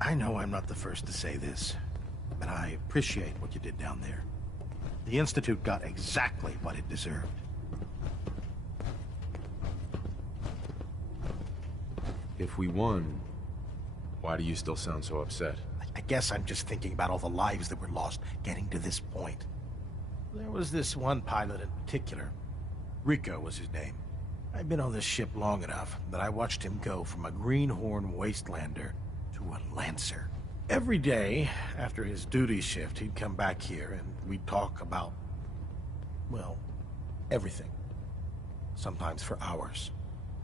I know I'm not the first to say this, but I appreciate what you did down there. The Institute got exactly what it deserved. If we won, why do you still sound so upset? I guess I'm just thinking about all the lives that were lost getting to this point. There was this one pilot in particular. Rico was his name. I've been on this ship long enough that I watched him go from a greenhorn wastelander to a Lancer. Every day, after his duty shift, he'd come back here and we'd talk about, well, everything. Sometimes for hours.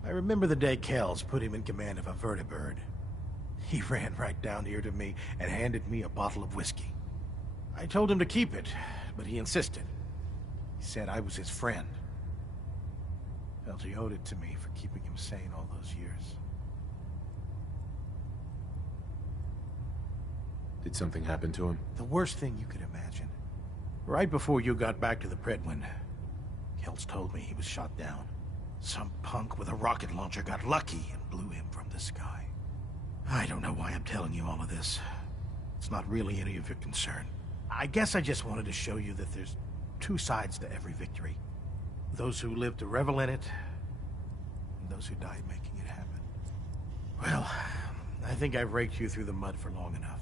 I remember the day Kells put him in command of a vertibird. He ran right down here to me and handed me a bottle of whiskey. I told him to keep it, but he insisted. He said I was his friend. Felt he owed it to me for keeping him sane all those years. Did something happen to him? The worst thing you could imagine. Right before you got back to the Predwin, Kells told me he was shot down. Some punk with a rocket launcher got lucky and blew him from the sky. I don't know why I'm telling you all of this. It's not really any of your concern. I guess I just wanted to show you that there's two sides to every victory. Those who live to revel in it, and those who died making it happen. Well, I think I've raked you through the mud for long enough.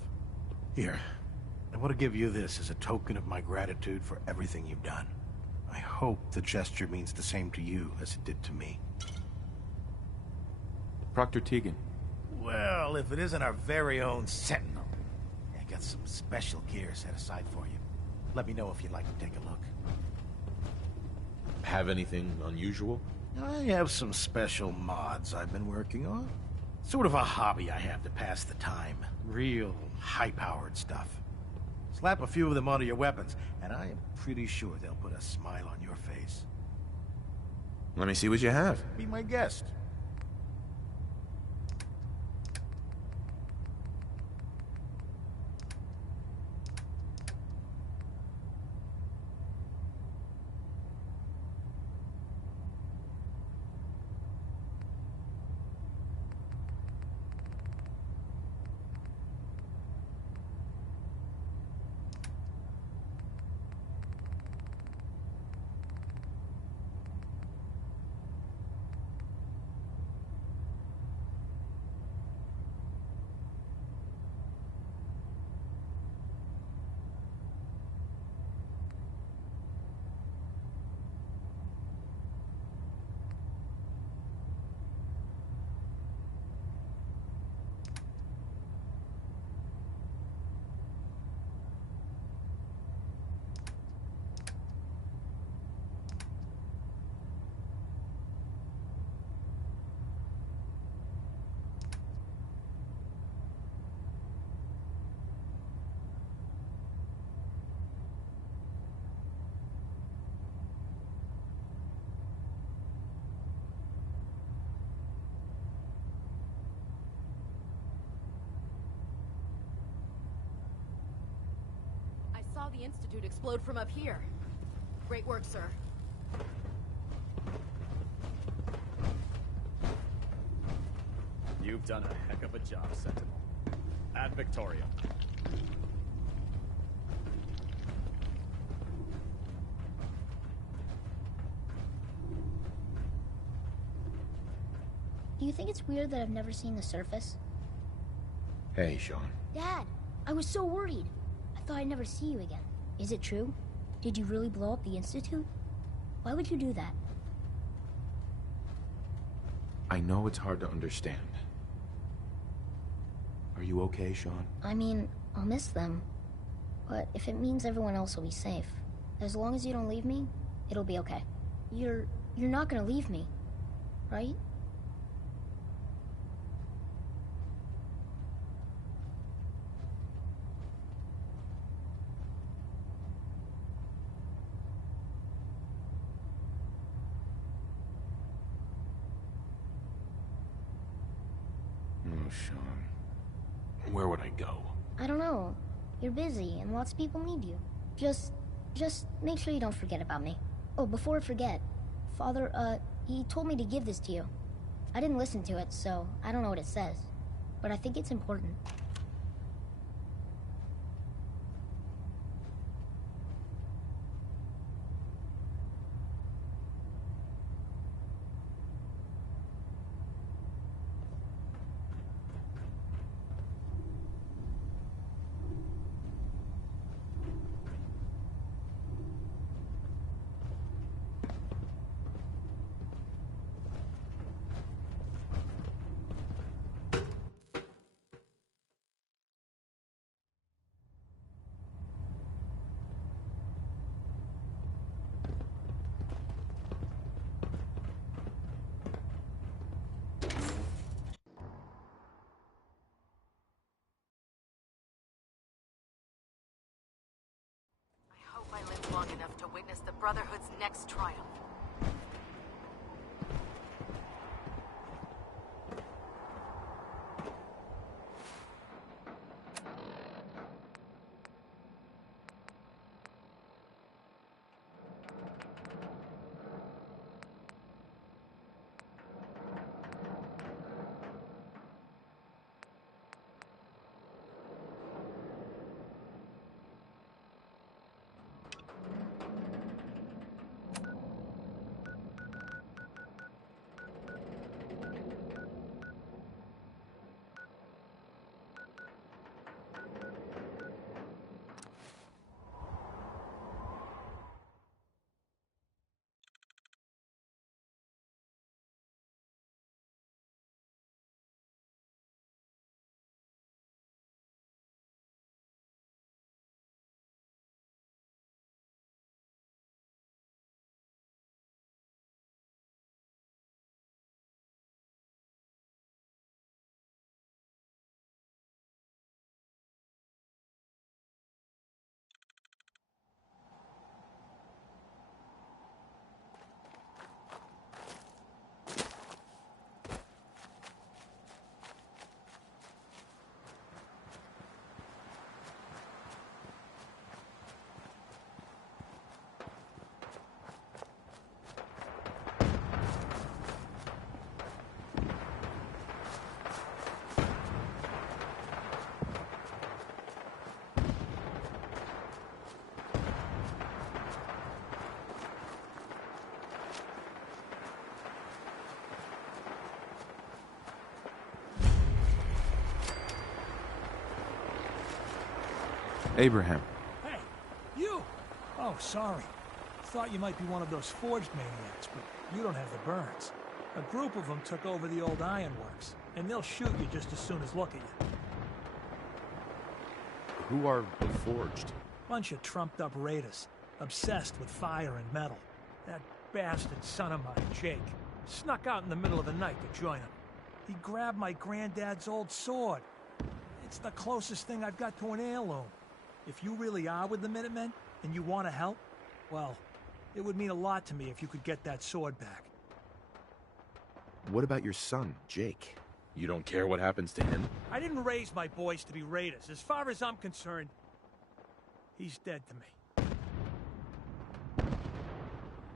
Here, I want to give you this as a token of my gratitude for everything you've done. I hope the gesture means the same to you as it did to me. Proctor Tegan. Well, if it isn't our very own Sentinel, I got some special gear set aside for you. Let me know if you'd like to take a look. Have anything unusual? I have some special mods I've been working on. Sort of a hobby I have to pass the time. Real high-powered stuff. Slap a few of them onto your weapons, and I am pretty sure they'll put a smile on your face. Let me see what you have. Be my guest. Saw the Institute explode from up here. Great work, sir. You've done a heck of a job, Sentinel. Ad Victoriam. Do you think it's weird that I've never seen the surface? Hey, Sean. Dad, I was so worried. I thought I'd never see you again. Is it true? Did you really blow up the Institute? Why would you do that? I know it's hard to understand. Are you okay, Sean? I mean, I'll miss them. But if it means everyone else will be safe, as long as you don't leave me, it'll be okay. You're not gonna leave me, right? Oh, Sean. Where would I go? I don't know. You're busy, and lots of people need you. Just make sure you don't forget about me. Oh, before I forget, Father, he told me to give this to you. I didn't listen to it, so I don't know what it says. But I think it's important. as the Brotherhood's next triumph. Abraham. Hey, you! Oh, sorry. Thought you might be one of those forged maniacs, but you don't have the burns. A group of them took over the old ironworks, and they'll shoot you just as soon as look at you. Who are the Forged? Bunch of trumped-up raiders, obsessed with fire and metal. That bastard son of mine, Jake, snuck out in the middle of the night to join him. He grabbed my granddad's old sword. It's the closest thing I've got to an heirloom. If you really are with the Minutemen, and you want to help, well, it would mean a lot to me if you could get that sword back. What about your son, Jake? You don't care what happens to him? I didn't raise my boys to be raiders. As far as I'm concerned, he's dead to me.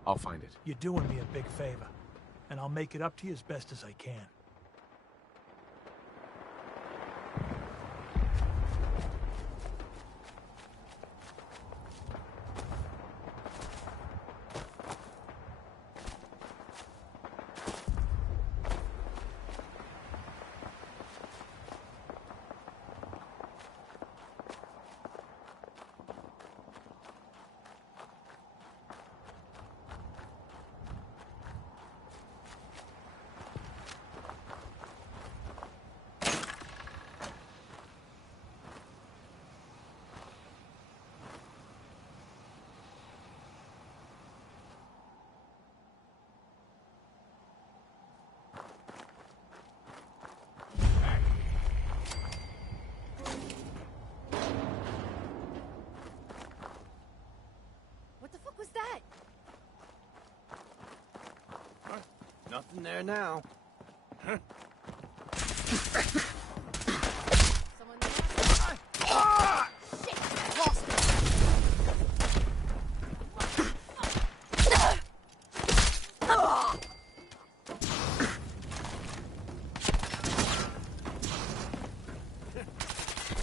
I'll find it. You're doing me a big favor, and I'll make it up to you as best as I can. Was that? Nothing there now. Someone there? Shit! Lost it!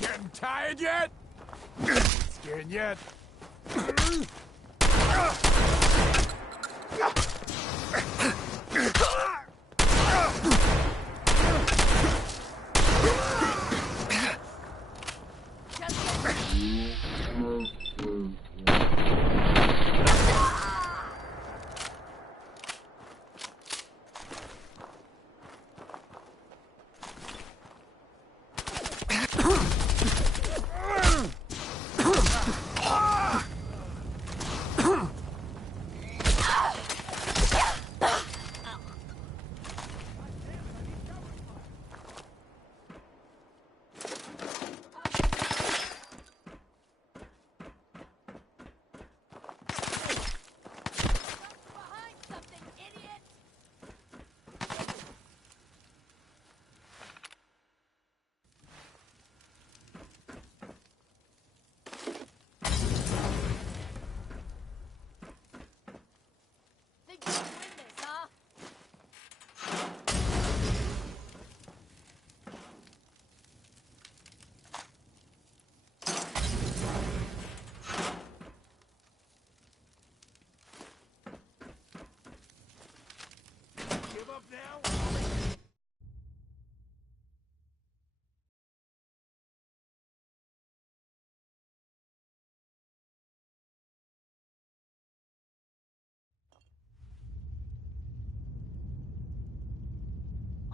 Getting tired yet? Scared yet?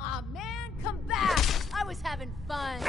Aw, man, come back! I was having fun.